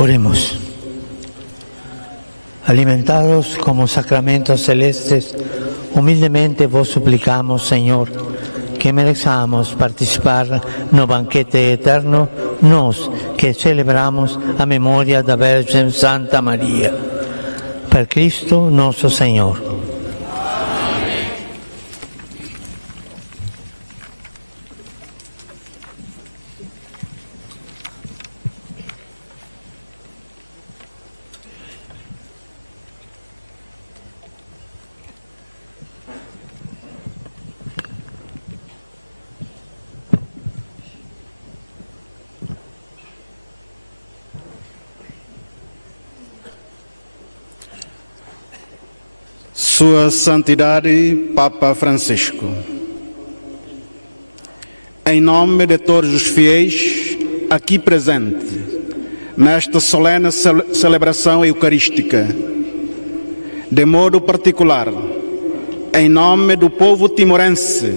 Oremos. Alimentados como sacramentos celestes, humildemente vos suplicamos, Señor, que merezamos participar no banquete eterno, nós que celebramos a memória da Virgem Santa Maria. Per Cristo nosso Senhor. Sua Santidade Papa Francisco, em nome de todos os fiéis aqui presentes, nesta solene celebração eucarística, de modo particular, em nome do povo timorense,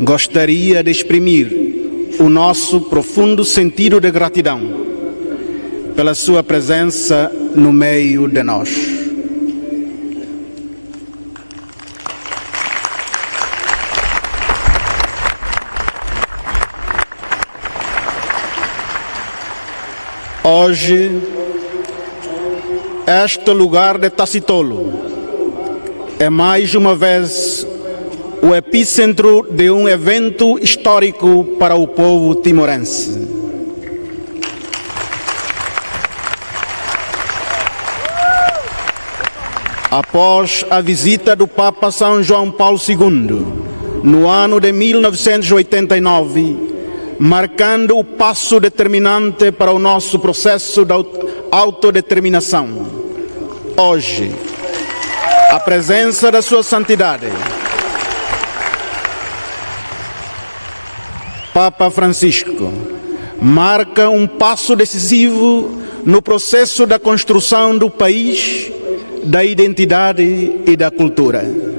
gostaria de exprimir o nosso profundo sentido de gratidão pela sua presença no meio de nós. Hoje, este lugar de Tacitolo é mais uma vez o epicentro de um evento histórico para o povo timorense. Após a visita do Papa São João Paulo II, no ano de 1989, marcando o passo determinante para o nosso processo de autodeterminação. Hoje, a presença da Sua Santidade, Papa Francisco, marca um passo decisivo no processo da construção do país, da identidade e da cultura.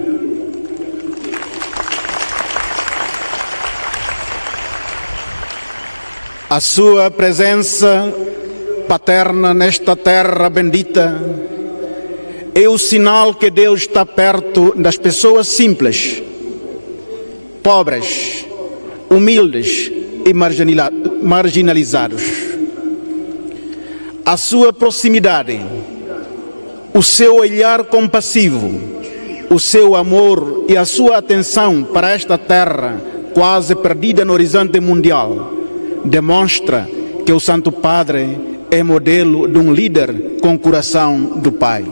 A sua presença paterna nesta terra bendita é o sinal que Deus está perto das pessoas simples, pobres, humildes e marginalizados. A sua proximidade, o seu olhar compassivo, o seu amor e a sua atenção para esta terra quase perdida no horizonte mundial demonstra que o Santo Padre é modelo de um líder com o coração do Pai.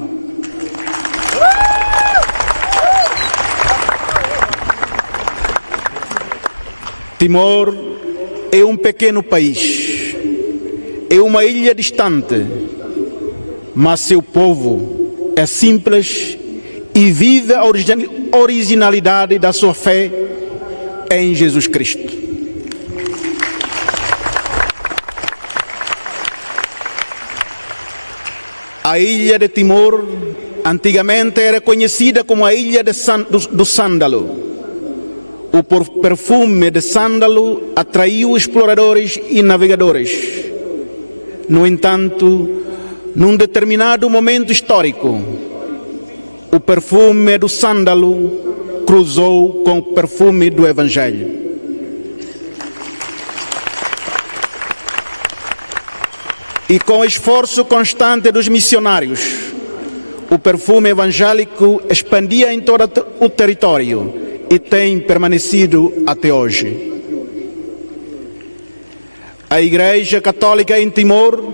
Timor é um pequeno país, é uma ilha distante, mas seu povo é simples e vive a originalidade da sua fé em Jesus Cristo. A ilha de Timor antigamente era conhecida como a ilha do sândalo. O perfume de sândalo atraiu exploradores e navegadores. No entanto, num determinado momento histórico, o perfume do sândalo cruzou com o perfume do Evangelho. E com o esforço constante dos missionários, o perfume evangélico expandia em todo o território e tem permanecido até hoje. A Igreja Católica em Timor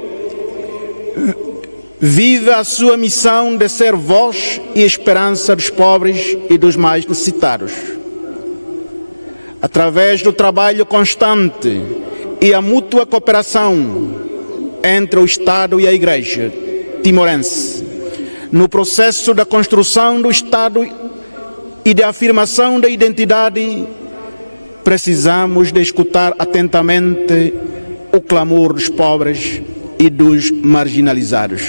vive a sua missão de ser voz e esperança dos pobres e dos mais necessitados. Através do trabalho constante e a mútua cooperação entre o Estado e a Igreja timorense, no processo da construção do Estado e de afirmação da identidade, precisamos de escutar atentamente o clamor dos pobres e dos marginalizados.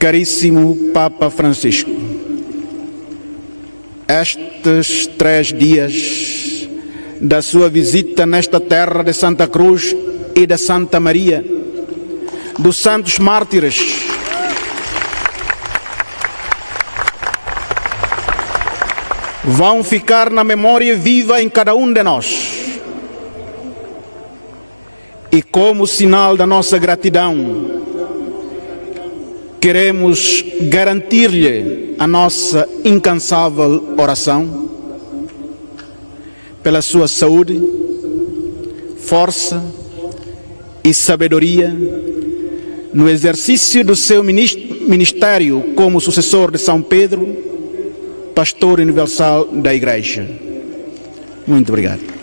Caríssimo Papa Francisco, estes 3 dias da sua visita nesta terra de Santa Cruz e da Santa Maria, dos santos mártires, vão ficar na memória viva em cada um de nós. E como sinal da nossa gratidão, queremos garantir-lhe a nossa incansável oração pela sua saúde, força e sabedoria no exercício do seu ministério como sucessor de São Pedro, pastor universal da Igreja. Muito obrigado.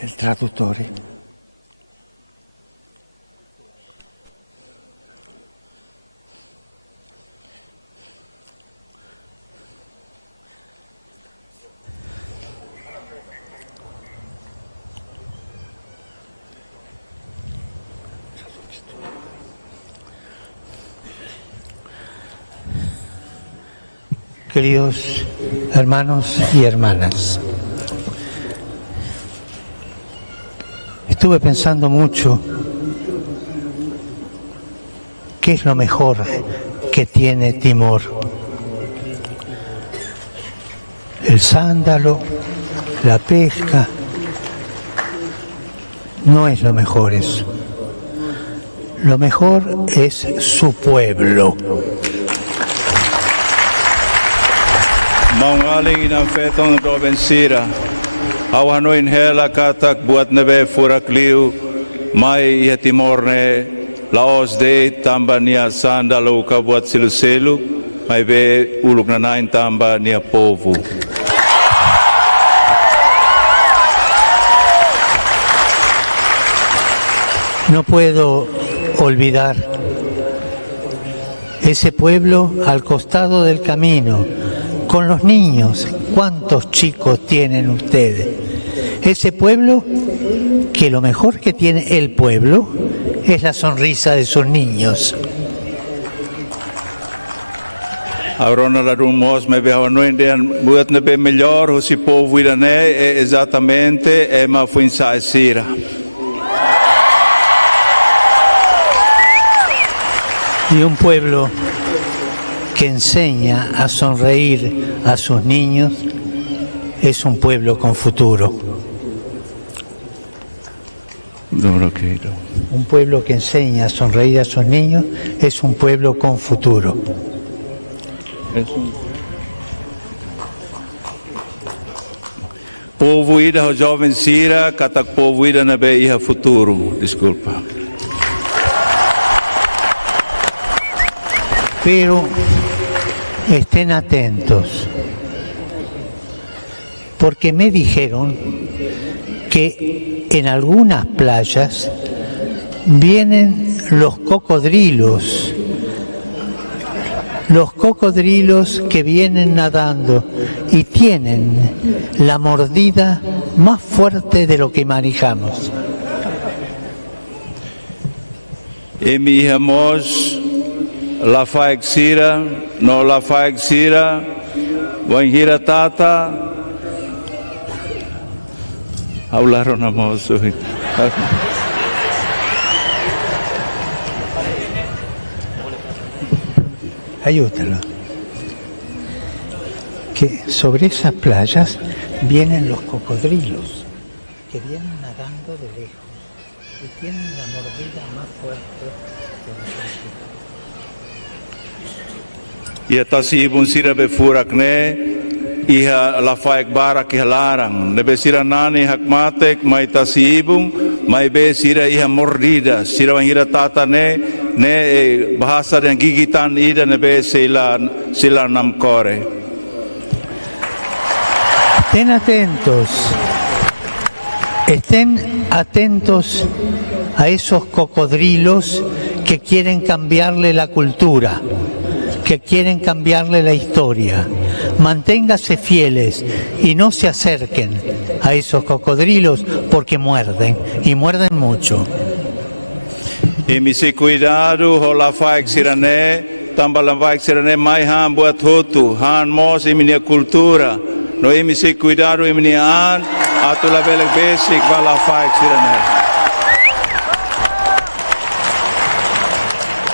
El traduttore. Queridos hermanos y hermanas, estuve pensando mucho qué es lo mejor que tiene Timor. El sándalo, la pesca, no es lo mejor eso. Lo mejor es su pueblo. Maungaling inang fetong Robensira, awanoin hela katak buat nebe furakliu, mai ia Timorne, laos de tamba nia sandalo ka buat siluselu, mai be uluk nanain tamba nia povo. No puedo olvidar ese pueblo al costado del camino, con los niños. ¿Cuántos chicos tienen ustedes? Ese pueblo que lo mejor que tiene el pueblo es la sonrisa de sus niños. Aurona la rumos me veo no indian buat nebe melhor o si povo irane exatamente é ma fuinsa sira. Y un pueblo que enseña a sonreír a sus niños es un pueblo con futuro. Un pueblo que enseña a sonreír a sus niños es un pueblo con futuro. Povo ida o jovem Sira, katak povo ida na be iha futuro. Desculpa. Pero estén atentos, porque me dijeron que en algunas playas vienen los cocodrilos que vienen nadando y tienen la mordida más fuerte de lo que manejamos. Emi hamos la faexira, no la faexira, wanghira tata, hablaron amos. Ayúdalo. Que sobre esas playas vienen los cocodrilos que vienen nadando de lejos y tienen la mordida más fuerte de Ia tasi ibun sira be furakne, iha la faek barak iha larang. Nebe sira nani hak matek, mai tasi ibun, mai be sira iha mordida. Sira wanghira tata ne bahasa dan gigitan ida nebe sila namkore. Estén atentos a esos cocodrilos que quieren cambiarle la cultura, que quieren cambiarle la historia. Manténgase fieles y no se acerquen a esos cocodrilos porque muerden y muerden mucho. E me se cuidado ho la faek sirane, tamba la faek sirane mai han buat hotu, han mos e minha cultura. No e me se cuidado e minha an, atu la bele basic va la faek sirane.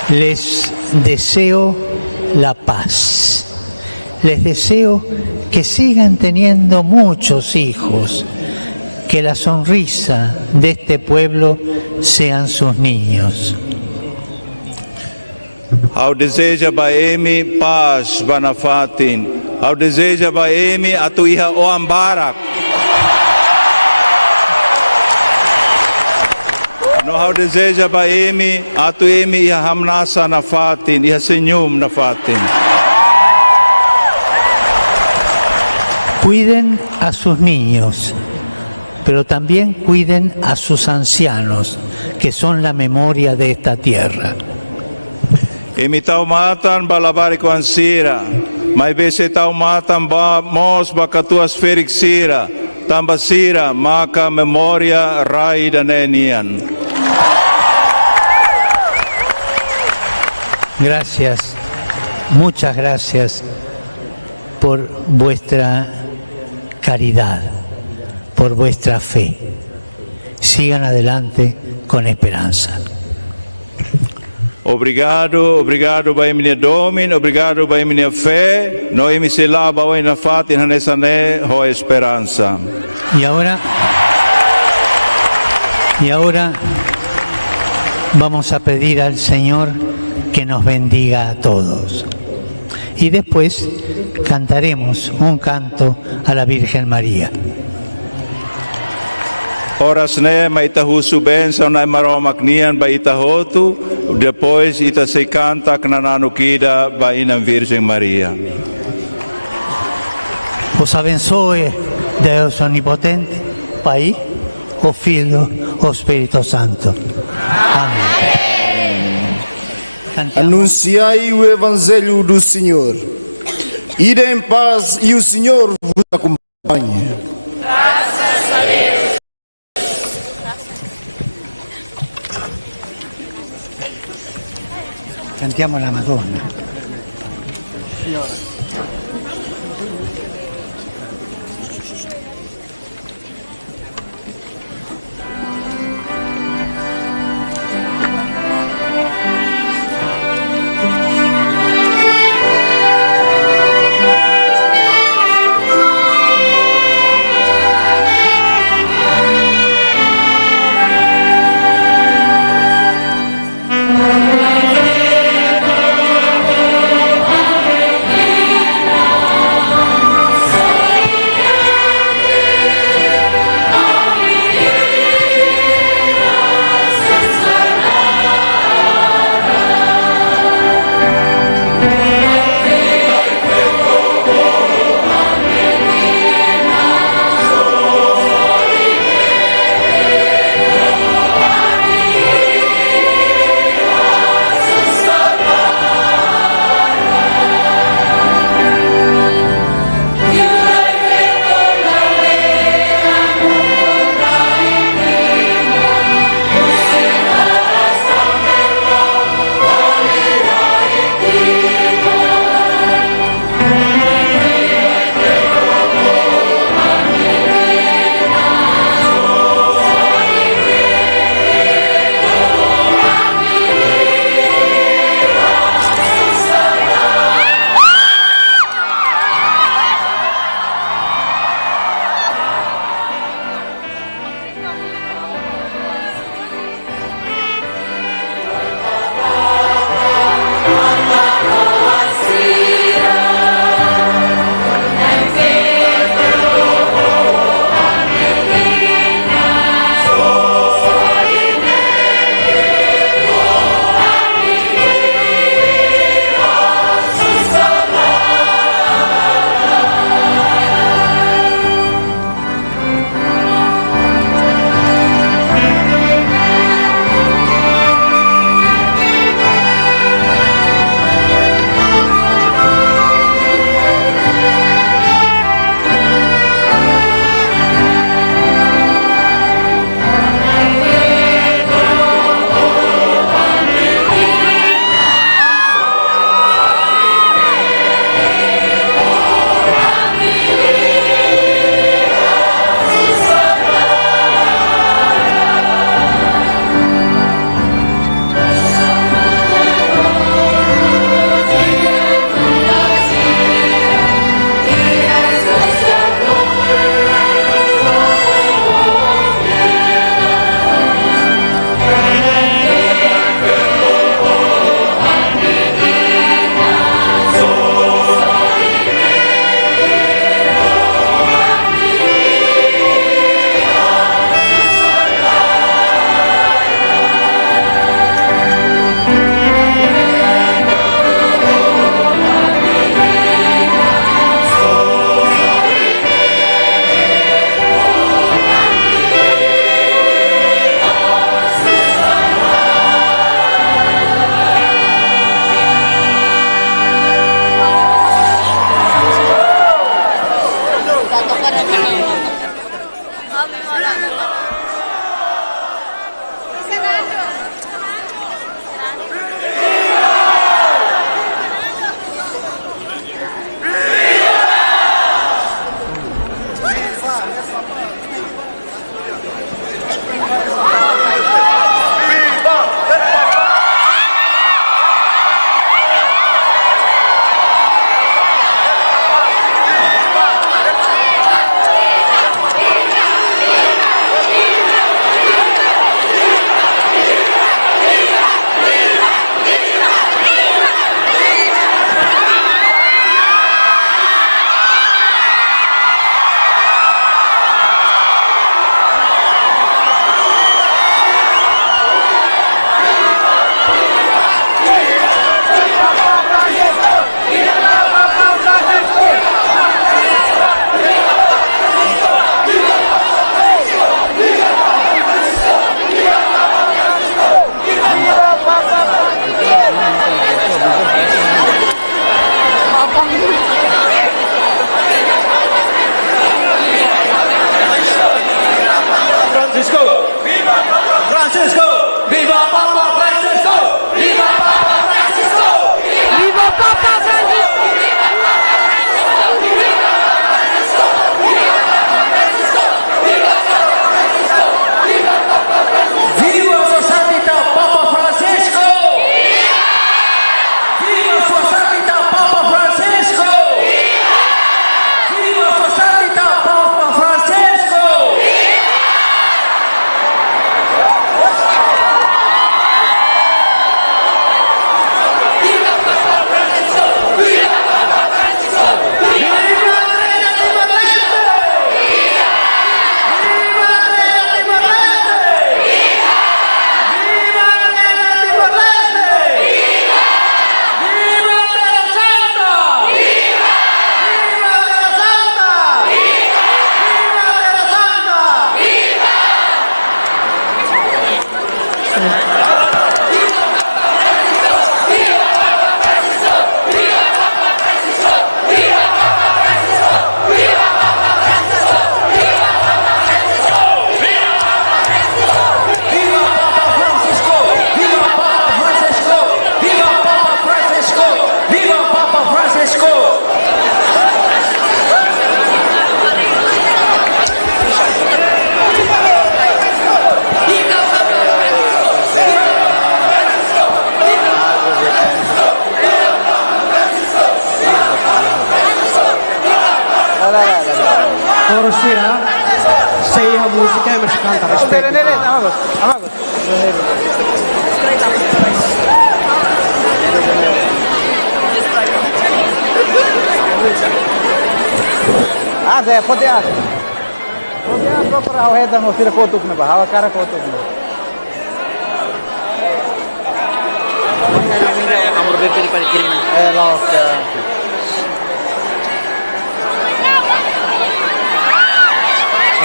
Les deseo la paz. Les deseo que sigan teniendo muchos hijos, que la sonrisa de este pueblo sean sus niños. Ao deseja baemi paz banafatin. Ao deseja baemi atu iha oambarak. No ao deseja baemi atu emi iha hamnasa nafatin, iha senyum nafatin. Cuiden a sus niños, pero también cuiden a sus ancianos, que son la memoria de esta tierra. Emi taumatan balabari ko ansira, mai bese taumatan ba mos bakatuas ferik sira, tamba sira maka memoria rai danenian. Gracias, muchas gracias por vuestra caridad, por vuestra fe. Sigan adelante con esperanza. Obrigado, obrigado by minha domin, obrigado by minha fé. No emi se lava o na fat in hanesane ho esperanza. Y ahora vamos a pedir al Señor que nos bendiga a todos. Y después cantaremos un canto a la Virgen María. Oras ne mai tahusu benção na maromak nian ba itahotu, depois ita se canta knananukida ba inam Virgem Maria. Os abençoe Deus onipotente, Pai, o Filho, o Espírito Santo. Amém. Anunciai o Evangelho do Senhor. Ide em paz e o Senhor vos acompanhe. Graças a Deus. Cantiamo la Madonna. Amen. Torcida, sei a música, mas canta respeito. Ah, Zé, pode ir. Pode ir procurar o resto da moça koutuk na barra, a cara koutuk na. Kamu berpikir pada kiriman. Lost.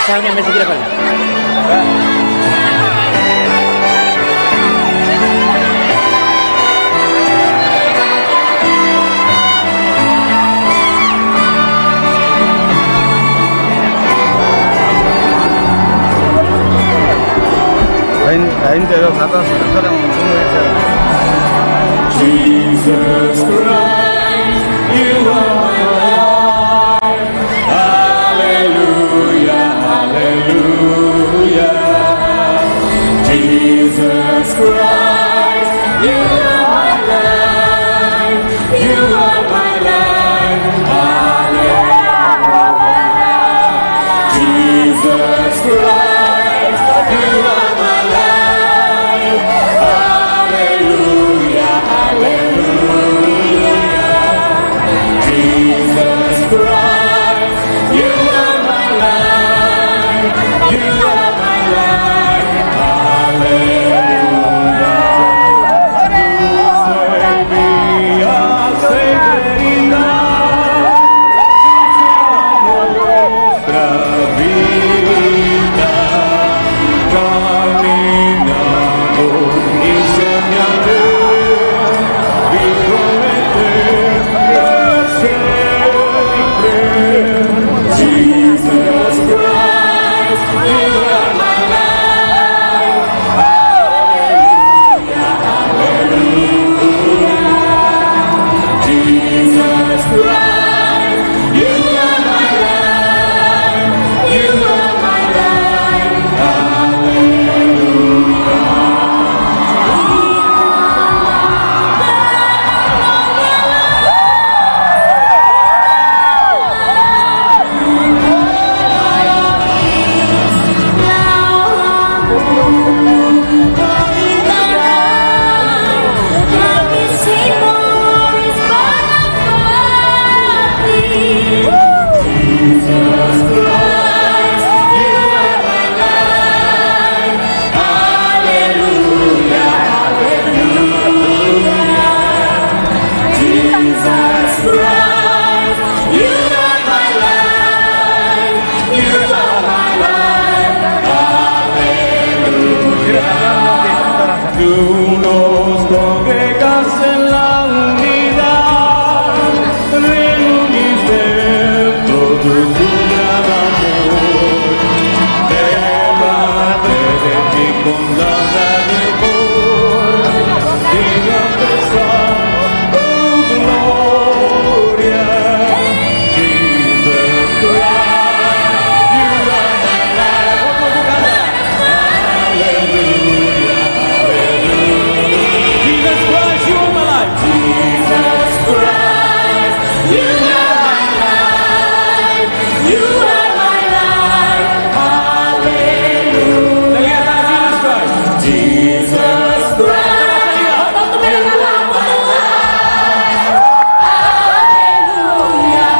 Asalnya masih kira paling. Jesus Christ, you are my life. Hallelujah, hallelujah. Jesus Christ, you are my life. You are my life. Hallelujah. Jesus Christ, you are my life. Hallelujah, hallelujah. Jesus Christ, you are my life. You are my life. Hallelujah. Save me, oh, Señorita. Nuestra vida caminando y señalé y prometer siempre. Jesus. Tú nos congregas en la unidad, reuniste todo tu gran amor. Llévate de ti con la mejor y empezar tu gloria. Jesus Christ, you are my life. Hallelujah. Jesus Christ, you are my life. Jesus Christ, you are my life. You are my life. Hallelujah. Jesus Christ, you are my life. Hallelujah.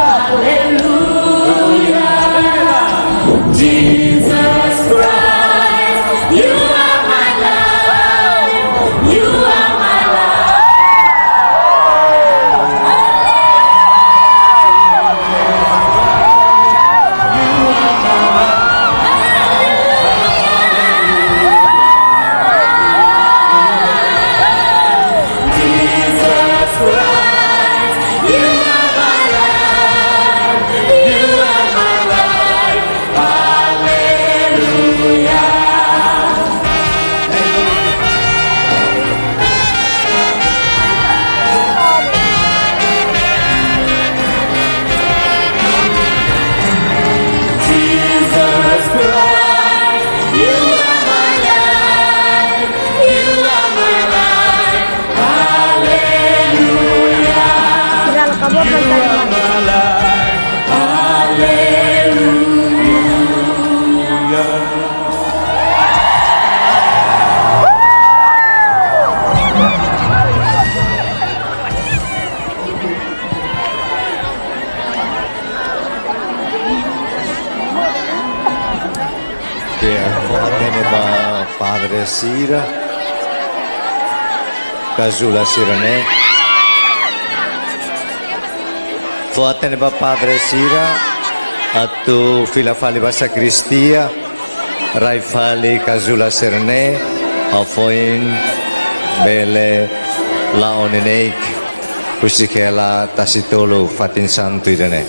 Hallelujah. Jesus Christ, you are my life. You are my life. Jesus Christ, you are my life. You are my life. Hallelujah. Jesus Christ, you are my life. You are my life. Hallelujah. You are my life. Hallelujah. Che accompagne ba Padre Sira, Casula Sirene. Foatene ba Padre Sira, attu filafali ba Sacristia, Raifali Casula Sirene, afoin bele laoneneik, usikela tasitolo fatin santu idene.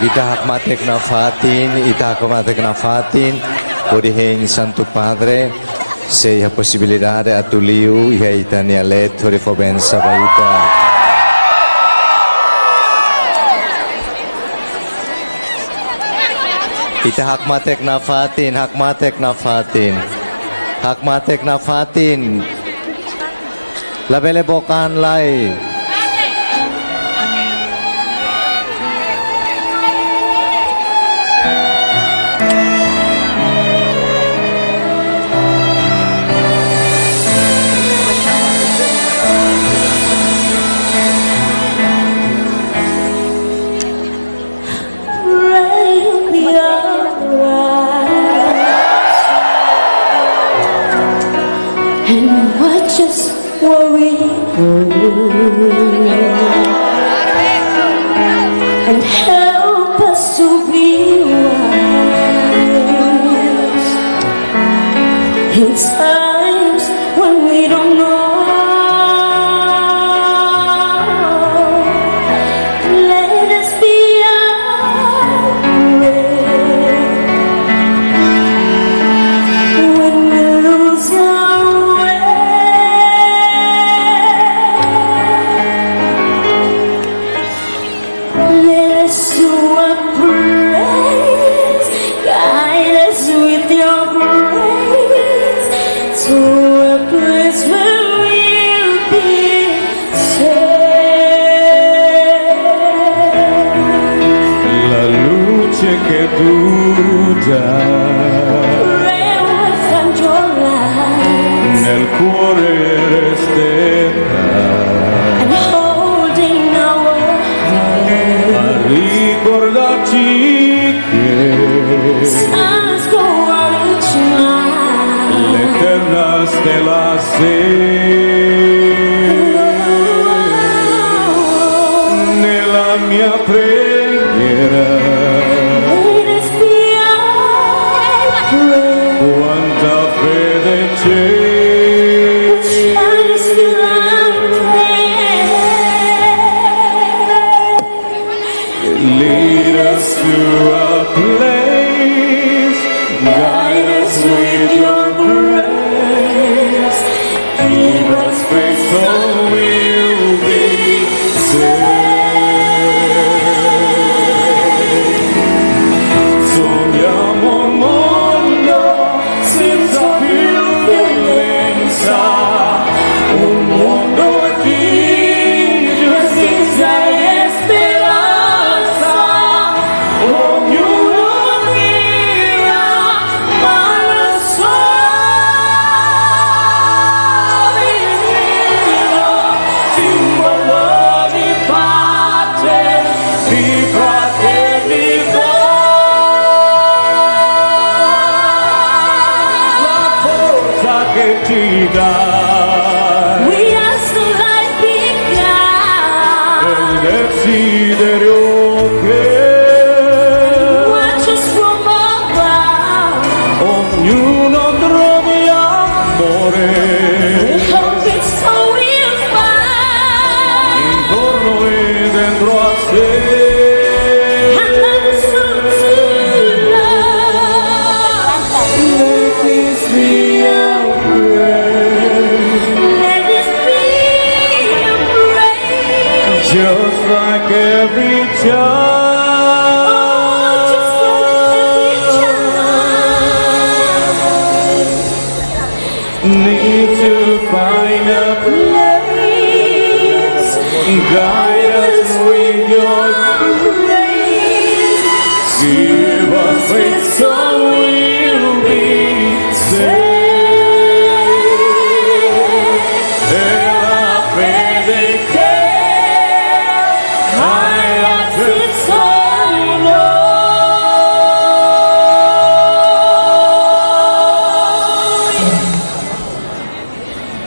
Itahakmatek na fatin, itahakmatek na fatin, oriheng Santo Padre, se a possibilidade atuliu, iha itania let, orifoben sabaita. Itahakmatek na fatin, hakmatek na fatin, hakmatek na fatin, labele bokan lai. Just worry and help us to be wise in times when we don't know. Let us be our when we lose our way. Let us do a praise, guide us with your grace to a place where we'll be safe. La luce che tu dai Pray we'll find your light nel cuore resterà and holding our hand. a ricordarci che Stars go out each night. l'eterna stella sei nella mia preghiera. Let us be our prayer. Quanta fede c'è, Try to feel our lead us to a place, guide us with your grace, give us faith so we'll be saved. Sogniamo un mondo senza più violenza, un mondo di giustizia e speranza, ognuno dia ma non solo il mio simbolo di pace, di fraternità. La forza che ci dà We are so like big God. il desiderio che Watch us from above. ognuno trovi amore We hope it's so we'll find. intorno e dentro a sé. Another soul to love. Let this be our prayer, Let this be your praise. just like every child. Just like every child. Need to find a Place. guide us with your grace. give us faith so we'll be saved. E la fede che hai acceso in noi.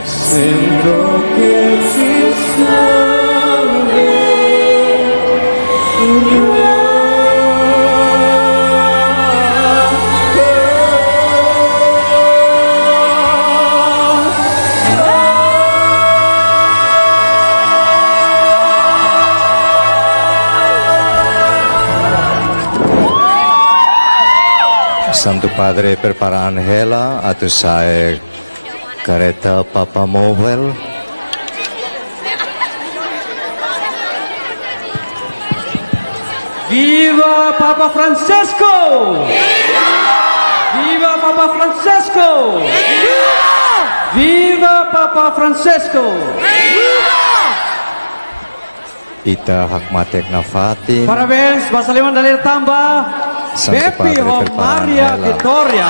Sento che ci salve. Santo Padre, prepara Angela atau saya kereta Papa Mobile. Viva Papa Francesco! Viva Papa Francesco! Viva Papa Francesco! Ita hakmatek nafatin. Parabéns, Basaliman Dalir Tamba, Santo Bepi Padre, Hom prepara Maria Angela. Victoria.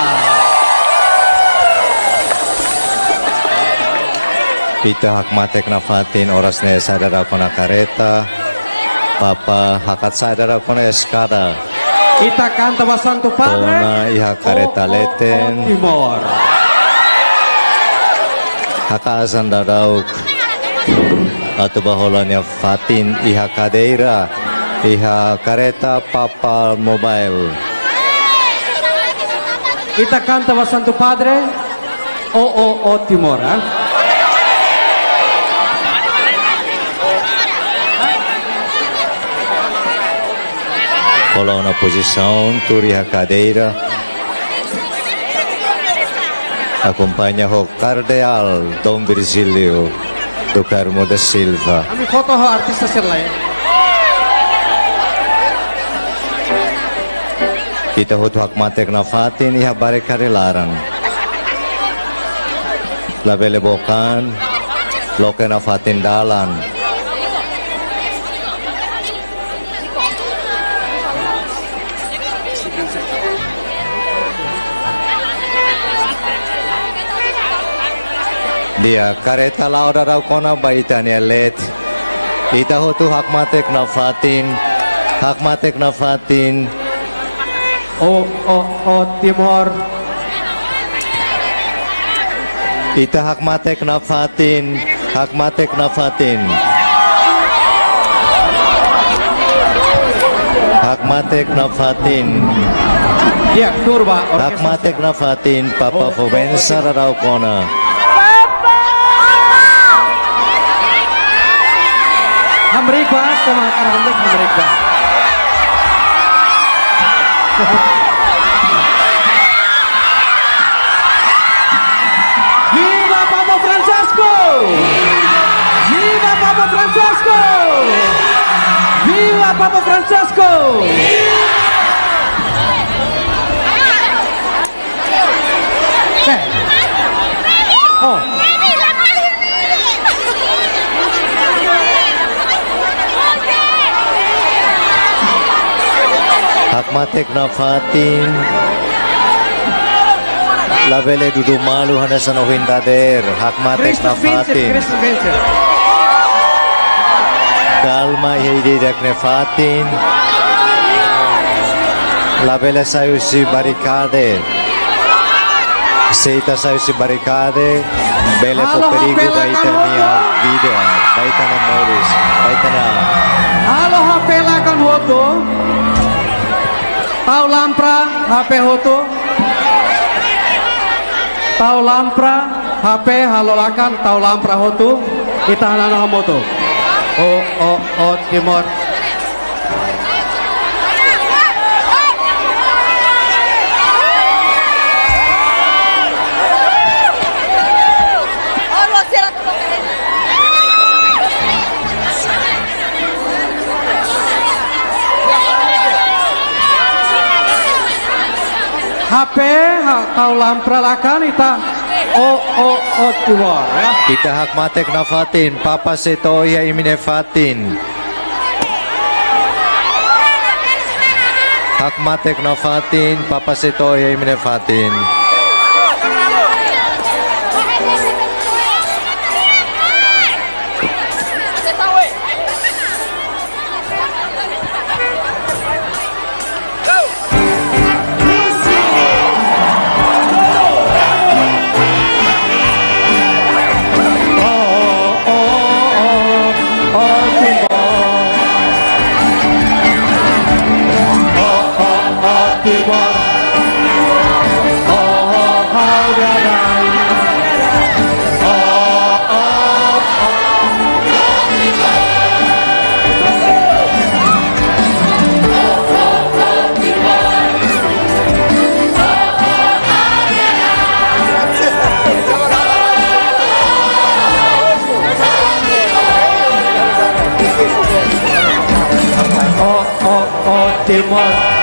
Ita hakmatek nafatin oras na sadara ko na kareta. Papa hakat sadara ko na eskada. Ita canta ba Santo Padre? Ona iha kareta leten. Timor. Hakasan darauk. Atau baholanya fatin iha kadeira. Iha kareta Papa Mobile. Ita canta ba Santo Padre? O Timor, ha? Coloca na posição, turi a cadeira. Acompanha o Cardeal Dom Virgílio do Carmo da Silva. Kami foto ho artista sila ya. Ita ho hakmatek na fatin iha bare karilaran. Labele bokan, loke na fatin dalan. Dia kareta lauda raw kona baitanya let. Ita ho tu hakmatek na fatin. Hakmatek na fatin. O Timor. Ita hakmatek na fatin. Hakmatek na fatin. Hakmatek na fatin. Ya, turba. Hakmatek na fatin. Papa Fovensa raw kona. Amerika sama Karambek Amerika. Viva Papa Francesco! Viva Papa Francesco! Viva Papa Francesco! Oh. Hakmatek na fatin. Labele dudu malu hana sa nohindader. Hakmatek na fatin. Kalma ihididak ne fatin. Labele sayo si barikade. Seita sayo si barikade. Bele po perigo baitania video. Baitania modus. Baitania. Halo HP lakan foto. Tau Lampra HP Hoto. Tau Lampra HP halolakan Tau Lampra Hoto. Kita hanana moto. O Timor. HP Tau Lampra lakan ita o Timor ya. Ita hakmatek na fatin. Papa setoya imine fatin. Hakmatek na fatin. Papa setoya imine fatin. Timor.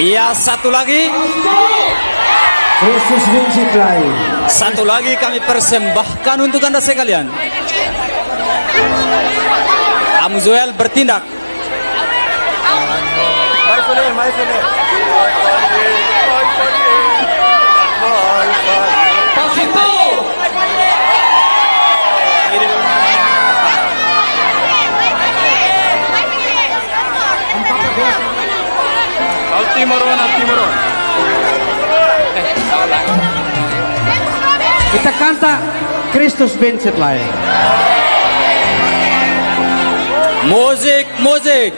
Iya, satu lagi. Kristus Vincitlai. Satu lagi kami persembahkan untuk Anda sekalian. Amuzoel bertindak. Kita kanta Kristus Vincitlai. Musik, musik.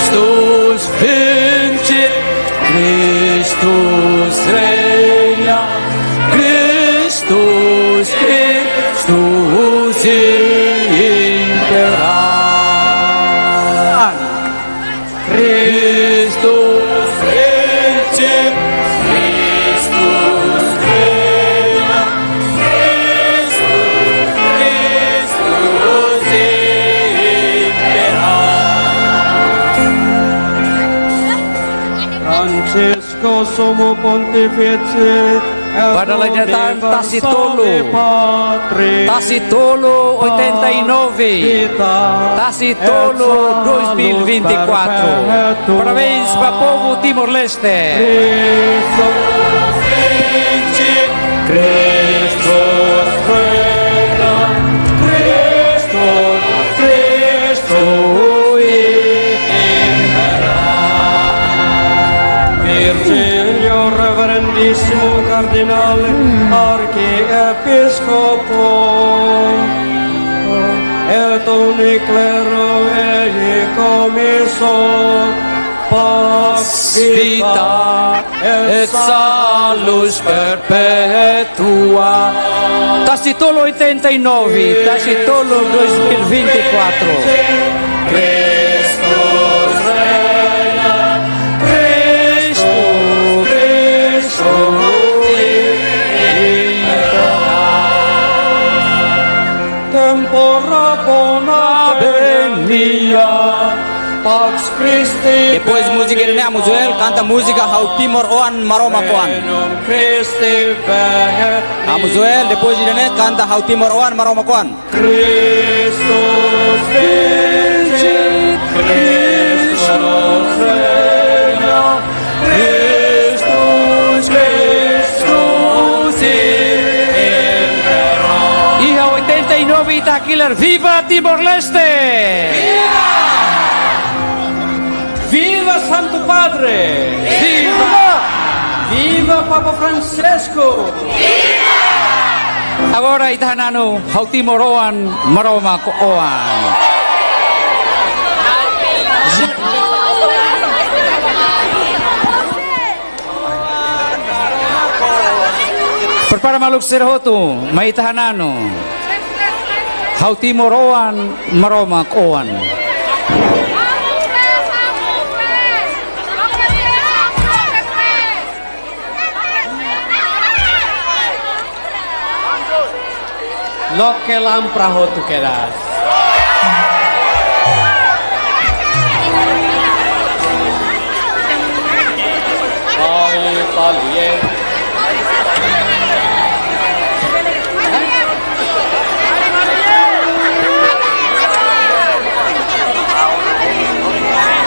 Christus vincit, Christus reina, Christus impera. Christus vincit, Christus reina, Christus impera. Francesco Sumo Pontifice Pada lenyatan Tasitolo 89, Tasitolo 2024. Parabéns para o povo Timor-Leste. Virgilio Reverendissimo Cardinale Archie Domini clero ei commisso pax vita et salus perpetua. Tasitolo 89, Tasitolo 2024. Christus reina, Christus tempora bona venia, Pax Christi. Depois música ini Amuzuel canta música How Timor Oan Maroma Koan. Christi vehet. Amuzuel depois ini canta How Timor Oan Maroma Koan. Christus vincit, Christus reina, Christus impera. Iha 89 Itakiller, viva Timor-Leste! Viva Santo Padre! Viva! Viva Papa Francesco! Agora itahanano How Timor Oan Maroma Koan. Prepara maluk sirhoto, may tahanano. How Timor Oan Maroma Koan. Lo que lampraho tu quedas. Ay, palie.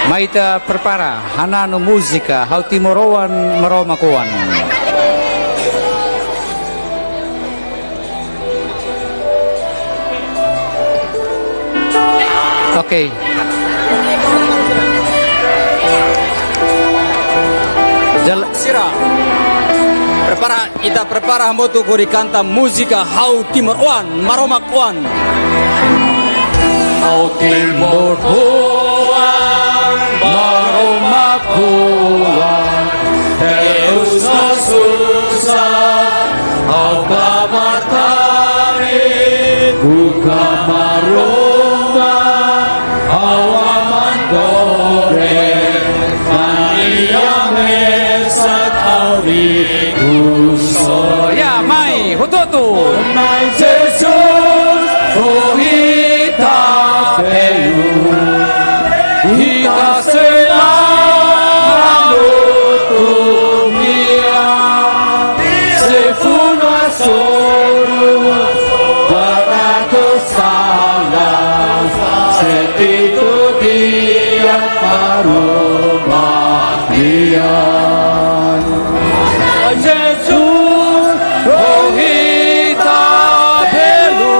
Maita prepara hanano música How Timor Oan Maroma Koan. Oke. Sira. Prepara hambotu kuri canta música How Timor Oan Maroma Koan. How Timor Oan Maroma Koan. Deus nossa ao clamartare buka maroma ao amandore Maria mesa taurigus. Ya, mai, hototo. Mai Jesus rohita pelu hita selamo tumia se funo asoro barato sala se tito dia paroma dia Jesus rohita pelu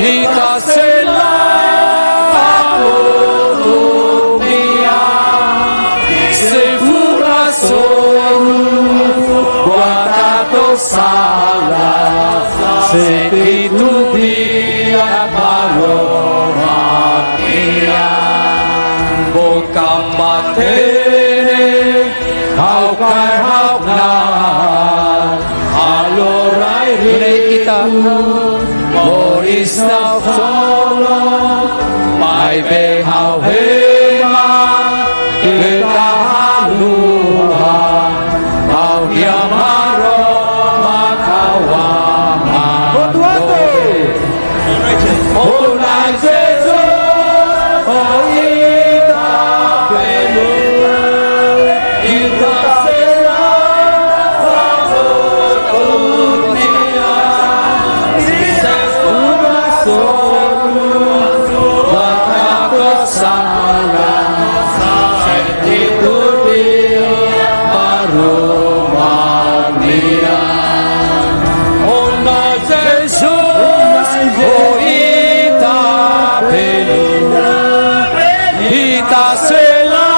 hita selamo tumia se funo asoro barato sala se tito dia paroma dia boca matene how kai how na alorai kita Moris na solo mai be how hema kita haluha how dia maro makawama Onai Jesus oita pelu kita sela dunia sesuna solu bakato sala setitu dia aroma dia Onai Jesus oita pelu kita sela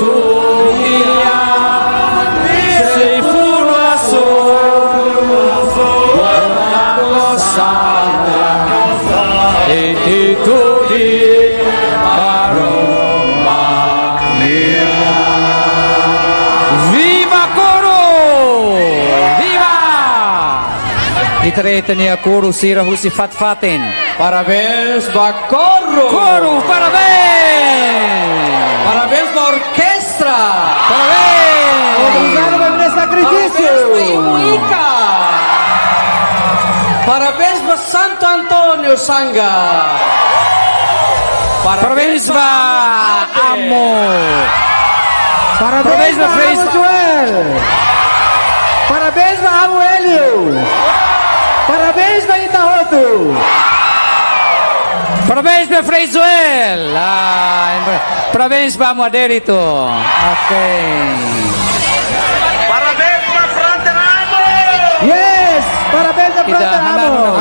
dunia se funo asolo bakato sala Itareta niya Koro Sira Husi Fatfatin. Parabéns ba Koro! Koro, parabéns! Parabéns ba orquestra! Parabéns! Obrigado pelo sacrifício. Parabéns ba Imuika! Parabéns ba Santo Antonio Sangha! Parabéns ba Amo! Parabéns ba para Amo Joel. Parabéns para Amo Helio. Parabéns para Itahoto. Parabéns ba Frei Joel! Parabéns ba Amo Aderito! Okay. Parabéns para Frater Amo! Yes! Parabéns para Kita Frater Amo.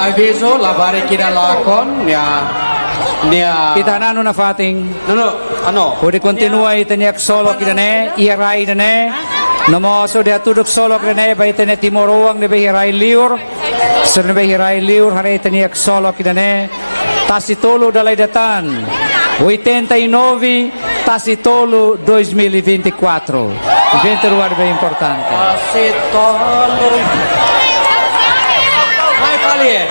Aviso, labari kita lakon niya. Kita nano na fating. Ano? Pwede continua itaniak solo kita ne, iray na ne. Namo so dia tuduk solo kita ne, ba itane Timoruang de behiray liur. Sir de behiray liur, hari itaniak solo kita ne. Tasitolo dalay datan. 89 Tasitolo 2024. Evento luar bem importante. Tasitolo. Mai palie.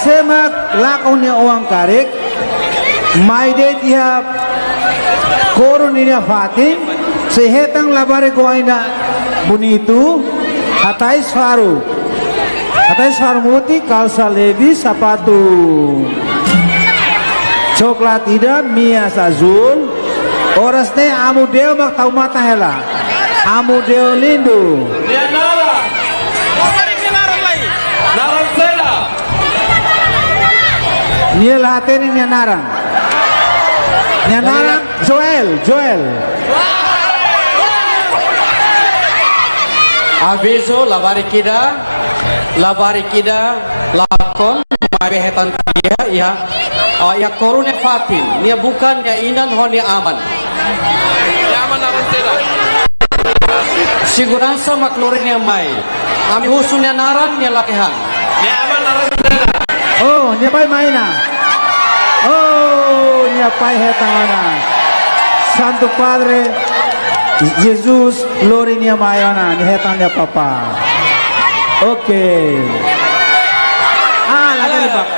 Semak lakon niya uang karik. May det iha Koro niya Fatin. Sehetang labari ko ay na bonito. Hatais Faru. Hatais Farmuti, kalsa Levi, sapato coklat ida, mias azul. Oras ne Amo Deo magtau mata hela. Amo Deo lindo. Dia Nara! Pakarin ni Nara lagi! Nara Seda! Niya lahatin niya narang. Niya narang Joel. Aviso labari kita lakon mabehetan dia ya korune Fatin nia bukan ya inan honi aman. Yaman Nara Seda! Siguransa maklurin niya mai. Kami husun niya naran niya lakihan. Yaman Nara Seda! Oh, niya pa'y maina. Oh, niya pa'y hetangana. Santo Padre Jesus, glory niya mayona, ni hetang niya papa. Okay. Lagi Pak.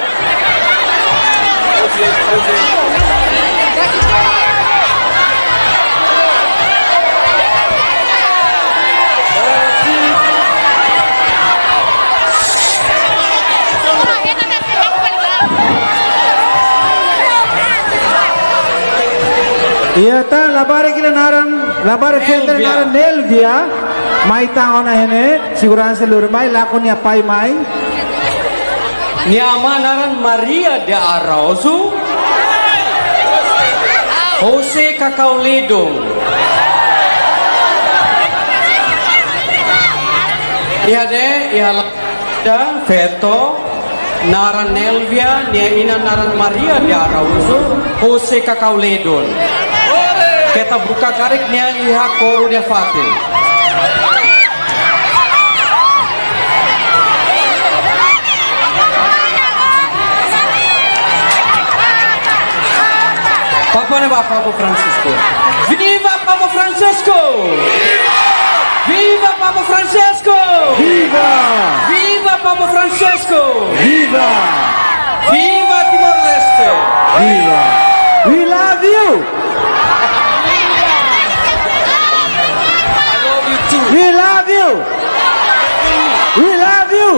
Iya ta labari kita filter naran Nelvia mai tangona hene siguran seluruh mai lakon ya pai mai Niama naran Maria de Arauzo Jose Cacauledo Iha Feto naran Nelvia nia ina naran Maria de Arauzo Jose Cacauledo. Kita buka karik nia iha Koro nia Fatin. Papa ne Papa Francisco. Viva Papa Francesco! Viva Papa Francesco! Viva! Viva Papa Francesco! Viva! Viva Timor Leste! Viva! We love you! I love you too. We love you! We love you!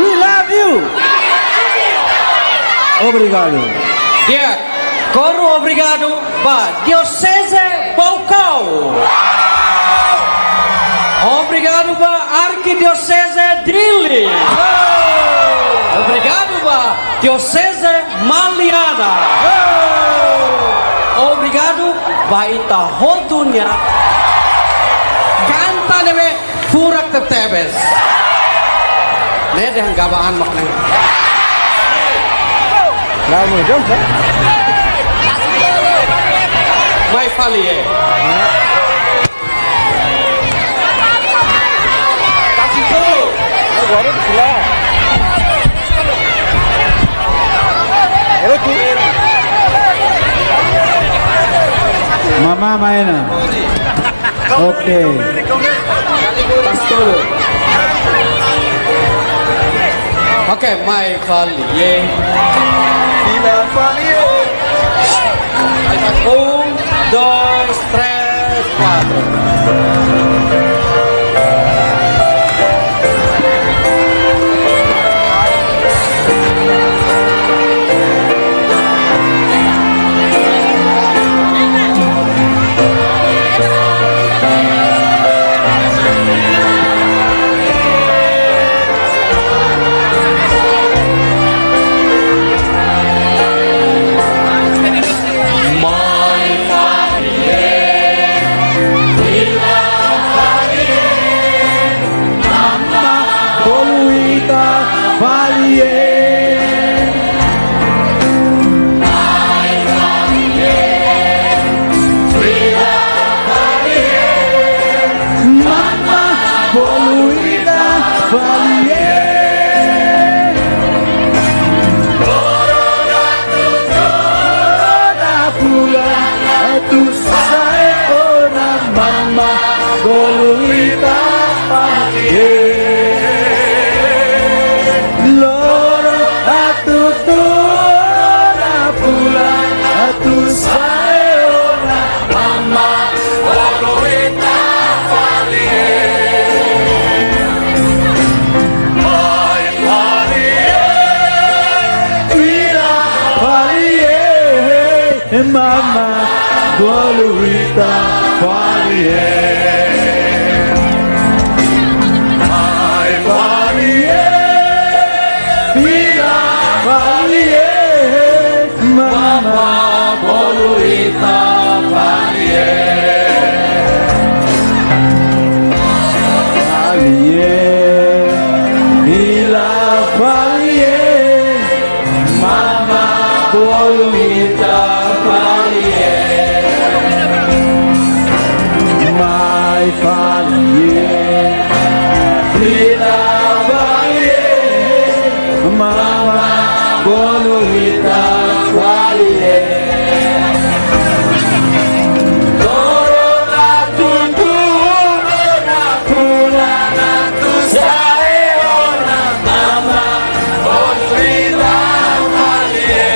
We love you! Obrigado. Dia, Koro obrigado ba Diocese Baucau. Obrigado ba Arquidiocese Drilli. Obrigado ba Diocese Maliana. Obrigado ba Itahotunya. Kanta nebe Furak Tetebes. Nede ang gabaan maknang. Bravo, jom. Mai falie. Kasih dulu. Agora de lá. Mama maina. Okay. Tas dulu. Oke, mai valie. Vila valie. 1, 2, 3, 4. Mama Golorita valie. Mai valie. Vila valie. Mama Golorita valie. Valie. Vila valie. Mama Golorita mai valie, Vila valie, Mama Golorita valie. Corona tu saeona, Mama Golorita valie.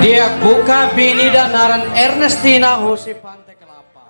Dia buka bini dan naran Ernestina Husi Pantai Kelapa.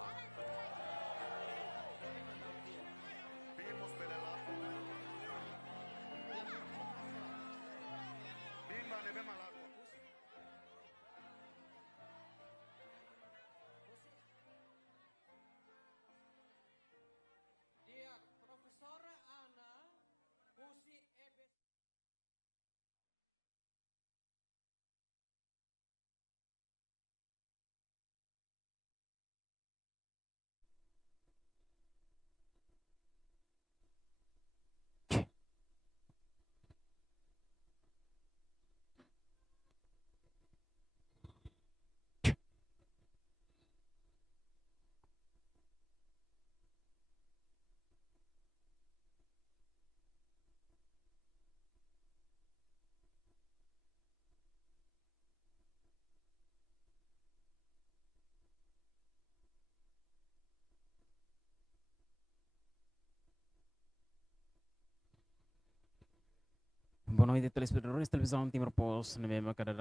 Boa noite, telespectadores da televisão Timor Post. Cada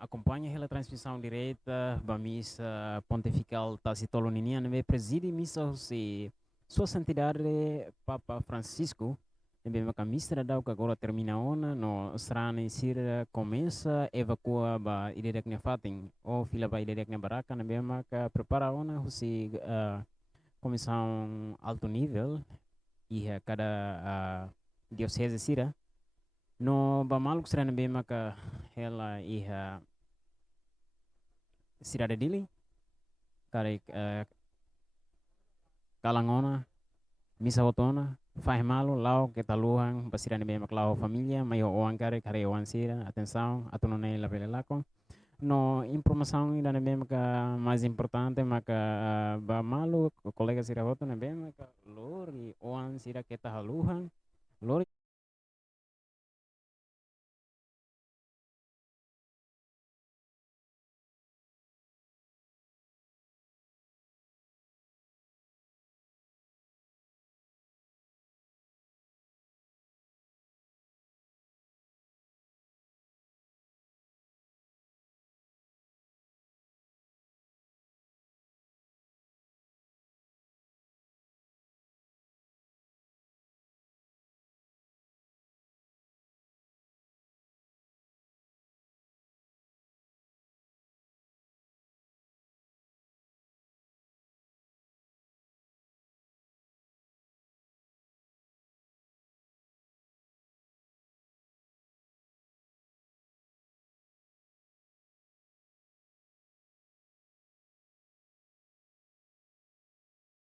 acompanha a transmissão direta da missa pontifical Tacitolo Ninian, preside missa se Sua Santidade Papa Francisco. A missa da agora termina ona, no strane sira começa evacua ba idedek ne fating o fila ba idedek ne baraka na bema ka prepara ona husi comissão alto nível e cada diocese sira no ba maluk strane bema ka ela iha sira dili karek kalangona misa otona faz malo lau que taluhan basirane bem lau família maio oan care oan sira atenção atunone la pelelako no informação ainda bem que mais importante maka ba malo colega sira otona bem ka lori oan sira que taluhan lori